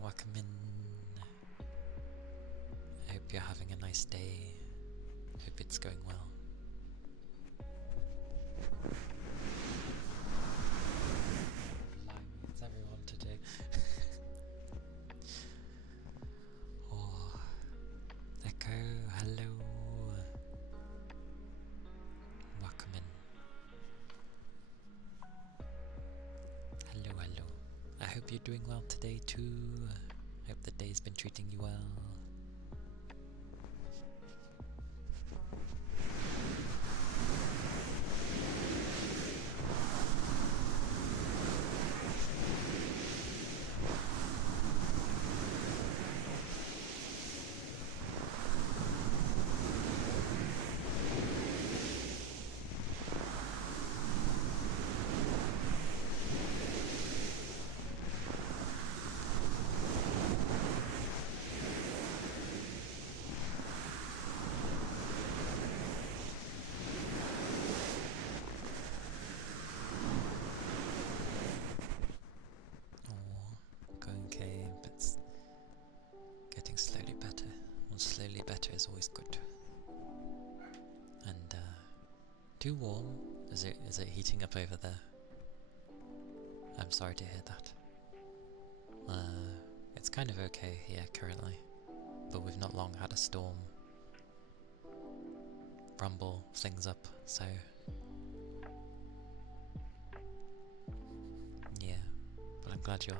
Welcome in. I hope you're having a nice day. Hope it's going well. Blimey, it's everyone today. Oh, Echo, hello. Welcome in. Hello, hello. I hope you're doing well today too. I hope the day's been treating you well. Slowly better. Well, slowly better is always good. And too warm? Is it heating up over there? I'm sorry to hear that. It's kind of okay here currently, but we've not long had a storm rumble things up, so yeah. But I'm glad you're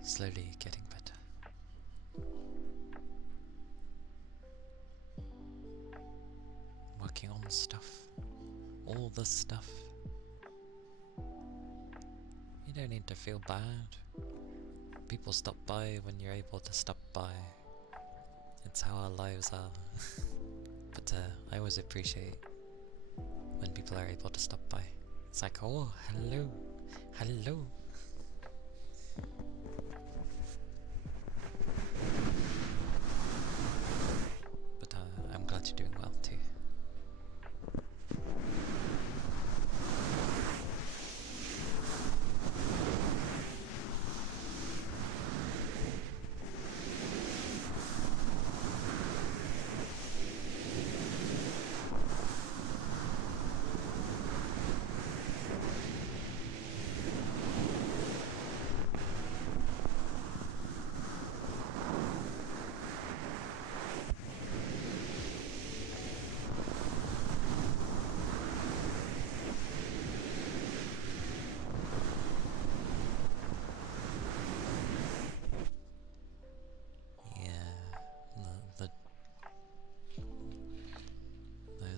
slowly getting better. Working on stuff. All the stuff. You don't need to feel bad. People stop by when you're able to stop by. It's how our lives are. But I always appreciate when people are able to stop by. It's like, oh, hello. Hello. But I'm glad you're doing well too.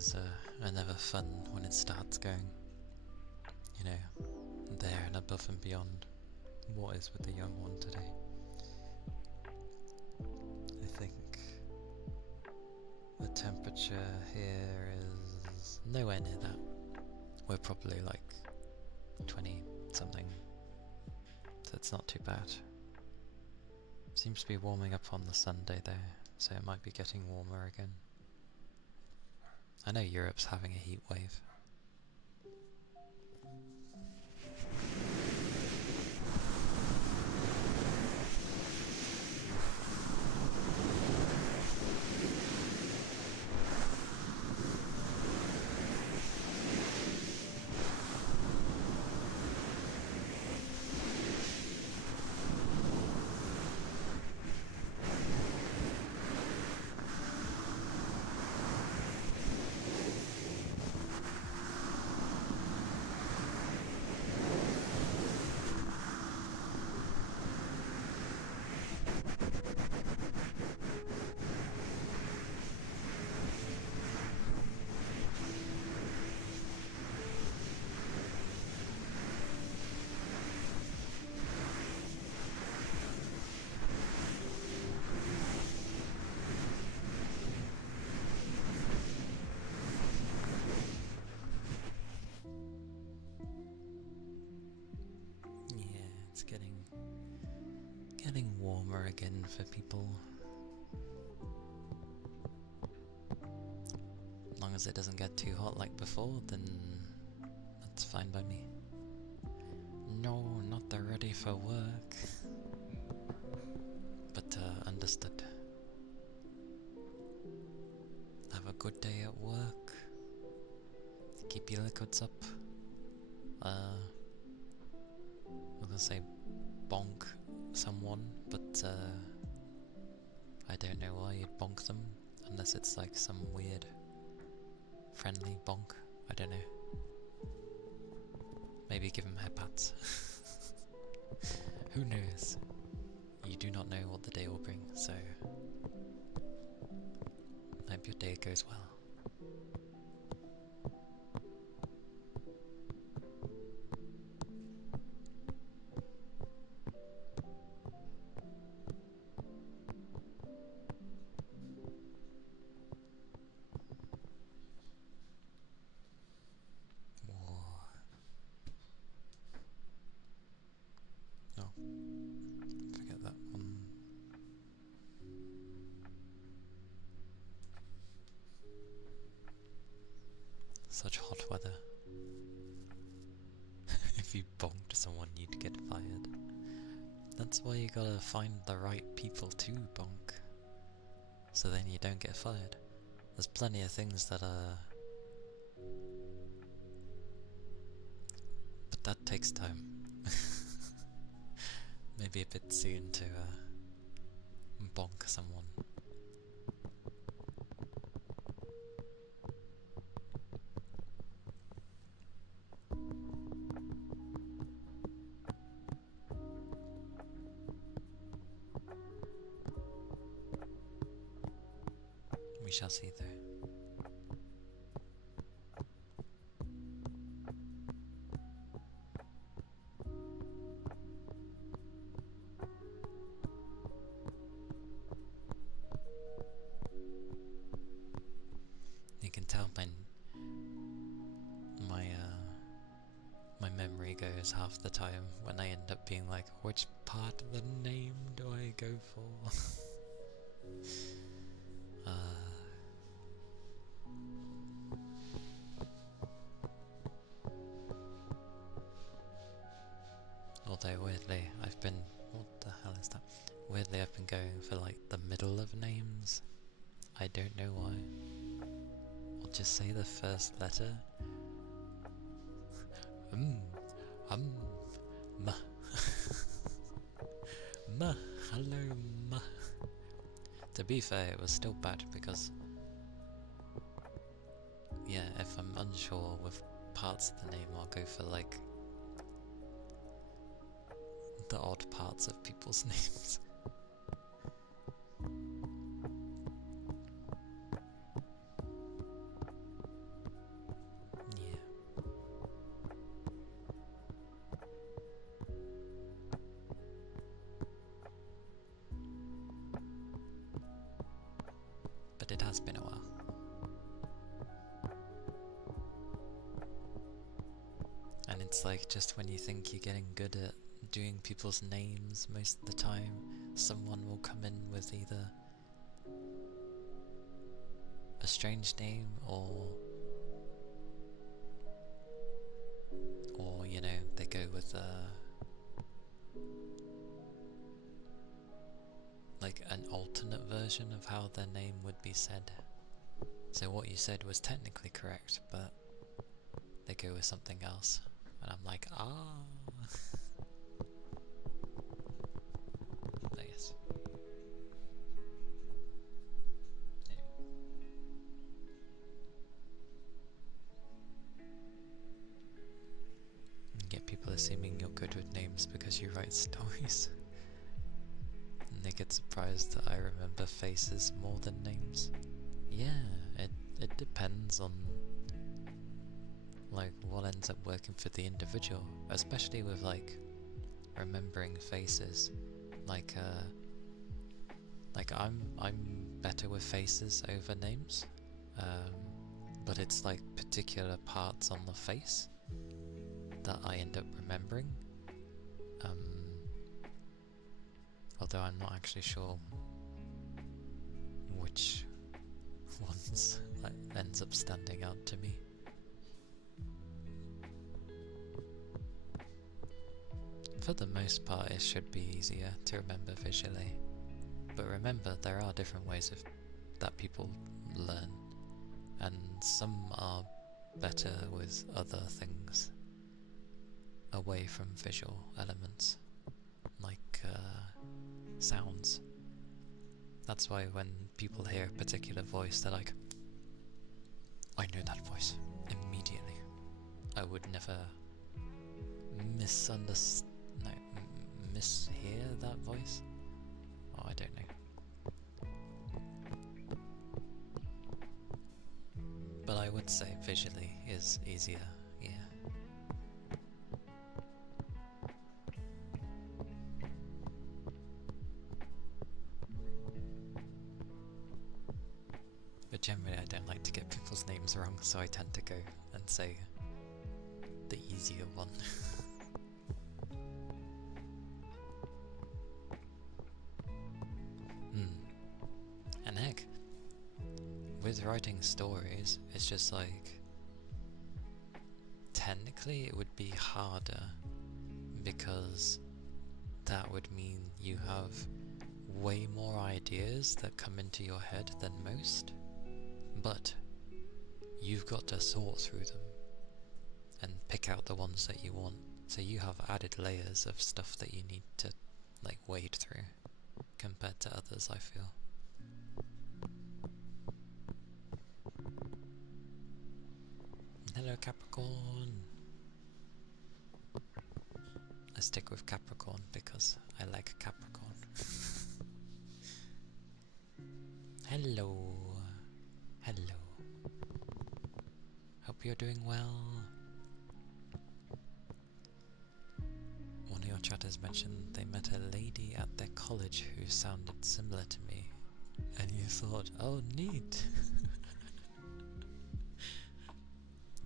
videos are never fun when it starts going, you know, there and above and beyond what is with the young one today. I think the temperature here is nowhere near that. We're probably like 20 something, so it's not too bad. Seems to be warming up on the Sunday there, so it might be getting warmer again. I know Europe's having a heat wave. It's getting warmer again for people. As long as it doesn't get too hot like before, then that's fine by me. No, not they're ready for work. But understood. Have a good day at work. Keep your liquids up. I was gonna say bonk someone, but I don't know why you'd bonk them, unless it's like some weird friendly bonk, I don't know. Maybe give them head pats. Who knows? You do not know what the day will bring, so I hope your day goes well. Forget that one. Such hot weather. If you bonked someone, you'd get fired. That's why you gotta find the right people to bonk, so then you don't get fired. There's plenty of things that are... but that takes time. Maybe a bit soon to bonk someone. We shall see though. You can tell my memory goes half the time when I end up being like, which part of the name do I go for? Although weirdly, what the hell is that? Weirdly, I've been going for like the middle of names. I don't know why. I'll just say the first letter. Ma. Ma. Hello, ma. To be fair, it was still bad because, yeah, if I'm unsure with parts of the name, I'll go for like the odd parts of people's names. but it has been a while. And it's like, just when you think you're getting good at doing people's names most of the time, someone will come in with either a strange name or you know, they go with like an alternate version of how their name would be said. So what you said was technically correct, but they go with something else. And I'm like, ah. But yes. You get people assuming you're good with names because you write stories. And they get surprised that I remember faces more than names. Yeah, it depends on like what ends up working for the individual, especially with like remembering faces. Like I'm better with faces over names, but it's like particular parts on the face that I end up remembering. Although I'm not actually sure which ones like, ends up standing out to me. For the most part, it should be easier to remember visually. But remember, there are different ways of that people learn, and some are better with other things away from visual elements, like sounds. That's why when people hear a particular voice, they're like, I know that voice immediately. I would never mishear that voice. Oh, I don't know. But I would say visually is easier, yeah. But generally I don't like to get people's names wrong, so I tend to go and say the easier one. And heck, with writing stories, it's just like, technically it would be harder because that would mean you have way more ideas that come into your head than most, but you've got to sort through them and pick out the ones that you want, so you have added layers of stuff that you need to like wade through compared to others, I feel. Hello Capricorn! I stick with Capricorn because I like Capricorn. Hello! Hello! Hope you're doing well. One of your chatters mentioned they met a lady at their college who sounded similar to me, and you thought, oh neat!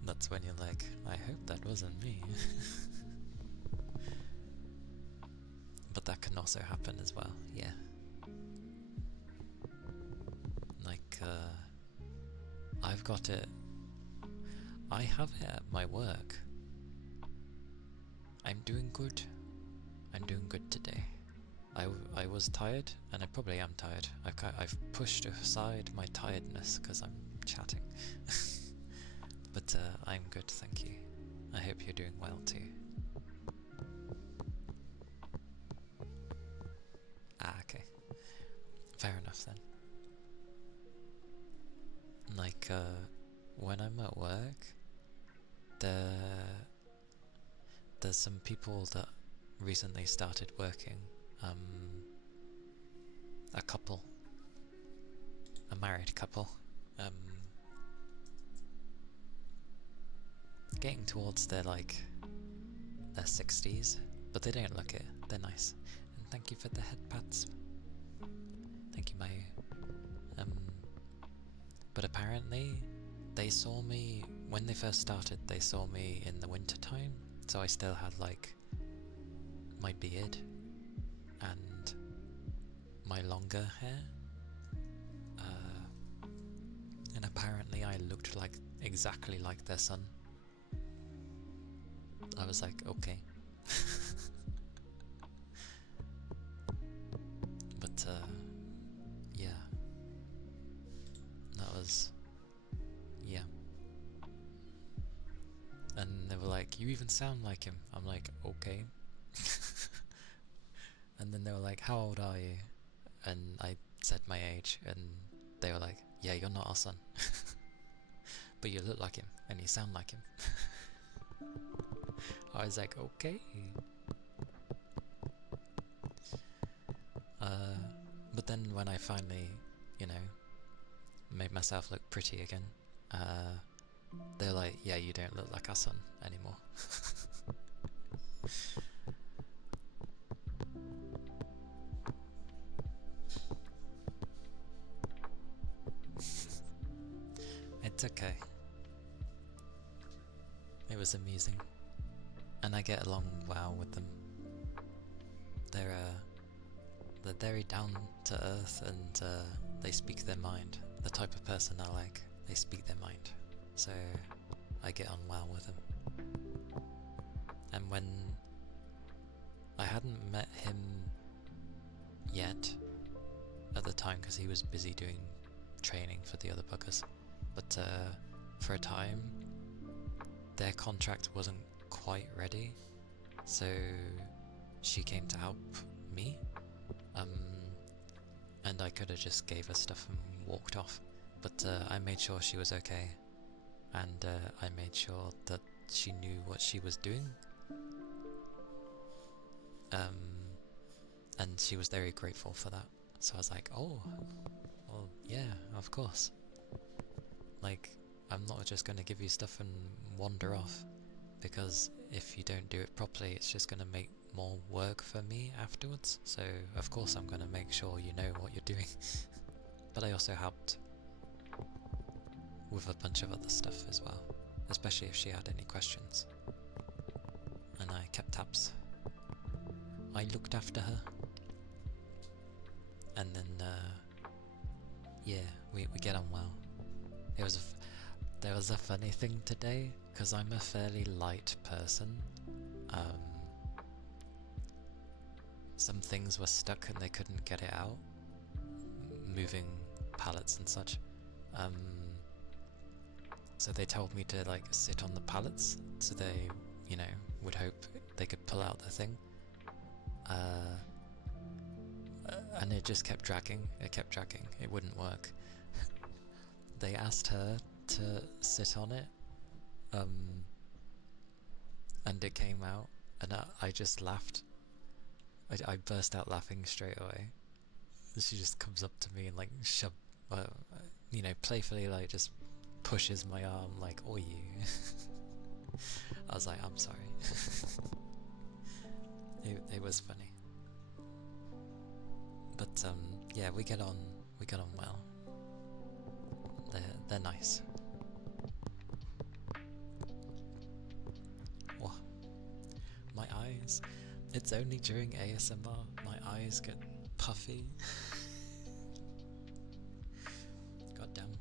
That's when you're like, I hope that wasn't me. But that can also happen as well, yeah. Like, I've got it. I have it at my work. I'm doing good. I'm doing good today. I was tired, and I probably am tired. I've pushed aside my tiredness because I'm chatting. But I'm good, thank you. I hope you're doing well too. Ah, okay. Fair enough then. Like, when I'm at work, there's some people that recently started working. A couple. A married couple. Getting towards their 60s, but they don't look it. They're nice. And thank you for the head pats. Thank you, Mayu. But apparently, they saw me, when they first started, they saw me in the winter time, so I still had like my beard and my longer hair. And apparently I looked like exactly like their son. I was like, okay. But yeah. That was, yeah. And they were like, you even sound like him. I'm like, okay. And then they were like, how old are you? And I said my age, and they were like, yeah, you're not our son. But you look like him, and you sound like him. I was like, okay. But then when I finally, you know, made myself look pretty again, they're like, yeah, you don't look like our son anymore. It's okay. It was amusing. And I get along well with them. They're very down to earth, and they speak their mind. The type of person I like, they speak their mind. So I get on well with them. And when I hadn't met him yet at the time, because he was busy doing training for the other buggers, but for a time their contract wasn't quite ready, so she came to help me, and I could have just gave her stuff and walked off, but I made sure she was okay, and I made sure that she knew what she was doing, and she was very grateful for that. So I was like, oh, well, yeah, of course. Like, I'm not just going to give you stuff and wander off, because if you don't do it properly, it's just going to make more work for me afterwards. So, of course, I'm going to make sure you know what you're doing. But I also helped with a bunch of other stuff as well, especially if she had any questions. And I kept tabs. I looked after her. And then, yeah, we get on well. There was a funny thing today, because I'm a fairly light person. Some things were stuck and they couldn't get it out, moving pallets and such. So they told me to like sit on the pallets, so they, you know, would hope they could pull out the thing. And it just kept dragging. It wouldn't work. They asked her to sit on it, and it came out, and I just laughed. I burst out laughing straight away. She just comes up to me and like you know, playfully like just pushes my arm like, "Oh, you." I was like, "I'm sorry." It was funny. But yeah, we get on well. They're nice. Whoa. My eyes. It's only during ASMR my eyes get puffy. God damn.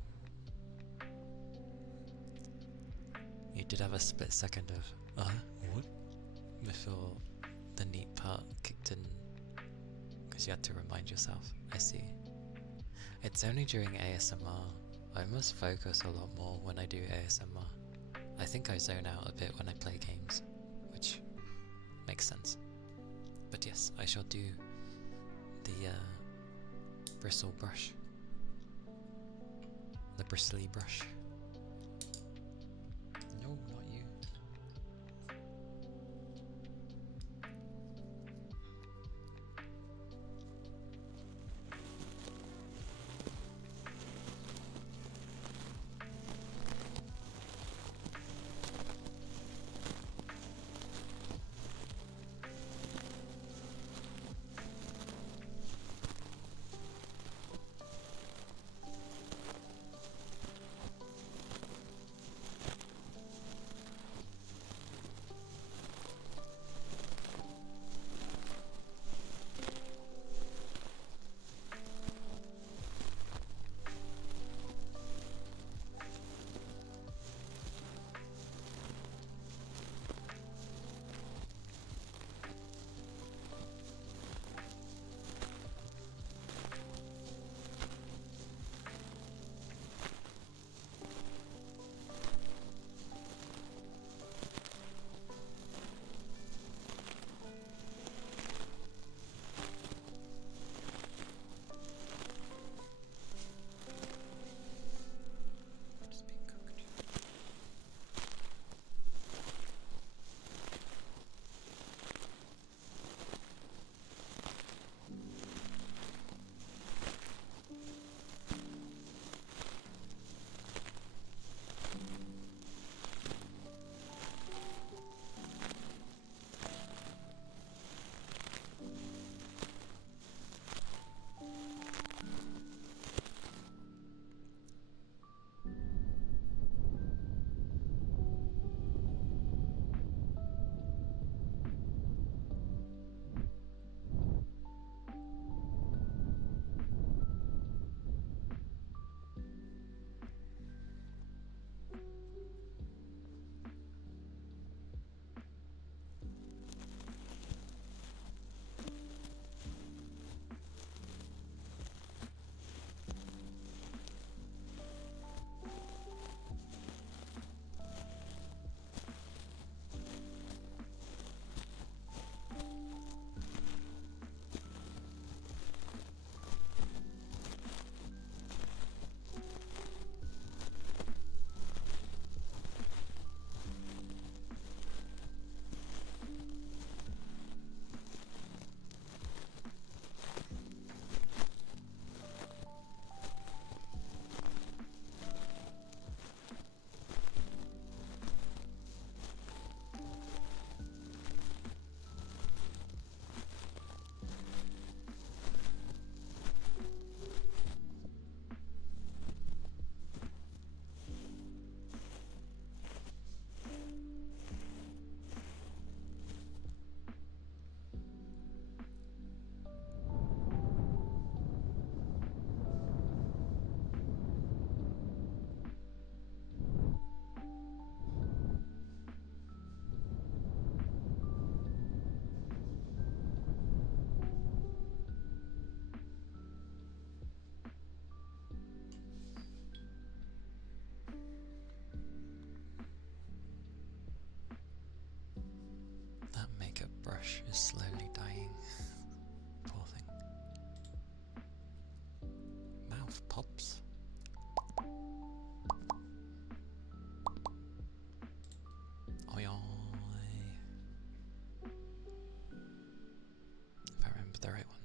You did have a split second of what? Before the neat part kicked in, because you had to remind yourself. I see. It's only during ASMR. I must focus a lot more when I do ASMR. I think I zone out a bit when I play games, which makes sense. But yes, I shall do the bristle brush. The bristly brush. No, not you. brush is slowly dying. Poor thing. Mouth pops. Oi oi. If I remember the right one.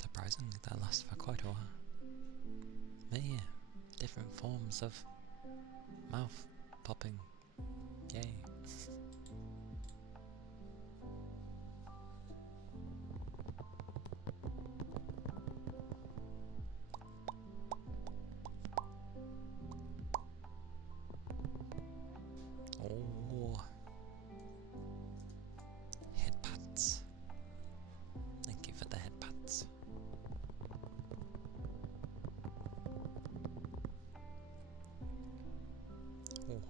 Surprisingly, that lasts for quite a while. Yeah, different forms of mouth popping. Yay. Oh, head pats. Thank you for the head pats. Oh.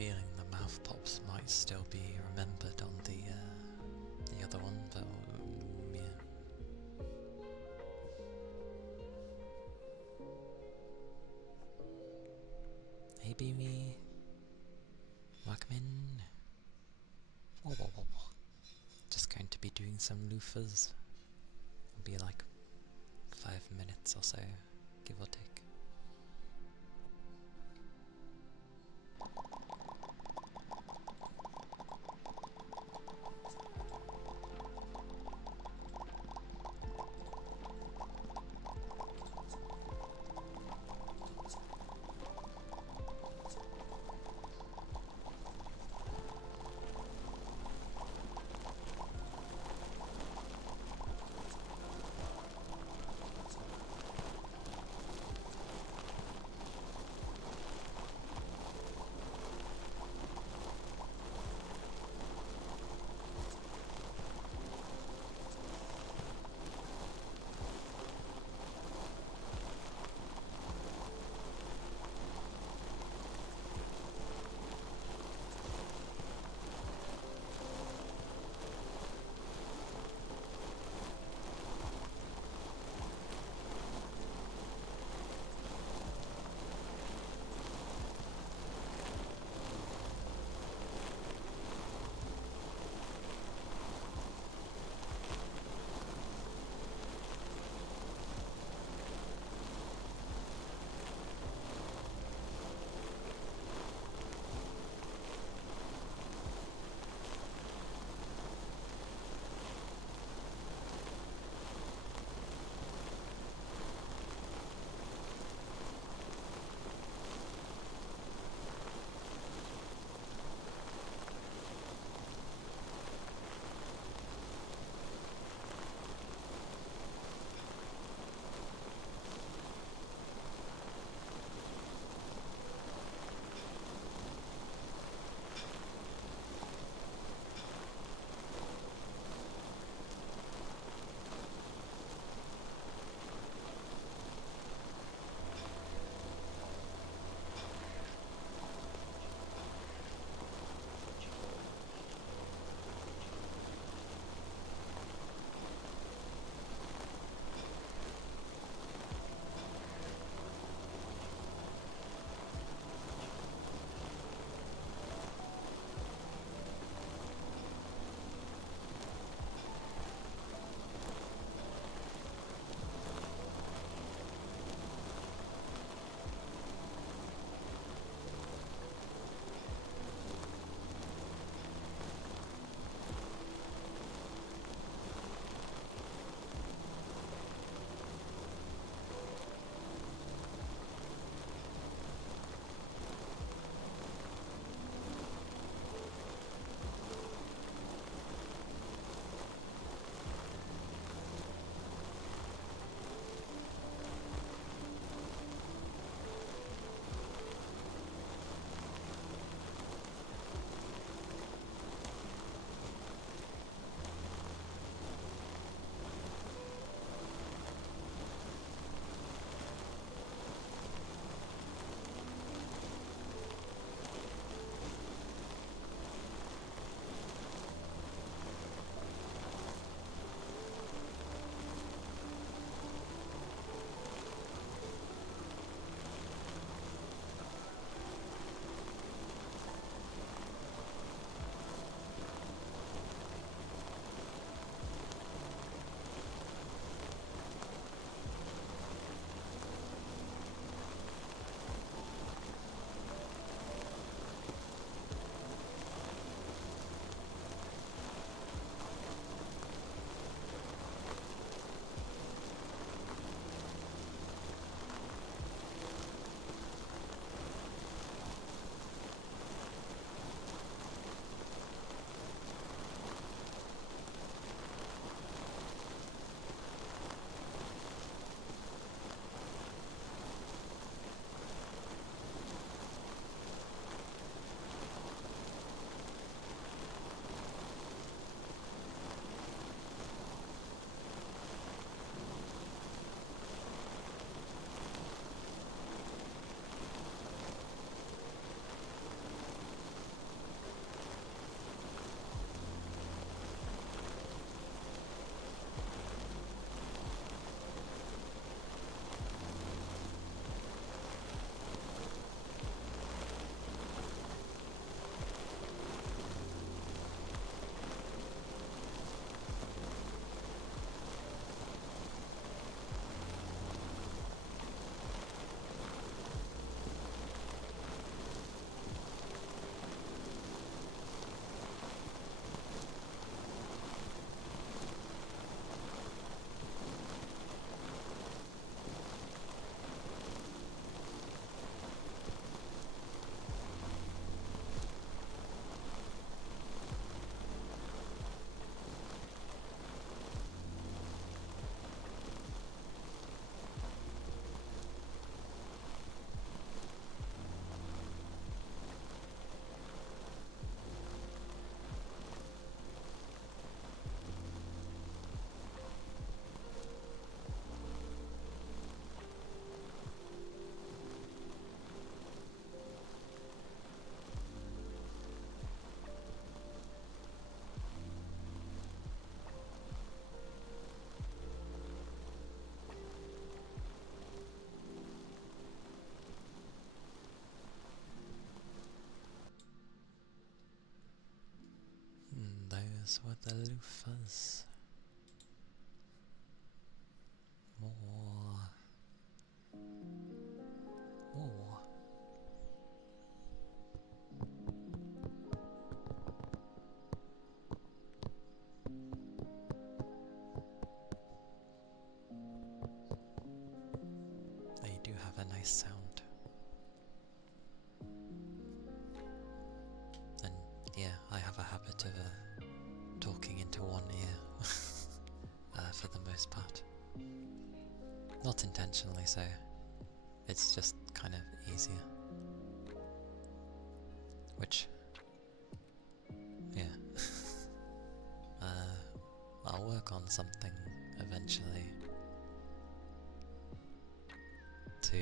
feeling the mouth pops might still be remembered on the other one, but yeah. Hey Beamy, welcome in. Whoa, whoa, whoa, whoa. Just going to be doing some loofahs. It'll be like 5 minutes or so, give or take. Those were the loofahs. More. More. They do have a nice sound. And yeah, I have a habit of talking into one ear for the most part. Not intentionally so, it's just kind of easier. Which, yeah. I'll work on something eventually to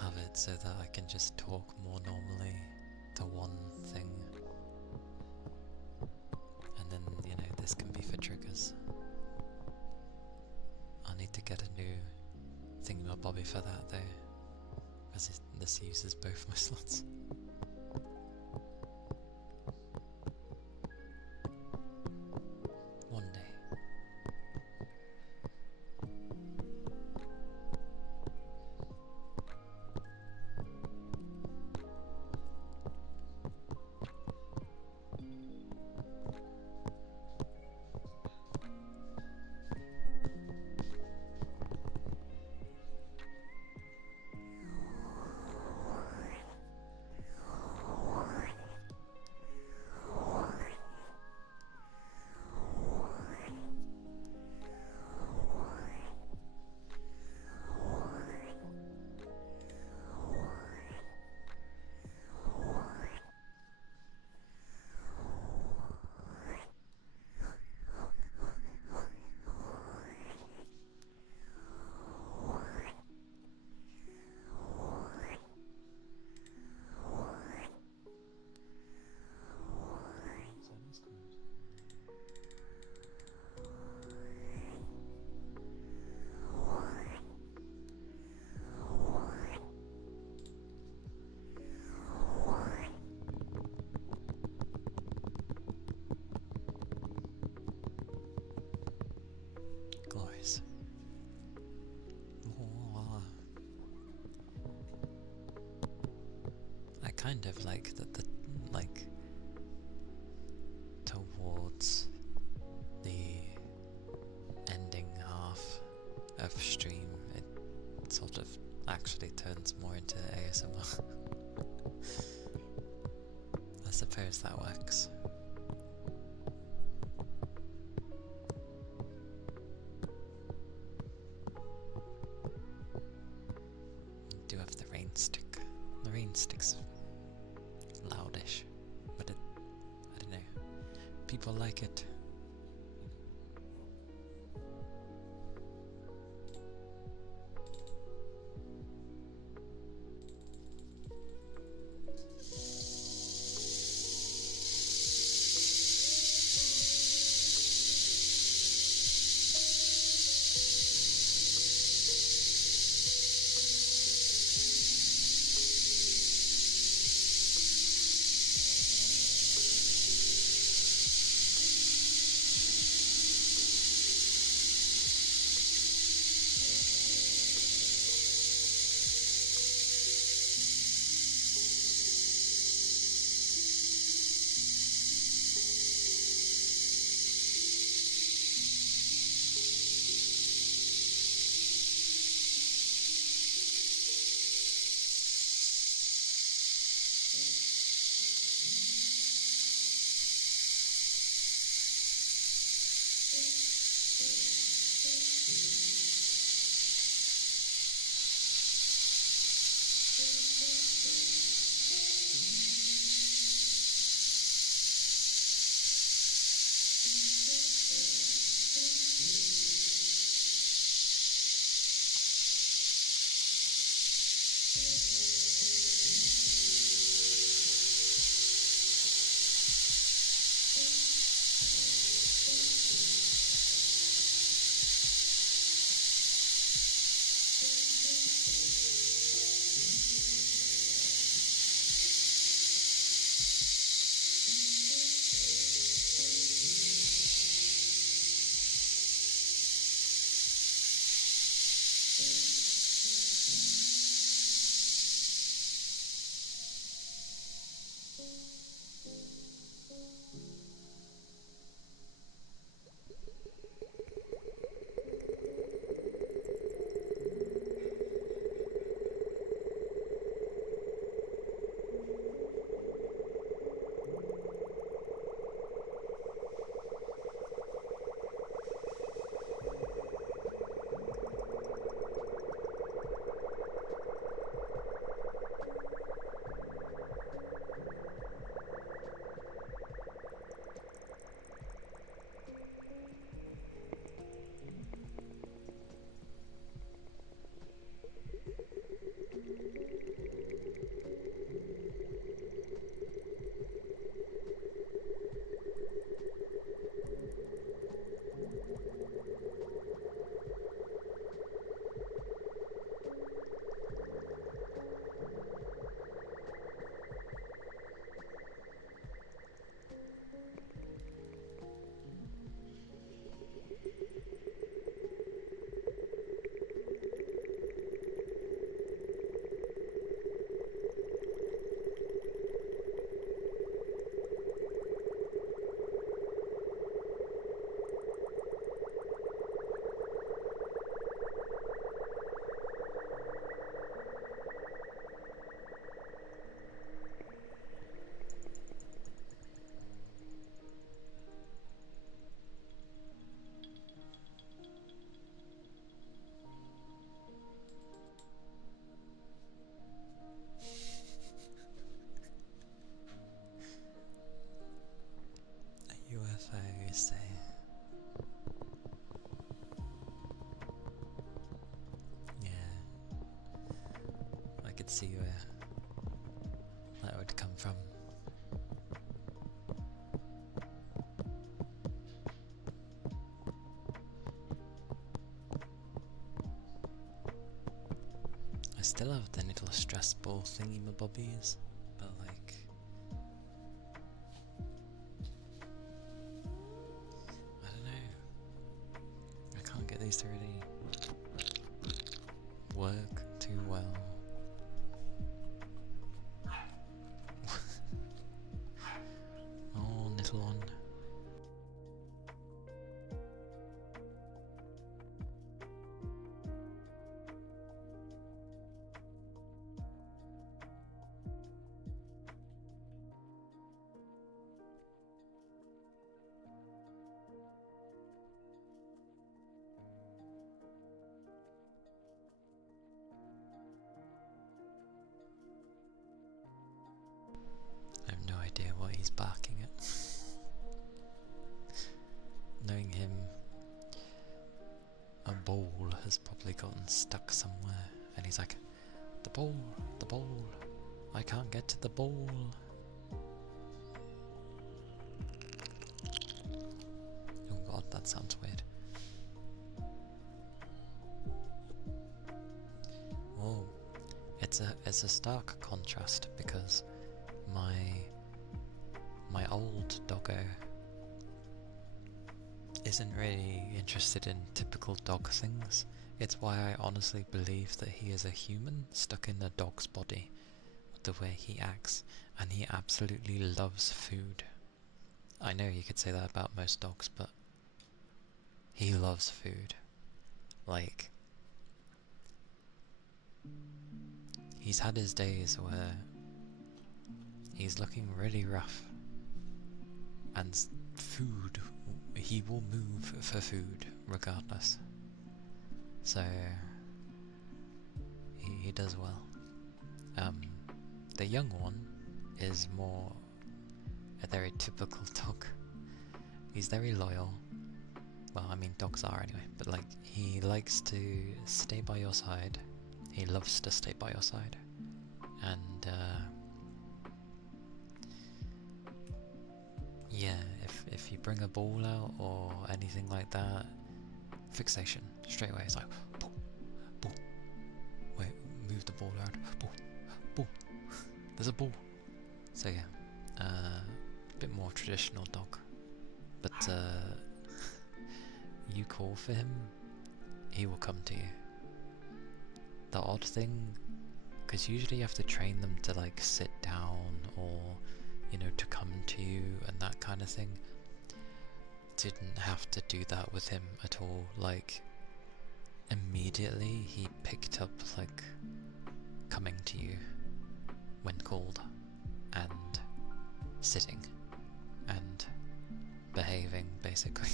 have it so that I can just talk more normally to one thing. And then, you know, this can be for triggers. I need to get a new thingamabobby for that though, because this uses both my slots. One day. Glorious. I kind of like that like towards the ending half of stream it sort of actually turns more into ASMR. I suppose that works. Do have the rain stick. The rain stick's loudish, but I don't know. People like it. UFO, you say? Yeah, I could see where that would come from. I still have the little stress ball thingy-mabobbies, but like, I don't know. I can't get these to really work too well. Oh, little one. I have no idea what he's barking at. Knowing him, a ball has probably gotten stuck somewhere, and he's like, the ball, I can't get to the ball. Oh god, that sounds weird. Oh, it's a stark contrast because my old doggo isn't really interested in typical dog things. It's why I honestly believe that he is a human stuck in a dog's body with the way he acts, and he absolutely loves food. I know you could say that about most dogs, but he loves food. Like, he's had his days where he's looking really rough, and food, he will move for food regardless. So he does well. The young one is more a very typical dog. He's very loyal. Well, I mean, dogs are anyway, but like, he likes to stay by your side. He loves to stay by your side. And yeah, if you bring a ball out or anything like that, fixation straight away. It's like, ball, ball. Wait, move the ball around. Ball, ball. There's a ball. So yeah, a bit more traditional dog. But you call for him, he will come to you. The odd thing, because usually you have to train them to like sit down or, you know, to come to you and that kind of thing. Didn't have to do that with him at all. Like, immediately he picked up like coming to you when called and sitting and behaving basically.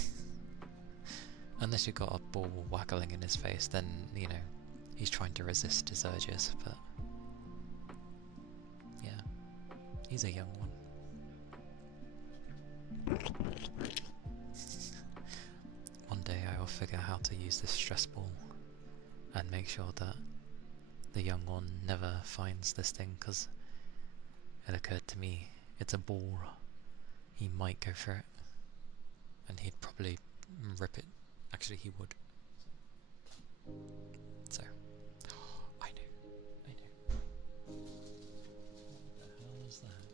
Unless you got a ball waggling in his face, then, you know, he's trying to resist his urges, but yeah, he's a young one. One day I will figure out how to use this stress ball and make sure that the young one never finds this thing, because it occurred to me, it's a ball. He might go for it, and he'd probably rip it. Actually, he would. So, I know. What the hell is that?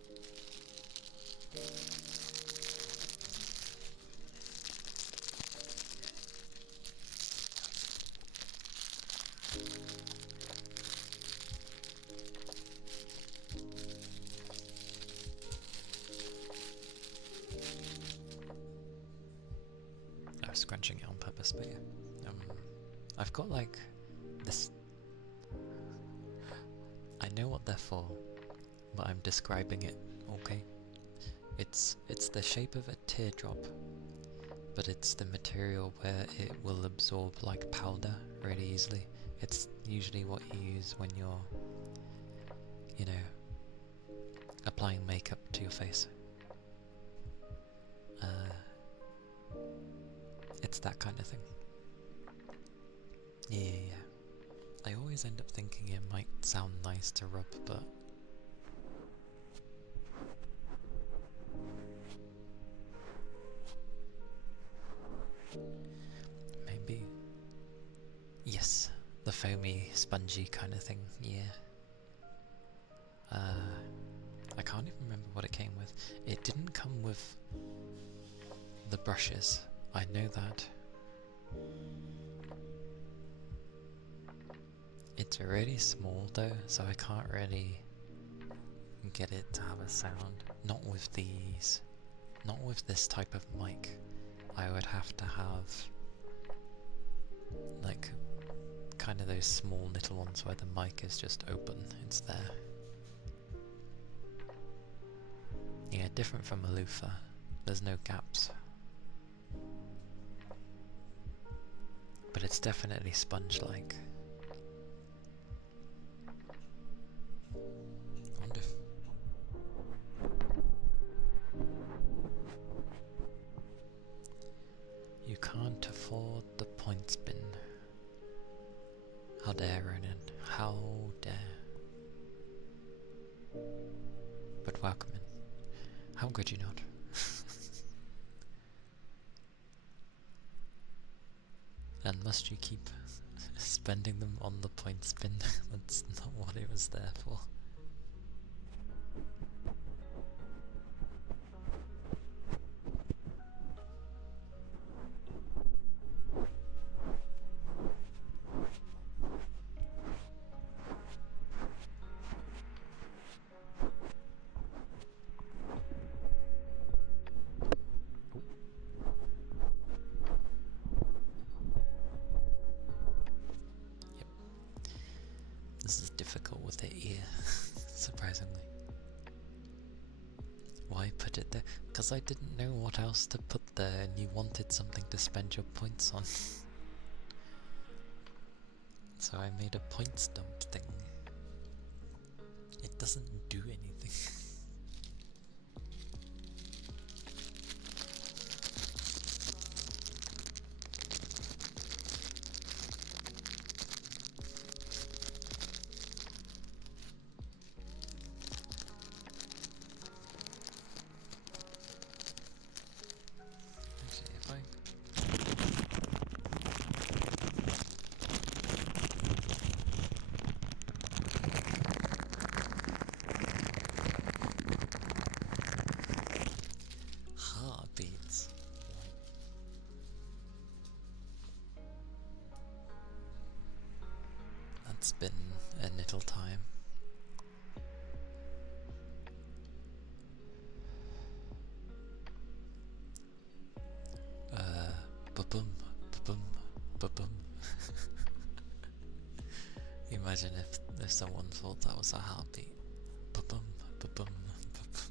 I was scrunching it on purpose, but yeah. I've got like this. I know what they're for, but I'm describing it, okay? It's the shape of a teardrop, but it's the material where it will absorb like powder really easily. It's usually what you use when you're, you know, applying makeup to your face. It's that kind of thing. Yeah. I always end up thinking it might sound nice to rub, but maybe. Yes, the foamy, spongy kind of thing, yeah. I can't even remember what it came with. It didn't come with the brushes, I know that. It's really small though, so I can't really get it to have a sound. Not with these. Not with this type of mic. I would have to have like kind of those small little ones where the mic is just open. It's there. Yeah, different from a loofah. There's no gaps. But it's definitely sponge-like. I wonder if... You can't afford the point spin. How dare, Ronan. How dare. But welcome in. How could you not? And must you keep spending them on the point spin? That's not what it was there for. This is difficult with the ear, surprisingly. Why put it there? Because I didn't know what else to put there and you wanted something to spend your points on. So I made a point stump thing. It doesn't do anything. Actually, if I... Heartbeats. That's been a little time. Ba-boom, ba-boom, ba-boom. Imagine if someone thought that was a heartbeat. Ba-boom, ba-boom, ba-boom.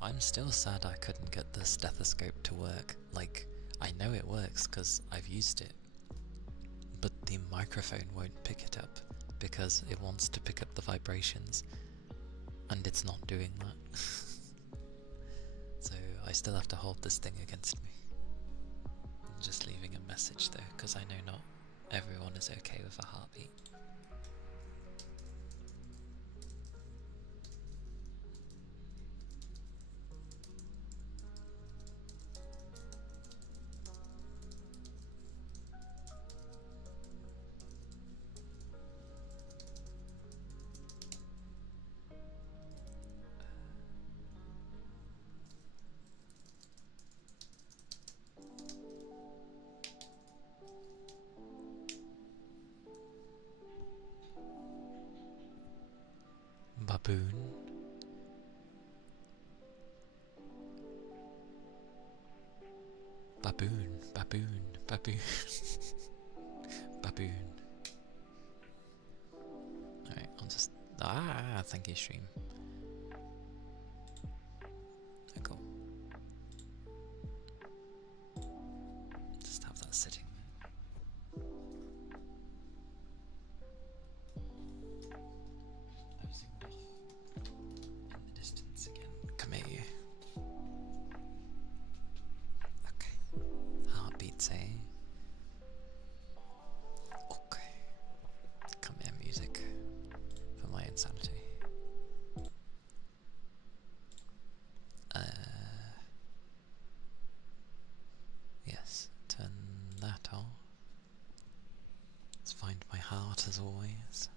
I'm still sad I couldn't get the stethoscope to work. Like, I know it works because I've used it, but the microphone won't pick it up because it wants to pick up the vibrations, and it's not doing that. So I still have to hold this thing against me. I'm just leaving a message though, because I know not everyone is okay with a heartbeat. Baboon, baboon, baboon, baboon. Alright, I'll just... thank you, stream. Cool. Just have that sitting there. Closing off in the distance again. Come here, you. Okay. Heartbeats, eh? Okay. Come here, music. For my insanity. Yes, turn that on. Let's find my heart as always.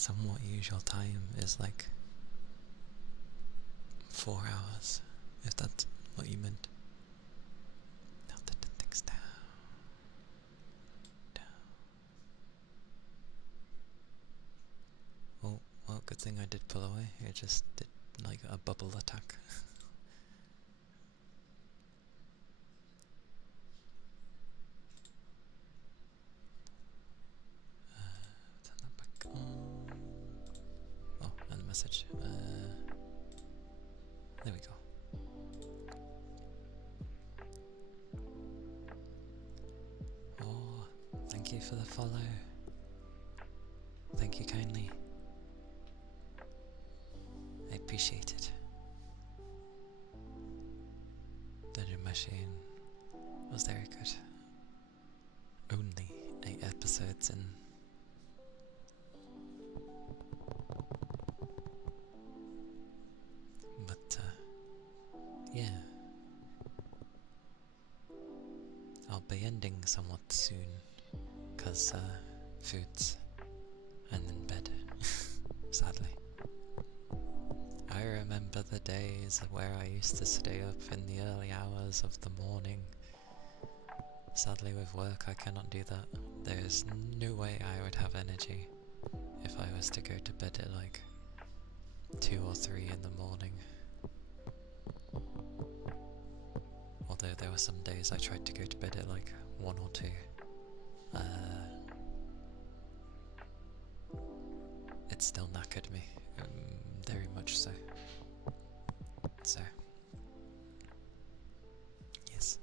somewhat usual time is like 4 hours, if that's what you meant. Now the things down. Oh, well, good thing I did pull away. It just did like a bubble attack. Turn that back on. Oh, and the message. There we go. Oh, thank you for the follow. Thank you kindly. I appreciate it. Dungeon Machine was very good. Only 8 episodes in. But, yeah. I'll be ending somewhat soon, cause, food's and then bed, sadly. I remember the days where I used to stay up in the early hours of the morning. Sadly with work I cannot do that. There's no way I would have energy if I was to go to bed at like 2 or 3 in the morning. Although there were some days I tried to go to bed at like 1 or 2. It still knackered me, very much so. So, yes.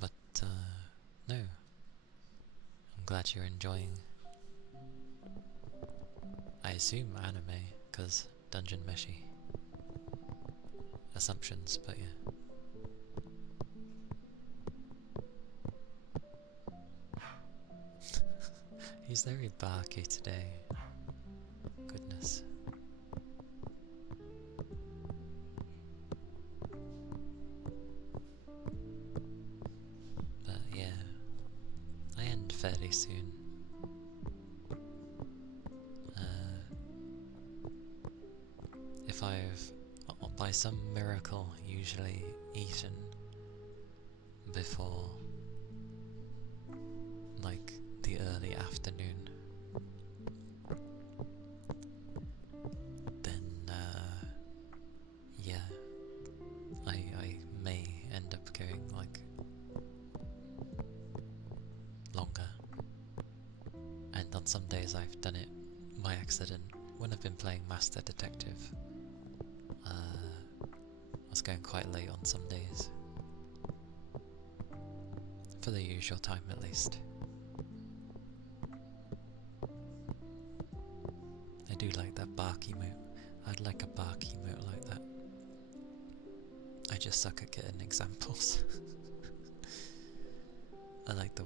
But, no. I'm glad you're enjoying. I assume anime, cause Dungeon Meshi. Assumptions, but yeah. He's very barky today. Goodness. But yeah, I end fairly soon. If I've, by some miracle, usually eaten before like the early afternoon, then yeah, I may end up going like longer. And on some days I've done it by accident. When I've been playing Master Detective, I was going quite late on some days. For the usual time at least. I do like that bark emote. I'd like a bark emote like that. I just suck at getting examples. I like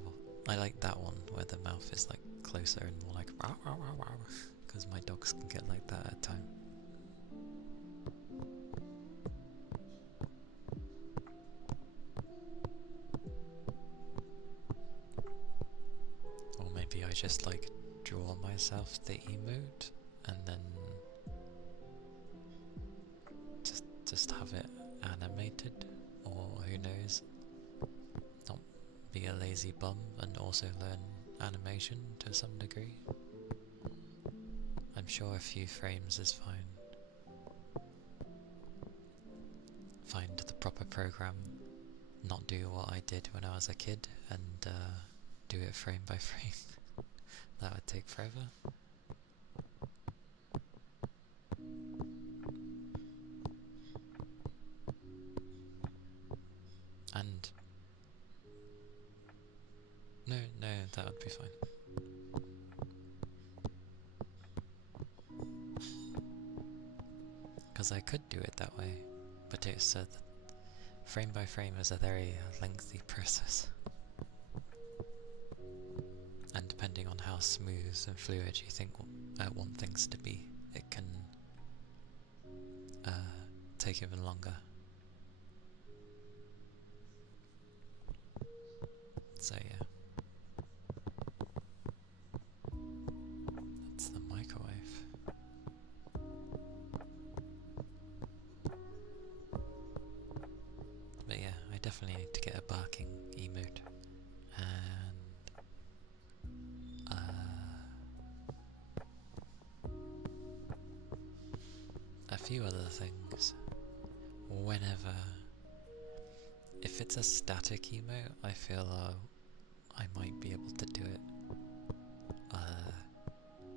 that one where the mouth is like closer and more like wow wow wow wow, because my dogs can get like that at a time. Or maybe I just like draw myself the emote and then just have it animated, or who knows, not be a lazy bum and also learn animation to some degree. I'm sure a few frames is fine. Find the proper program, not do what I did when I was a kid and do it frame by frame. That would take forever. And no, that would be fine. Because I could do it that way, but it's frame by frame is a very lengthy process. And depending on how smooth and fluid you think want things to be, it can take even longer. So yeah. a few other things. Whenever, if it's a static emote, I feel I might be able to do it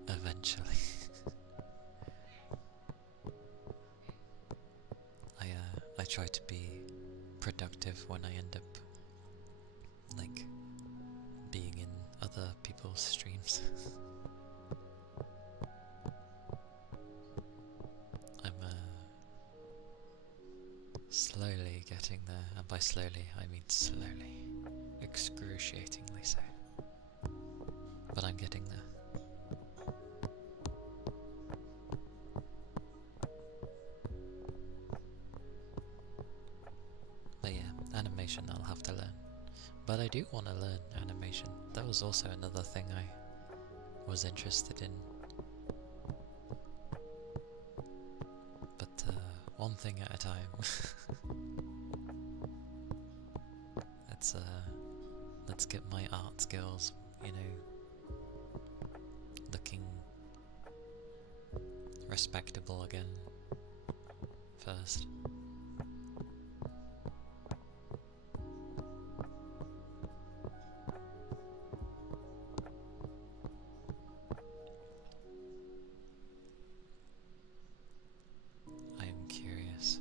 eventually. I try to be productive when I end up like being in other people's streams. I'm slowly getting there, and by slowly I mean slowly, excruciatingly so. But I'm getting there. But yeah, animation I'll have to learn. But I do want to learn animation. That was also another thing I was interested in. But one thing at a time. Let's get my art skills, you know, looking respectable again first. I am curious.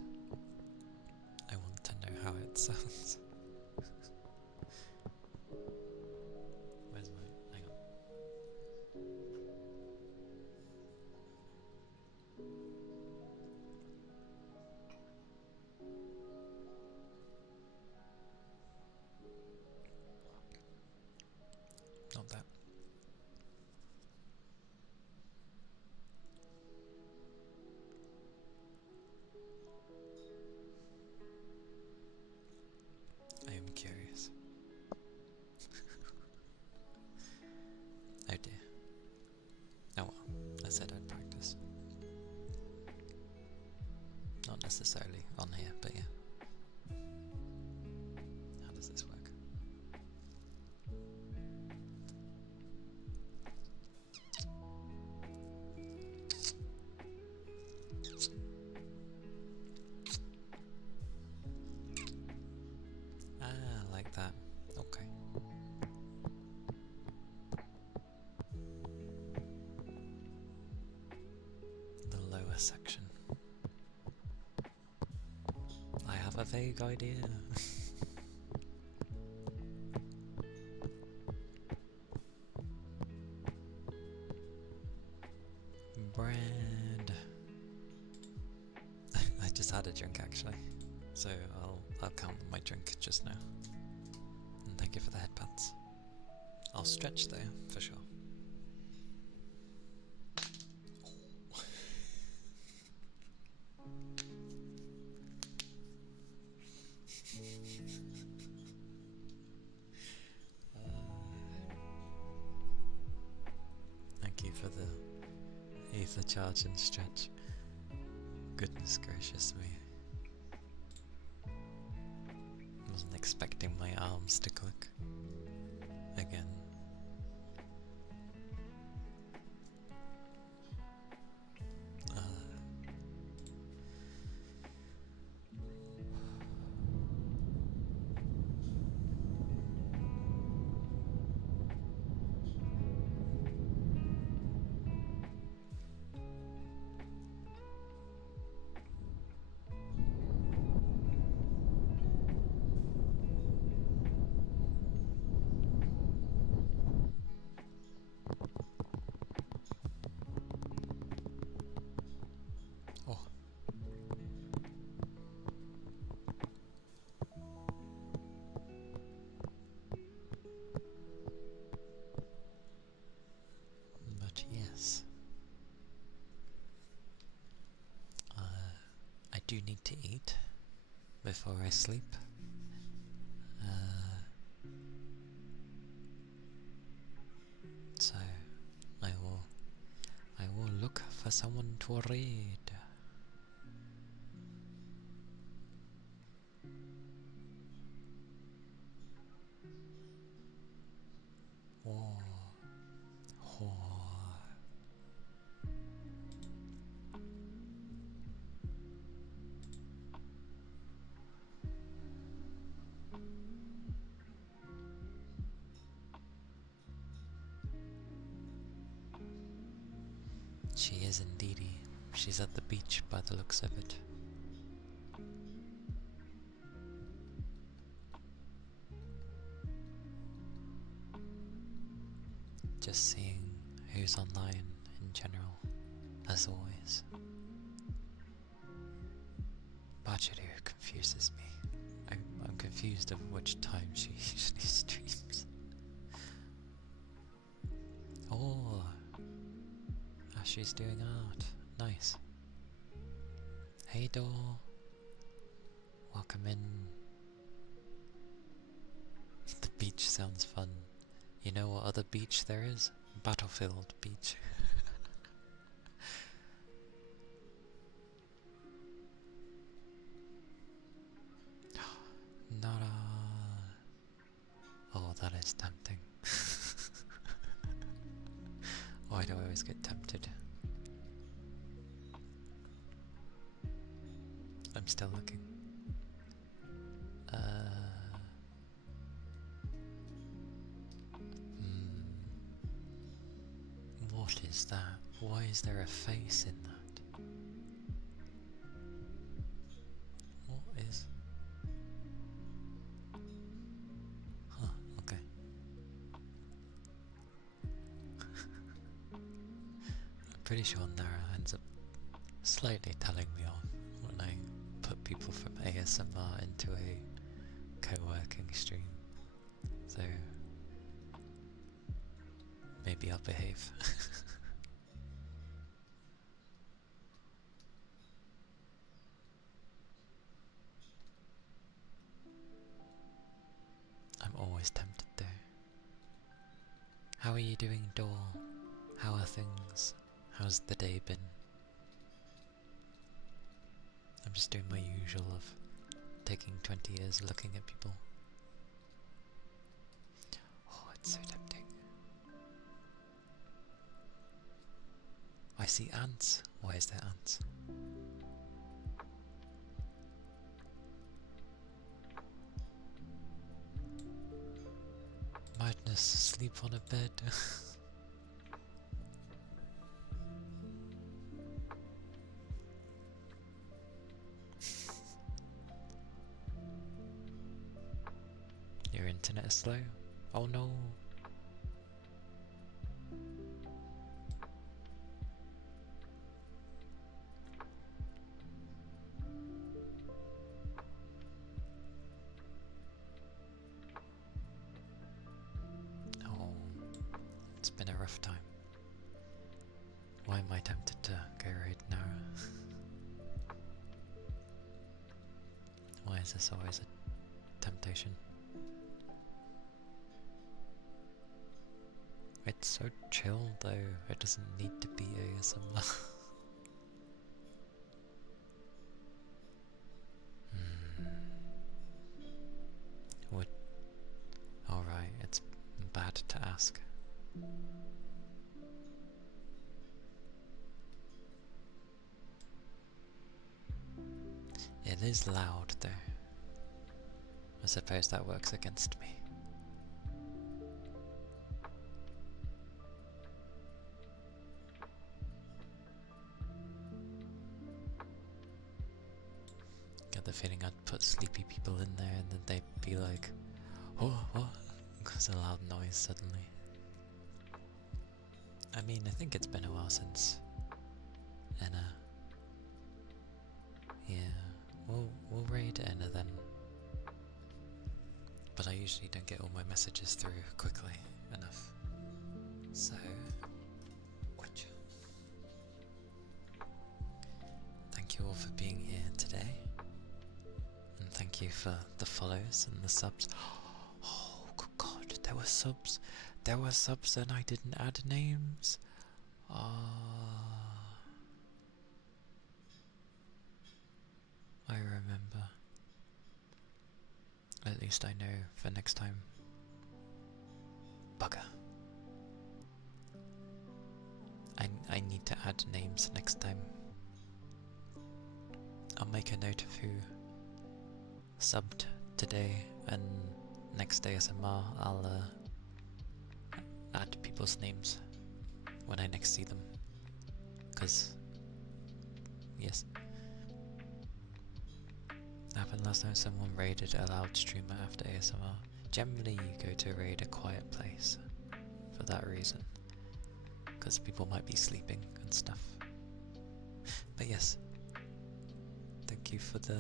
I want to know how it sounds. Where's my... hang on. Not that. I am curious. Oh dear. Oh well, I said I'd practice. Not necessarily on here, but yeah. How does this work? Ah, like that. Okay. The lower section. I have a vague idea. Brand. I just had a drink actually, so I'll count my drink just now. And thank you for the headpats. I'll stretch though, for sure. Thank you for the ether charge and stretch. Goodness gracious me. Wasn't expecting my arms to click again. Oh. But yes. I do need to eat before I sleep. So I will look for someone to read. Oh. Oh. She is indeedy. She's at the beach by the looks of it. Just seeing who's online in general, as always. Bachiru confuses me. I'm confused of which time she usually streams. Oh, she's doing art. Nice. Hey door. Welcome in. The beach sounds fun. You know what other beach there is? Battlefield Beach. Nara. Oh, that is tempting. Why do I always get tempted? I'm still looking. What is that? Why is there a face in that? What is... Huh, okay. I'm pretty sure Nara ends up slightly telling me off when I put people from ASMR into a co-working stream. So maybe I'll behave. I'm always tempted though. How are you doing, Door? How are things? How's the day been? I'm just doing my usual of taking 20 years looking at people. Oh, it's so tempting. I see ants. Why is there ants? Madness, sleep on a bed. Your internet is slow? Oh no. Oh, it's been a rough time. Why am I tempted to go raid Nara? Why is this always a temptation? It's so chill though, it doesn't need to be ASMR. Would... Alright, it's bad to ask. It is loud though. I suppose that works against me. Get the feeling I'd put sleepy people in there and then they'd be like, oh, what? Because a loud noise suddenly. I mean, I think it's been a while since Enna. Yeah, we'll raid Enna then. But I usually don't get all my messages through quickly enough. So, which? Thank you all for being here today. And thank you for the follows and the subs. Oh, good God, there were subs. There were subs and I didn't add names. I remember. At least I know for next time. Bugger. I need to add names next time. I'll make a note of who subbed today, and next ASMR I'll add people's names when I next see them. Because, yes. Happened last time someone raided a loud streamer after ASMR. Generally you go to raid a quiet place for that reason. Because people might be sleeping and stuff. But yes. Thank you for the...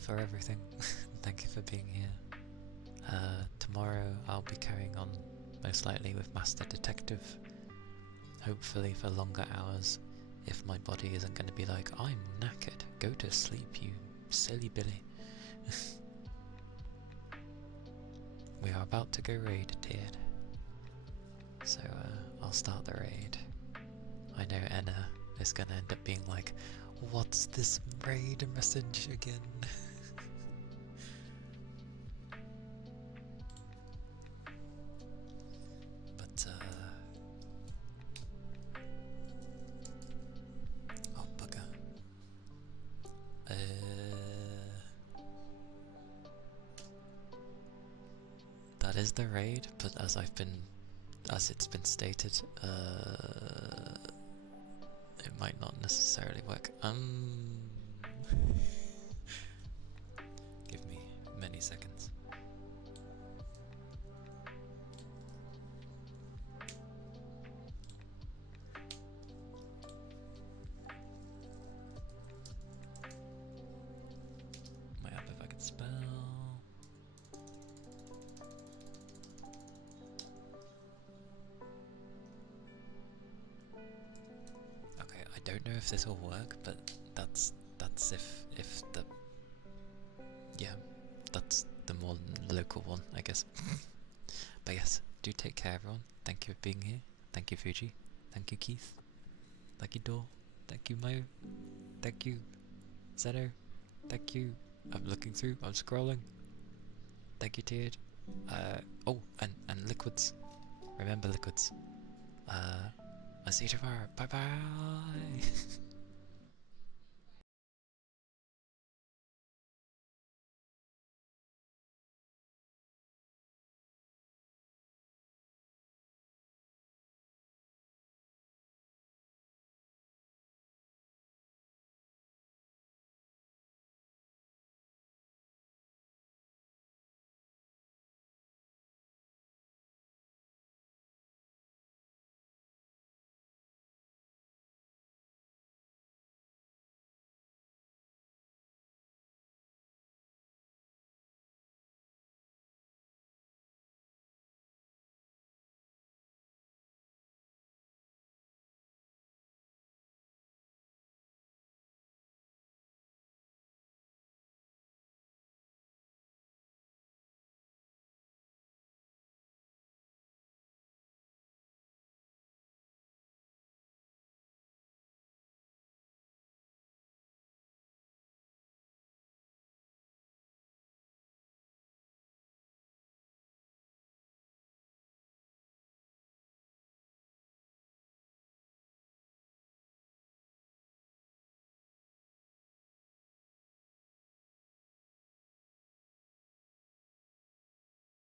for everything. Thank you for being here. Tomorrow I'll be carrying on most likely with Master Detective. Hopefully for longer hours. If my body isn't going to be like, I'm knackered, go to sleep, you silly Billy. We are about to go raid, Tiered. So I'll start the raid. I know Enna is going to end up being like, what's this raid message again? But oh bugger. That is the raid, but as it's been stated, it might not necessarily work. Give me many seconds. My app if I could spell. Okay, I don't know if this will work, but that's if the that's the more local one, I guess. But yes, do take care, everyone. Thank you for being here. Thank you, Fuji. Thank you, Keith. Thank you, Dor. Thank you, Mayu. Thank you, Zeno. Thank you. I'm looking through. I'm scrolling. Thank you, Tiered. Oh, and liquids. Remember liquids. I'll see you tomorrow. Bye bye.